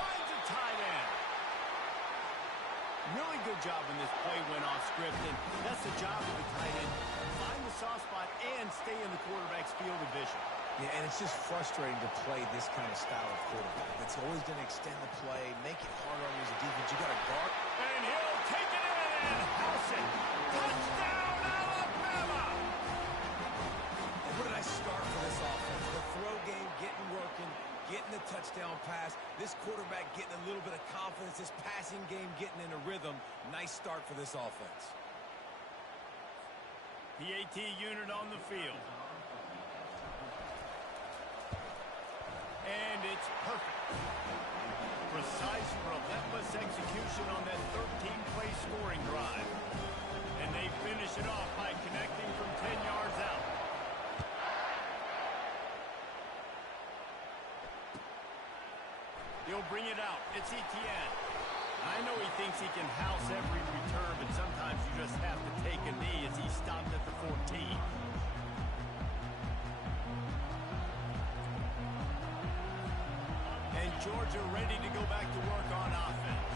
Finds a tight end. Really good job when this play went off script, and that's the job of the tight end. Find the soft spot and stay in the quarterback's field of vision. Yeah, and it's just frustrating to play this kind of style of quarterback. It's always going to extend the play, make it harder on you as a defense. You got to guard. And he'll take it in and house it. Touchdown, Alabama! And what did I start for this offense? The throw game getting working, getting the touchdown pass. This quarterback getting a little bit of confidence. This passing game getting in a rhythm. Nice start for this offense. PAT unit on the field. And it's perfect. Precise, relentless execution on that 13-play scoring drive. And they finish it off by connecting from 10 yards out. He'll bring it out. It's Etienne. I know he thinks he can house every return, but sometimes you just have to take a knee as he stopped at the 14. And Georgia ready to go back to work on offense.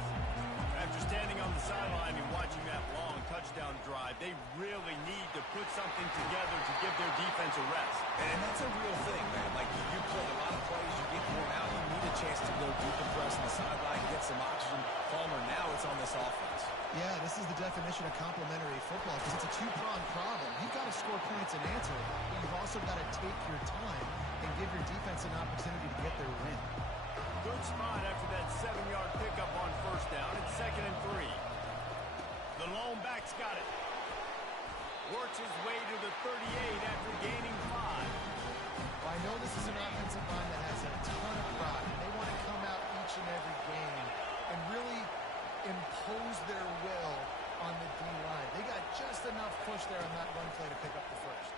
After standing on the sideline and watching that long touchdown drive, they really need to put something together to give their defense a rest. And that's a real thing, man. Like, you play a lot of plays, you get worn out, you need a chance to go deep and press on the sideline, get some oxygen. Palmer, now it's on this offense. Yeah, this is the definition of complementary football because it's a two-pronged problem. You've got to score points and answer it, but you've also got to take your time and give your defense an opportunity to get their win. Good spot after that 7-yard pickup on first down. It's 2nd and 3. The lone back's got it. Works his way to the 38 after gaining 5. Well, I know this is an offensive line that has a ton of pride. They want to come out each and every game and really impose their will on the D-line. They got just enough push there on that run play to pick up the first.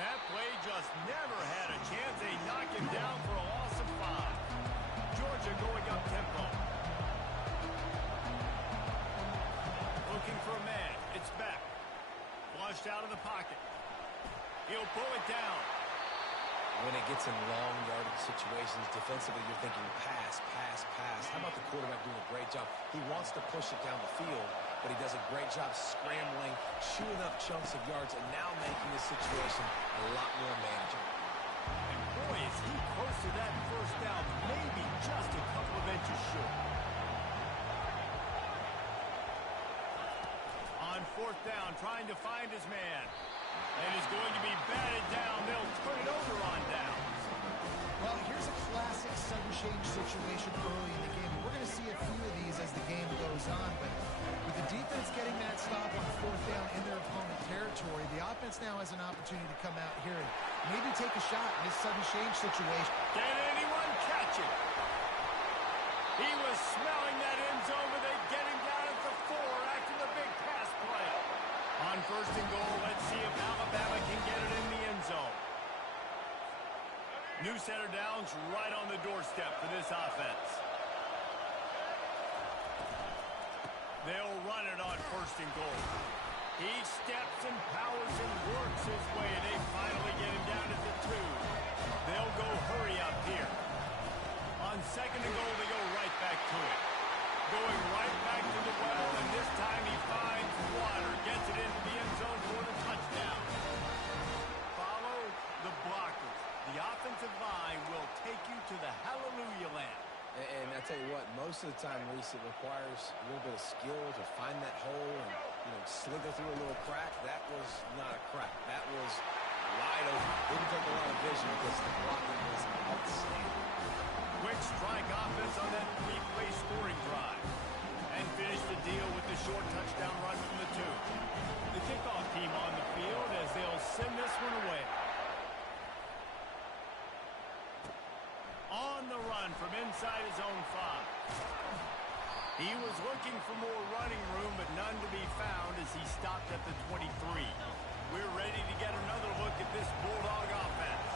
That play just never had a chance. They knock him down for a loss of 5. Georgia going up tempo. Looking for a man. It's back. Flushed out of the pocket. He'll pull it down. When it gets in long yardage situations, defensively, you're thinking pass, pass, pass. How about the quarterback doing a great job? He wants to push it down the field, but he does a great job scrambling, chewing up chunks of yards, and now making this situation a lot more manageable. And boy, is he close to that first down, maybe just a couple of inches short. On 4th down, trying to find his man. And he's going to be batted down. They'll turn it over on downs. Well, here's a classic sudden change situation early in the game. We're going to see a few of these as the game goes on, but with the defense getting that stop on 4th down in their opponent territory, the offense now has an opportunity to come out here and maybe take a shot in this sudden change situation. Can anyone catch it? He was smelling that end zone, but they get him down at the 4 after the big pass play. On 1st and goal, let's see if Alabama can get it in the end zone. New center downs right on the doorstep for this offense. They'll run it on 1st and goal. He steps and powers and works his way, and they finally get him down at the 2. They'll go hurry up here. On 2nd and goal, they go right back to it. Going right back to the well, and this time he finds water. Gets it into the end zone for the touchdown. Follow the blockers. The offensive line will take you to the hallelujah land. And I tell you what, most of the time, Reese, it requires a little bit of skill to find that hole and, slither through a little crack. That was not a crack. That was wide open. Didn't take a lot of vision because the blocking was outstanding. Quick strike offense on that 3-play scoring drive. And finish the deal with the short touchdown run from the 2. The kickoff team on the field as they'll send this one away. On the run from inside his own 5. He was looking for more running room, but none to be found as he stopped at the 23. We're ready to get another look at this Bulldog offense.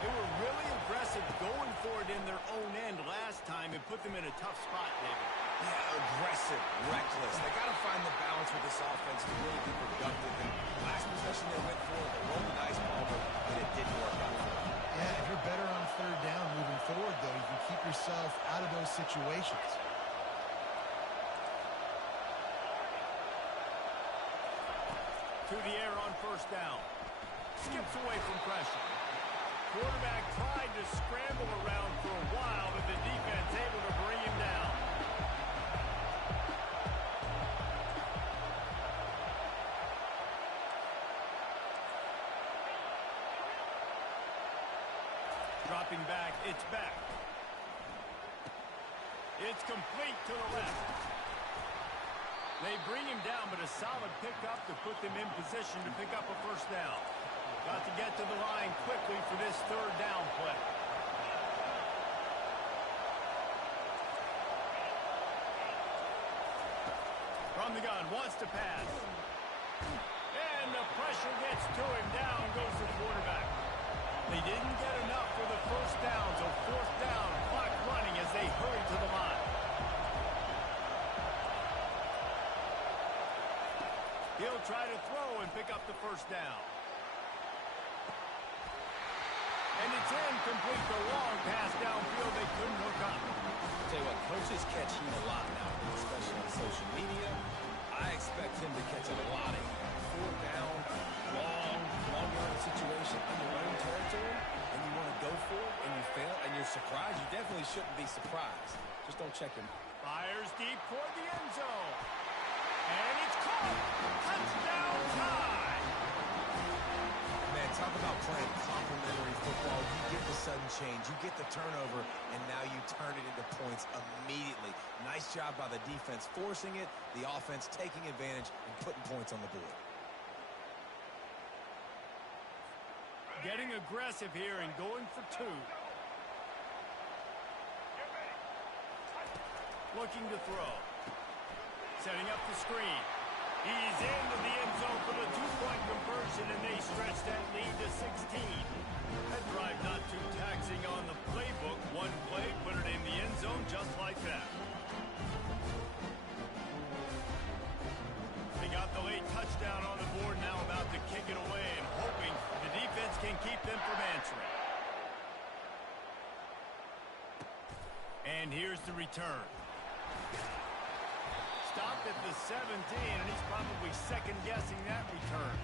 They were really aggressive aggressive going for it in their own end last time and put them in a tough spot, David. Yeah, aggressive, reckless. They got to find the balance with this offense to really be productive. And last possession they went for, they rolled the dice ball, but it didn't work out for them. Yeah, if you're better on third down moving forward, though, you can keep yourself out of those situations. To the air on first down. Skips away from pressure. Quarterback tried to scramble around for a while, but the defense able to bring him down. Dropping back, it's back. It's complete to the left. They bring him down, but a solid pickup to put them in position to pick up a first down. Got to get to the line quickly for this third down play. From the gun, wants to pass. And the pressure gets to him. Down goes the quarterback. They didn't get enough for the first down, so fourth down, clock running as they hurry to the line. He'll try to throw and pick up the first down. And it's incomplete. The long pass downfield, they couldn't hook up. Tell you what, coaches catch heat a lot now, especially on social media. I expect him to catch a lot of heat. Fourth down, long yard situation in your own territory, and you want to go for it, and you fail, and you're surprised. You definitely shouldn't be surprised. Just don't check him. Fires deep toward the end zone. And it's caught. Touchdown time. Man, talk about playing complementary football. You get the sudden change, you get the turnover, and now you turn it into points immediately. Nice job by the defense forcing it, the offense taking advantage and putting points on the board. Getting aggressive here and going for two. Looking to throw. Setting up the screen. He's into the end zone for the two-point conversion, and they stretch that lead to 16. That drive not too taxing on the playbook. One play, put it in the end zone just like that. They got the late touchdown on the board, now about to kick it away and hoping the defense can keep them from answering. And here's the return. Stopped at the 17, and he's probably second-guessing that return.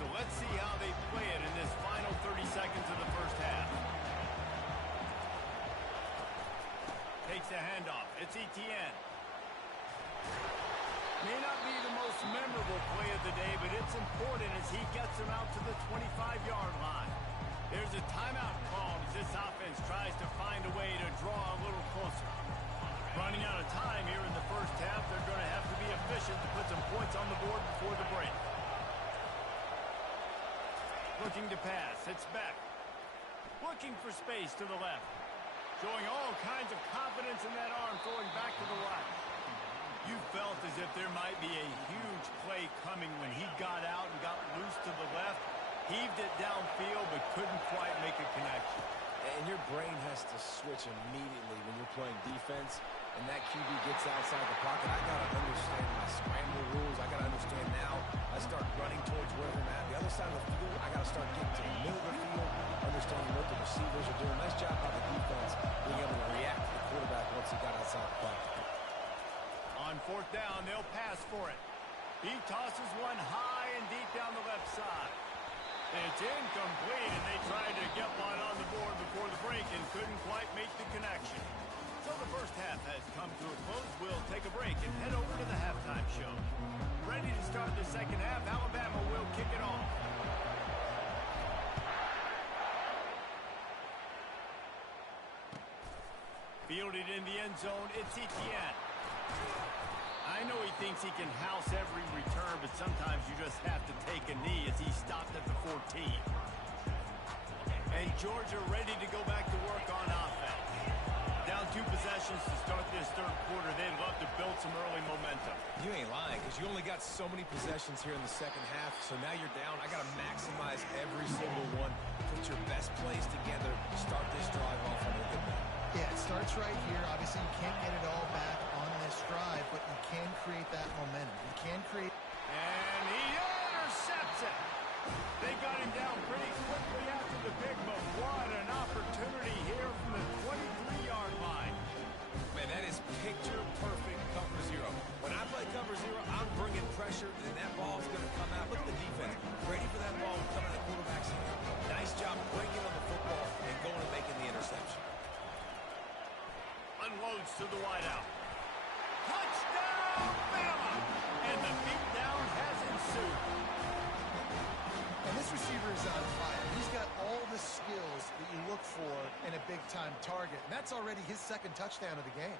So let's see how they play it in this final 30 seconds of the first half. Takes a handoff. It's Etienne. May not be the most memorable play of the day, but it's important as he gets him out to the 25-yard line. There's a timeout called as this offense tries to find a way to draw a little closer. Running out of time here in the first half, they're going to have to be efficient to put some points on the board before the break. Looking to pass. It's back. Looking for space to the left. Showing all kinds of confidence in that arm, throwing back to the right. You felt as if there might be a huge play coming when he got out and got loose to the left. Heaved it downfield, but couldn't quite make a connection. And your brain has to switch immediately when you're playing defense and that QB gets outside the pocket. I got to understand my scramble rules. I got to understand now. I start running towards where I'm at. The other side of the field, I got to start getting to the middle of the field, understanding what the receivers are doing. Nice job by the defense being able to react to the quarterback once he got outside the pocket. On fourth down, they'll pass for it. He tosses one high and deep down the left side. It's incomplete, and they tried to get one on the board before the break and couldn't quite make the connection. So the first half has come to a close. We'll take a break and head over to the halftime show. Ready to start the second half, Alabama will kick it off. Fielded in the end zone, it's Etienne. I know he thinks he can house every return, but sometimes you just have to take a knee as he stopped at the 14. And Georgia ready to go back to work on offense. Down 2 possessions to start this third quarter. They'd love to build some early momentum. You ain't lying, because you only got so many possessions here in the second half, so now you're down. I got to maximize every single one, put your best plays together to start this drive off on a good note. Yeah, it starts right here. Obviously, you can't get it all back on this drive, but you can create that momentum. You can create... And he intercepts it. They got him down pretty quickly after the pick, but what an opportunity here from the 23-yard line. Man, that is picture-perfect cover zero. When I play cover zero, I'm bringing pressure, and that ball's going to come out. Look at the defense. Ready for that ball to come out of the quarterback's hand. Nice job breaking on the football and going and making the interception. Unloads to the wideout. Touchdown, Bama! And the beatdown has ensued. And this receiver is on fire. He's got all the skills that you look for in a big-time target. And that's already his second touchdown of the game.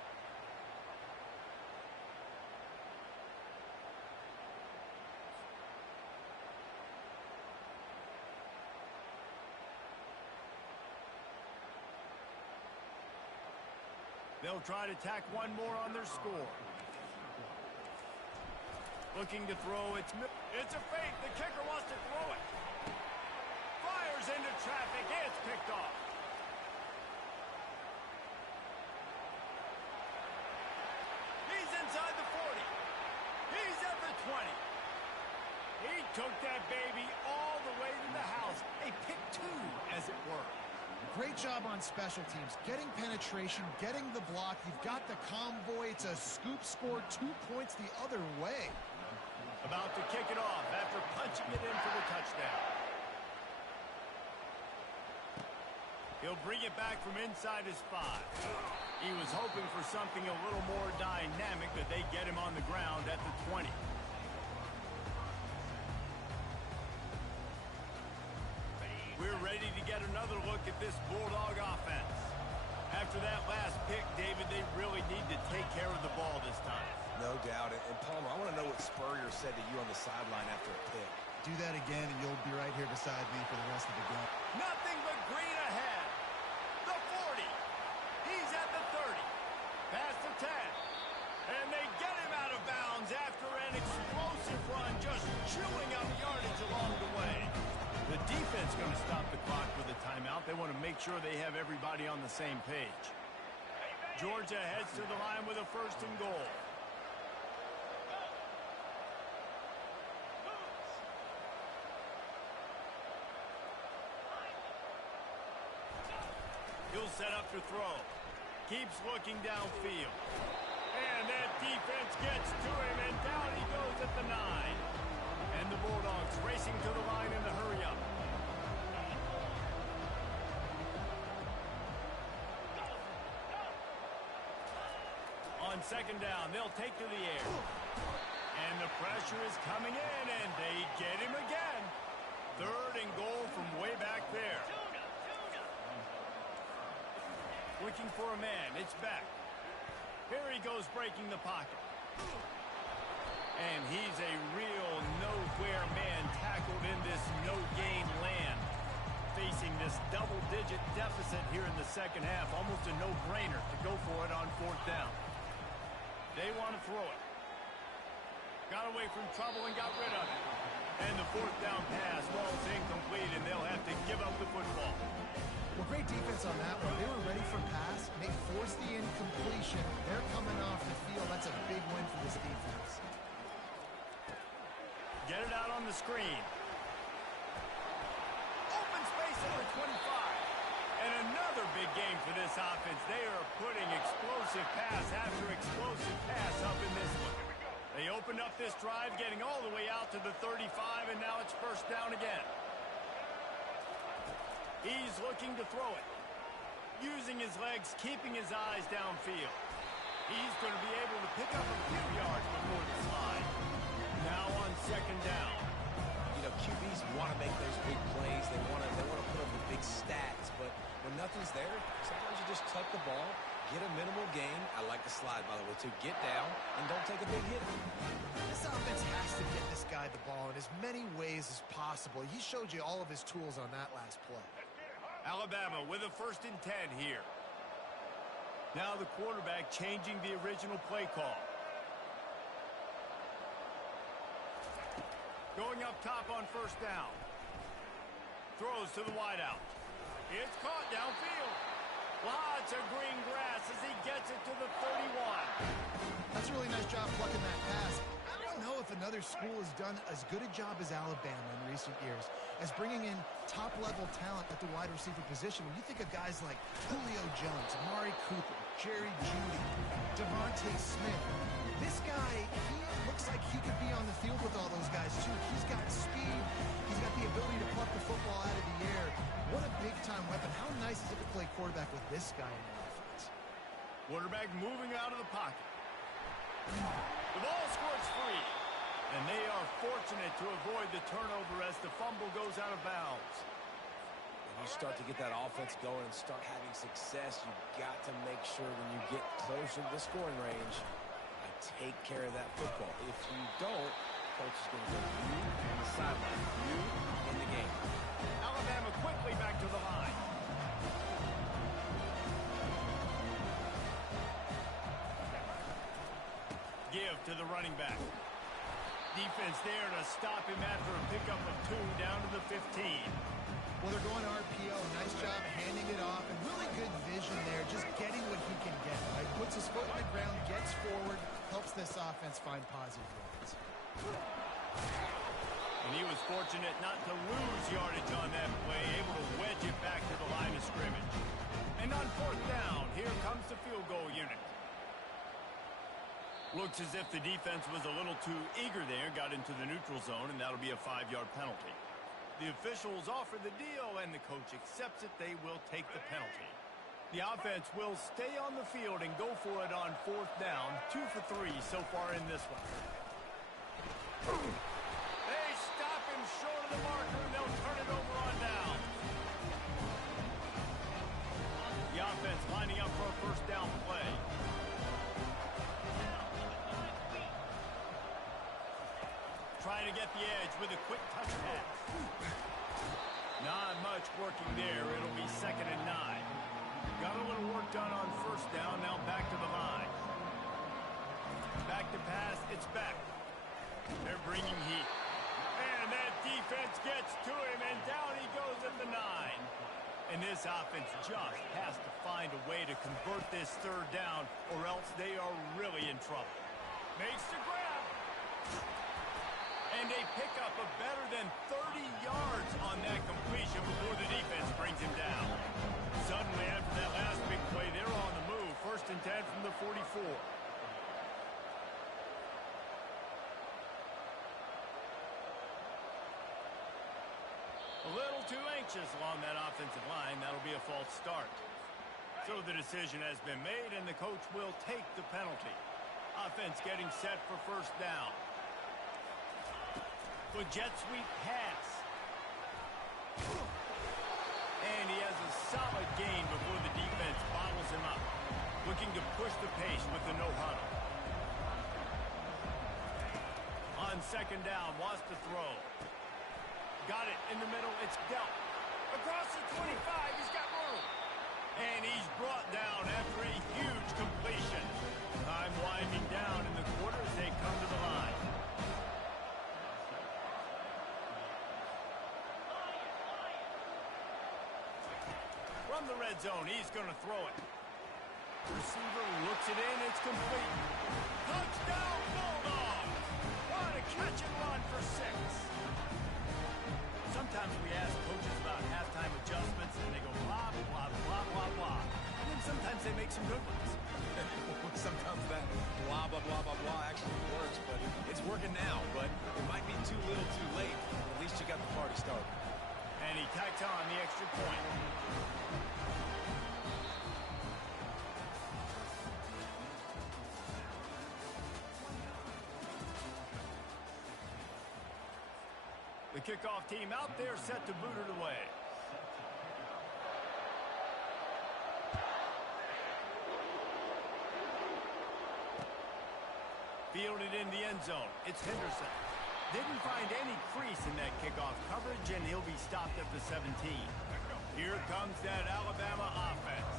They'll try to tack one more on their score. Looking to throw. It's a fake. The kicker wants to throw it. Fires into traffic. It's picked off. He's inside the 40. He's at the 20. He took that baby all the way to the house. A pick two, as it were. Great job on special teams. Getting penetration, getting the block. You've got the convoy. It's a scoop score, 2 points the other way. About to kick it off after punching it in for the touchdown. He'll bring it back from inside his 5. He was hoping for something a little more dynamic, but they get him on the ground at the 20. We're ready to get another look at this Bulldog offense. After that last pick, David, they really need to take care of the ball this time. No doubt. And Palmer, I want to know what Spurrier said to you on the sideline after a pick. Do that again, and you'll be right here beside me for the rest of the game. Nothing but green ahead. The 40. He's at the 30. Past the 10. And they get him out of bounds after an explosive run, just chewing up yardage along the way. The defense going to stop the clock with a timeout. They want to make sure they have everybody on the same page. Georgia heads to the line with a 1st and goal. He'll set up to throw. Keeps looking downfield. And that defense gets to him, and down he goes at the 9. And the Bulldogs racing to the line in the hurry-up. On 2nd down, they'll take to the air. And the pressure is coming in, and they get him again. 3rd and goal from way back there. Looking for a man. It's back. Here he goes breaking the pocket. And he's a real nowhere man tackled in this no-gain land. Facing this double-digit deficit here in the 2nd half. Almost a no-brainer to go for it on 4th down. They want to throw it. Got away from trouble and got rid of it. And the 4th down pass falls incomplete, and they'll have to give up the football. Well, great defense on that one. They were ready for pass. They forced the incompletion. They're coming off the field. That's a big win for this defense. Get it out on the screen. Open space at the 25. And another big game for this offense. They are putting explosive pass after explosive pass up in this one. They opened up this drive, getting all the way out to the 35, and now it's 1st down again. He's looking to throw it. Using his legs, keeping his eyes downfield. He's going to be able to pick up a few yards before the slide. Now on 2nd down. You know, QBs want to make those big plays. They want to put up the big stats. But when nothing's there, sometimes you just tuck the ball, get a minimal gain. I like the slide, by the way, too. Get down and don't take a big hit. This offense has to get this guy the ball in as many ways as possible. He showed you all of his tools on that last play. Alabama with a 1st and 10 here. Now the quarterback changing the original play call. Going up top on 1st down. Throws to the wideout. It's caught downfield. Lots of green grass as he gets it to the 31. That's a really nice job plucking that pass. I don't know if another school has done as good a job as Alabama in recent years as bringing in top-level talent at the wide receiver position. When you think of guys like Julio Jones, Amari Cooper, Jerry Jeudy, Devontae Smith, this guy, he looks like he could be on the field with all those guys, too. He's got speed. He's got the ability to pluck the football out of the air. What a big-time weapon. How nice is it to play quarterback with this guy in the offense? Quarterback moving out of the pocket. The ball squirts free. And they are fortunate to avoid the turnover as the fumble goes out of bounds. When you start to get that offense going and start having success, you've got to make sure when you get closer to the scoring range, take care of that football. If you don't, coach is going to go you on the sideline, you in the game. Alabama quickly back to the line. Give to the running back. Defense there to stop him after a pickup of 2 down to the 15. Well, they're going RPO. Nice job handing it off, and really good vision there, just getting what he can get. Right? Puts his foot in the ground, gets forward, helps this offense find positive yards. And he was fortunate not to lose yardage on that play, able to wedge it back to the line of scrimmage. And on 4th down, here comes the field goal unit. Looks as if the defense was a little too eager there, got into the neutral zone, and that'll be a 5-yard penalty. The officials offer the deal, and the coach accepts it. They will take the penalty. The offense will stay on the field and go for it on 4th down. 2 for 3 so far in this one. They stop him short of the marker, and they'll turn it over on down. The offense lining up for a 1st down play. Trying to get the edge with a quick touch pass. Not much working there. It'll be 2nd and 9. Got a little work done on 1st down. Now back to the line. Back to pass. It's back. They're bringing heat. And that defense gets to him, and down he goes at the 9. And this offense just has to find a way to convert this 3rd down, or else they are really in trouble. Makes the grab. And they pick up a better than 30 yards on that completion before the defense brings him down. Suddenly, after that last big play, they're on the move. 1st and 10 from the 44. A little too anxious along that offensive line. That'll be a false start. So the decision has been made, and the coach will take the penalty. Offense getting set for 1st down. A jet sweep pass. And he has a solid gain before the defense bottles him up. Looking to push the pace with the no huddle. On 2nd down, wants to throw. Got it in the middle, it's dealt. Across the 25, he's got room. And he's brought down after a huge completion. Time winding down in the quarter as they come to the line. From the red zone, he's going to throw it. Receiver looks it in, it's complete. Touchdown, Bulldogs! What a catch and run for 6. Sometimes we ask coaches about halftime adjustments, and they go blah, blah, blah, blah, blah. And then sometimes they make some good ones. Sometimes that blah, blah, blah, blah, blah actually works, but it's working now. But it might be too little too late. At least you got the party started. And he tacks on the extra point. The kickoff team out there set to boot it away. Fielded in the end zone. It's Henderson. Didn't find any crease in that kickoff coverage, and he'll be stopped at the 17. Here comes that Alabama offense.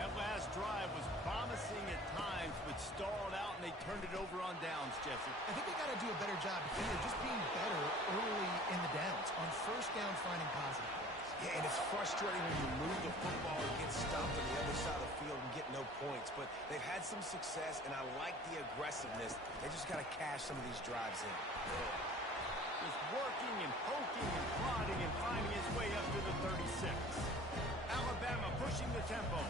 That last drive was promising at times, but stalled out, and they turned it over on downs, Jesse. I think they got to do a better job here, just being better early in the downs, on 1st down finding positive plays. Yeah, and it's frustrating when you move the football and get stopped on the other side of the field and get no points. But they've had some success, and I like the aggressiveness. They just got to cash some of these drives in. Just working and poking and prodding and finding his way up to the 36. Alabama pushing the tempo.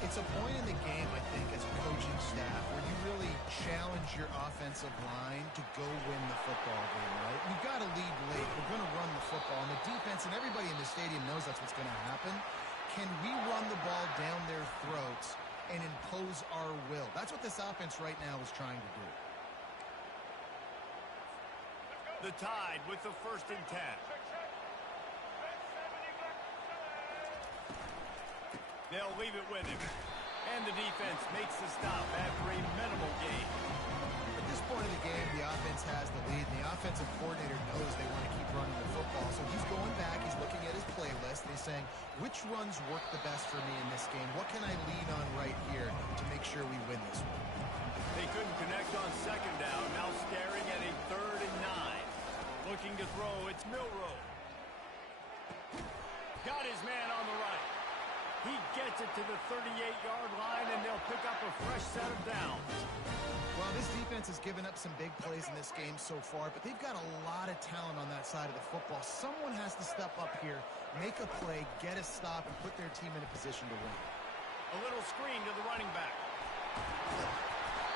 It's a point in the game, I think, as a coaching staff where you really challenge your offensive line to go win the football game, right? You've got to lead late. We're going to run the football. And the defense and everybody in the stadium knows that's what's going to happen. Can we run the ball down their throats and impose our will? That's what this offense right now is trying to do. The Tide with the 1st and 10. They'll leave it with him. And the defense makes the stop after a minimal gain. At this point in the game, the offense has the lead, and the offensive coordinator knows they want to keep running the football. So he's going back, he's looking at his playlist, and he's saying, which runs work the best for me in this game? What can I lean on right here to make sure we win this one? They couldn't connect on 2nd down, now staring at a 3rd and 9. Looking to throw, it's Milroe. Got his man on the right. He gets it to the 38-yard line, and they'll pick up a fresh set of downs. Well, this defense has given up some big plays in this game so far, but they've got a lot of talent on that side of the football. Someone has to step up here, make a play, get a stop, and put their team in a position to win. A little screen to the running back.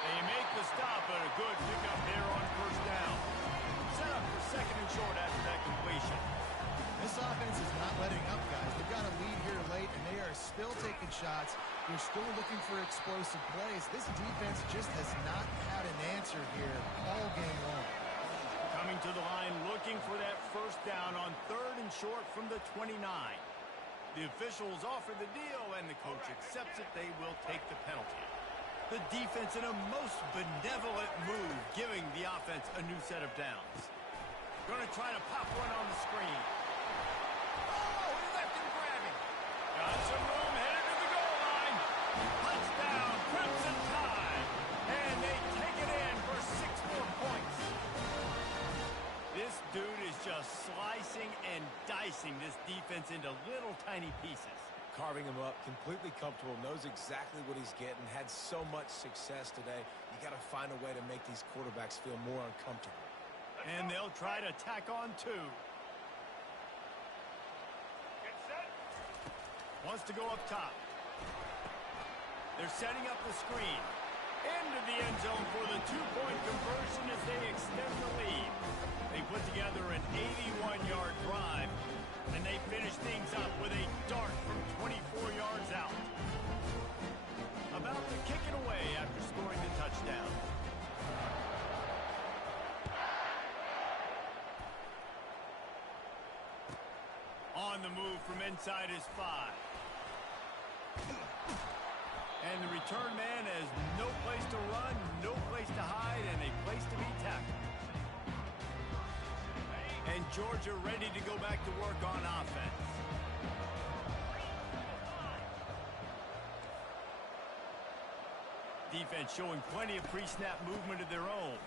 They make the stop, but a good pickup there on 1st down. Set up for 2nd and short after that completion. This offense is not letting up, guys. They've got a lead here late, and they are still taking shots. They're still looking for explosive plays. This defense just has not had an answer here all game long. Coming to the line, looking for that 1st down on 3rd and short from the 29. The officials offer the deal, and the coach accepts it. They will take the penalty. The defense in a most benevolent move, giving the offense a new set of downs. Going to try to pop one on the screen. Oh, he left him grabbing. Got some room, headed to the goal line. Touchdown, Crimson Tide. And they take it in for 6 more points. This dude is just slicing and dicing this defense into little tiny pieces. Carving him up, completely comfortable, knows exactly what he's getting, had so much success today. You got to find a way to make these quarterbacks feel more uncomfortable. And they'll try to tack on 2. Wants to go up top. They're setting up the screen. Into the end zone for the 2-point conversion as they extend the lead. They put together an 81-yard drive, and they finish things up with a dart from 24 yards out. About to kick it away after scoring the touchdown. On the move from inside his 5. And the return man has no place to run, no place to hide, and a place to be tackled. And Georgia ready to go back to work on offense. Defense showing plenty of pre-snap movement of their own.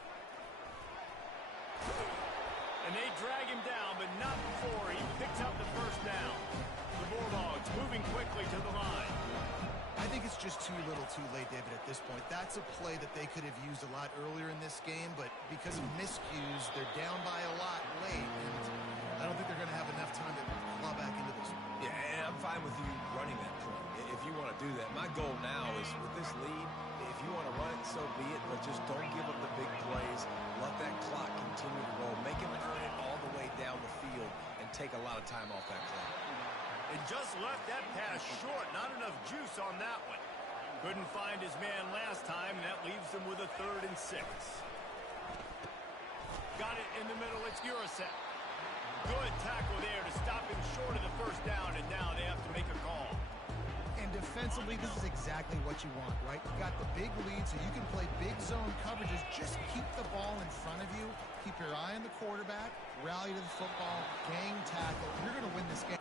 And they drag him down, but not before he picks up the 1st down. The Bulldogs moving quickly to the line. I think it's just too little too late, David, at this point. That's a play that they could have used a lot earlier in this game, but because of miscues, they're down by a lot late, and I don't think they're going to have enough time to claw back into this one. Yeah, and I'm fine with you running that play if you want to do that. My goal now is with this lead, if you want to run it, so be it, but just don't give up the big plays. Let that clock continue to roll. Make him earn it all the way down the field and take a lot of time off that clock. And just left that pass short. Not enough juice on that one. Couldn't find his man last time, and that leaves him with a 3rd and 6. Got it in the middle. It's Urasek. Good tackle there to stop him short of the 1st down, and now they have to make a call. And defensively, this is exactly what you want, right? You've got the big lead, so you can play big zone coverages. Just keep the ball in front of you. Keep your eye on the quarterback. Rally to the football. Gang tackle. You're going to win this game.